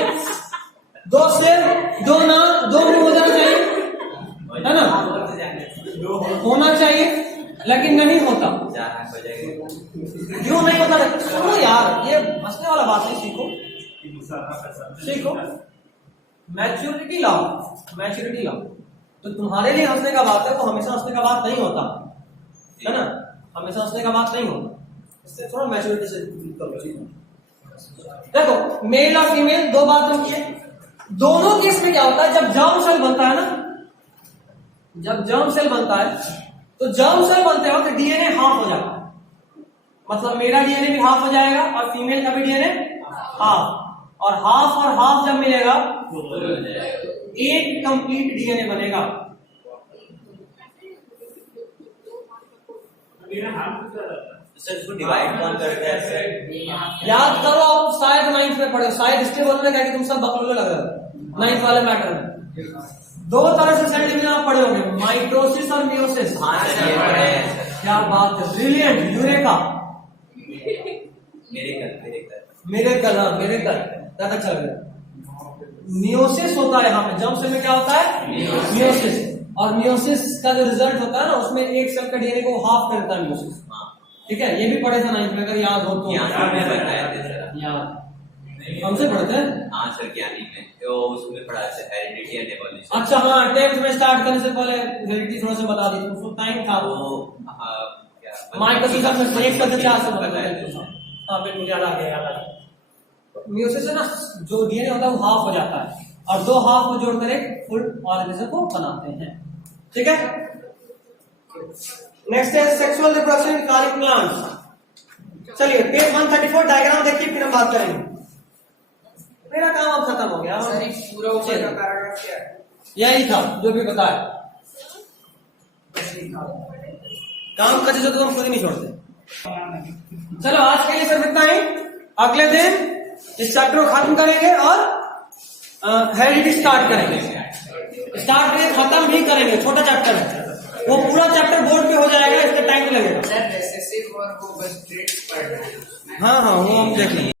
2 सिर, 2 नाक, 2 मुंह हो जाना चाहिए, है ना? होना चाहिए, लेकिन नहीं होता। क्यों नहीं होता? सुनो यार, ये हंसने वाला बात नहीं, सीखो। मैच्योरिटी लाओ। तो तुम्हारे लिए हंसने का बात है, तो हमेशा हंसने का बात नहीं होता। है ना, हमेशा हंसने का बात नहीं होगा, इससे थोड़ा मैच्योरिटी से करो चीजें। देखो मेल और फीमेल दो बातों की है, दोनों केस में क्या होता है, जब जर्म सेल बनता है ना, जब जर्म सेल बनता है तो जर्म सेल बनते वक्त डीएनए हाफ हो जाता है, मतलब मेरा डीएनए भी हाफ हो जाएगा और फीमेल का भी डीएनए हाफ, और हाफ जब मिलेगा एक कंप्लीट डीएनए बनेगा। मेरा हाथ कितना रहता है? सर इसको डिवाइड कौन करता है सर? याद करो, आप शायद 9th में पढ़े, शायद इसके बोलने क्या कि तुम सब बकलोले लग रहे हो 9th वाले मैटर में। दो तरह से सेल डिवीजन आप पढ़े होंगे, माइटोसिस और मियोसिस। हाँ सर ये पढ़ा है सर। क्या बात है, ब्रिलियंट, यूरेका, मेरे कल ज्यादा चल रहा है। मियोसिस होता है यहाँ पे, जर्म सेल में क्या होता है, मियोसिस, और मियोसिस का जो रिजल्ट होता है ना, उसमें एक सेल का डीएनए को हाफ कर देता है मियोसिस। ठीक है, ये भी पढ़े थे 9th में, अगर याद हो तो। याद हमसे पढ़ते हैं। हाँ सर ज्ञानी में तो उसमें पढ़ा है हेरिडिटी एंड इवोल्यूशन। अच्छा हाँ, 10th में स्टार्ट करने से पहले हेरिडिटी थोड़ा सा बता दी, तो टाइम था वो माइटोसिस में एक से 4 से बता। हाँ बिल्कुल याद आ गया। म्यूसिस है ना, जो डीएनए होता है वो हाफ हो जाता है, और दो हाफ को जोड़कर एक फुल ऑर्गेनिज्म को बनाते हैं। ठीक है, नेक्स्ट है sexual reproduction in Karnik plants. चलिए पेज 134 डायग्राम देखिए, फिर हम बात करेंगे। मेरा काम अब खत्म हो गया। सर पूरा ऊपर का पैराग्राफ क्या है? यही था जो भी बताया, काम का चीजों तो हम खुद ही नहीं छोड़ते। चलो आज के लिए सिर्फ इतना ही, अगले दिन इस चैप्टर को खत्म करेंगे और हेरिडिटी स्टार्ट करेंगे। खत्म भी करेंगे, छोटा चैप्टर है वो, पूरा चैप्टर बोर्ड पे हो जाएगा, इसका टाइम लगेगा। सर रेसेसिव और वो बस ट्रेड्स पढ़ना है। हाँ वो हम देख लेंगे।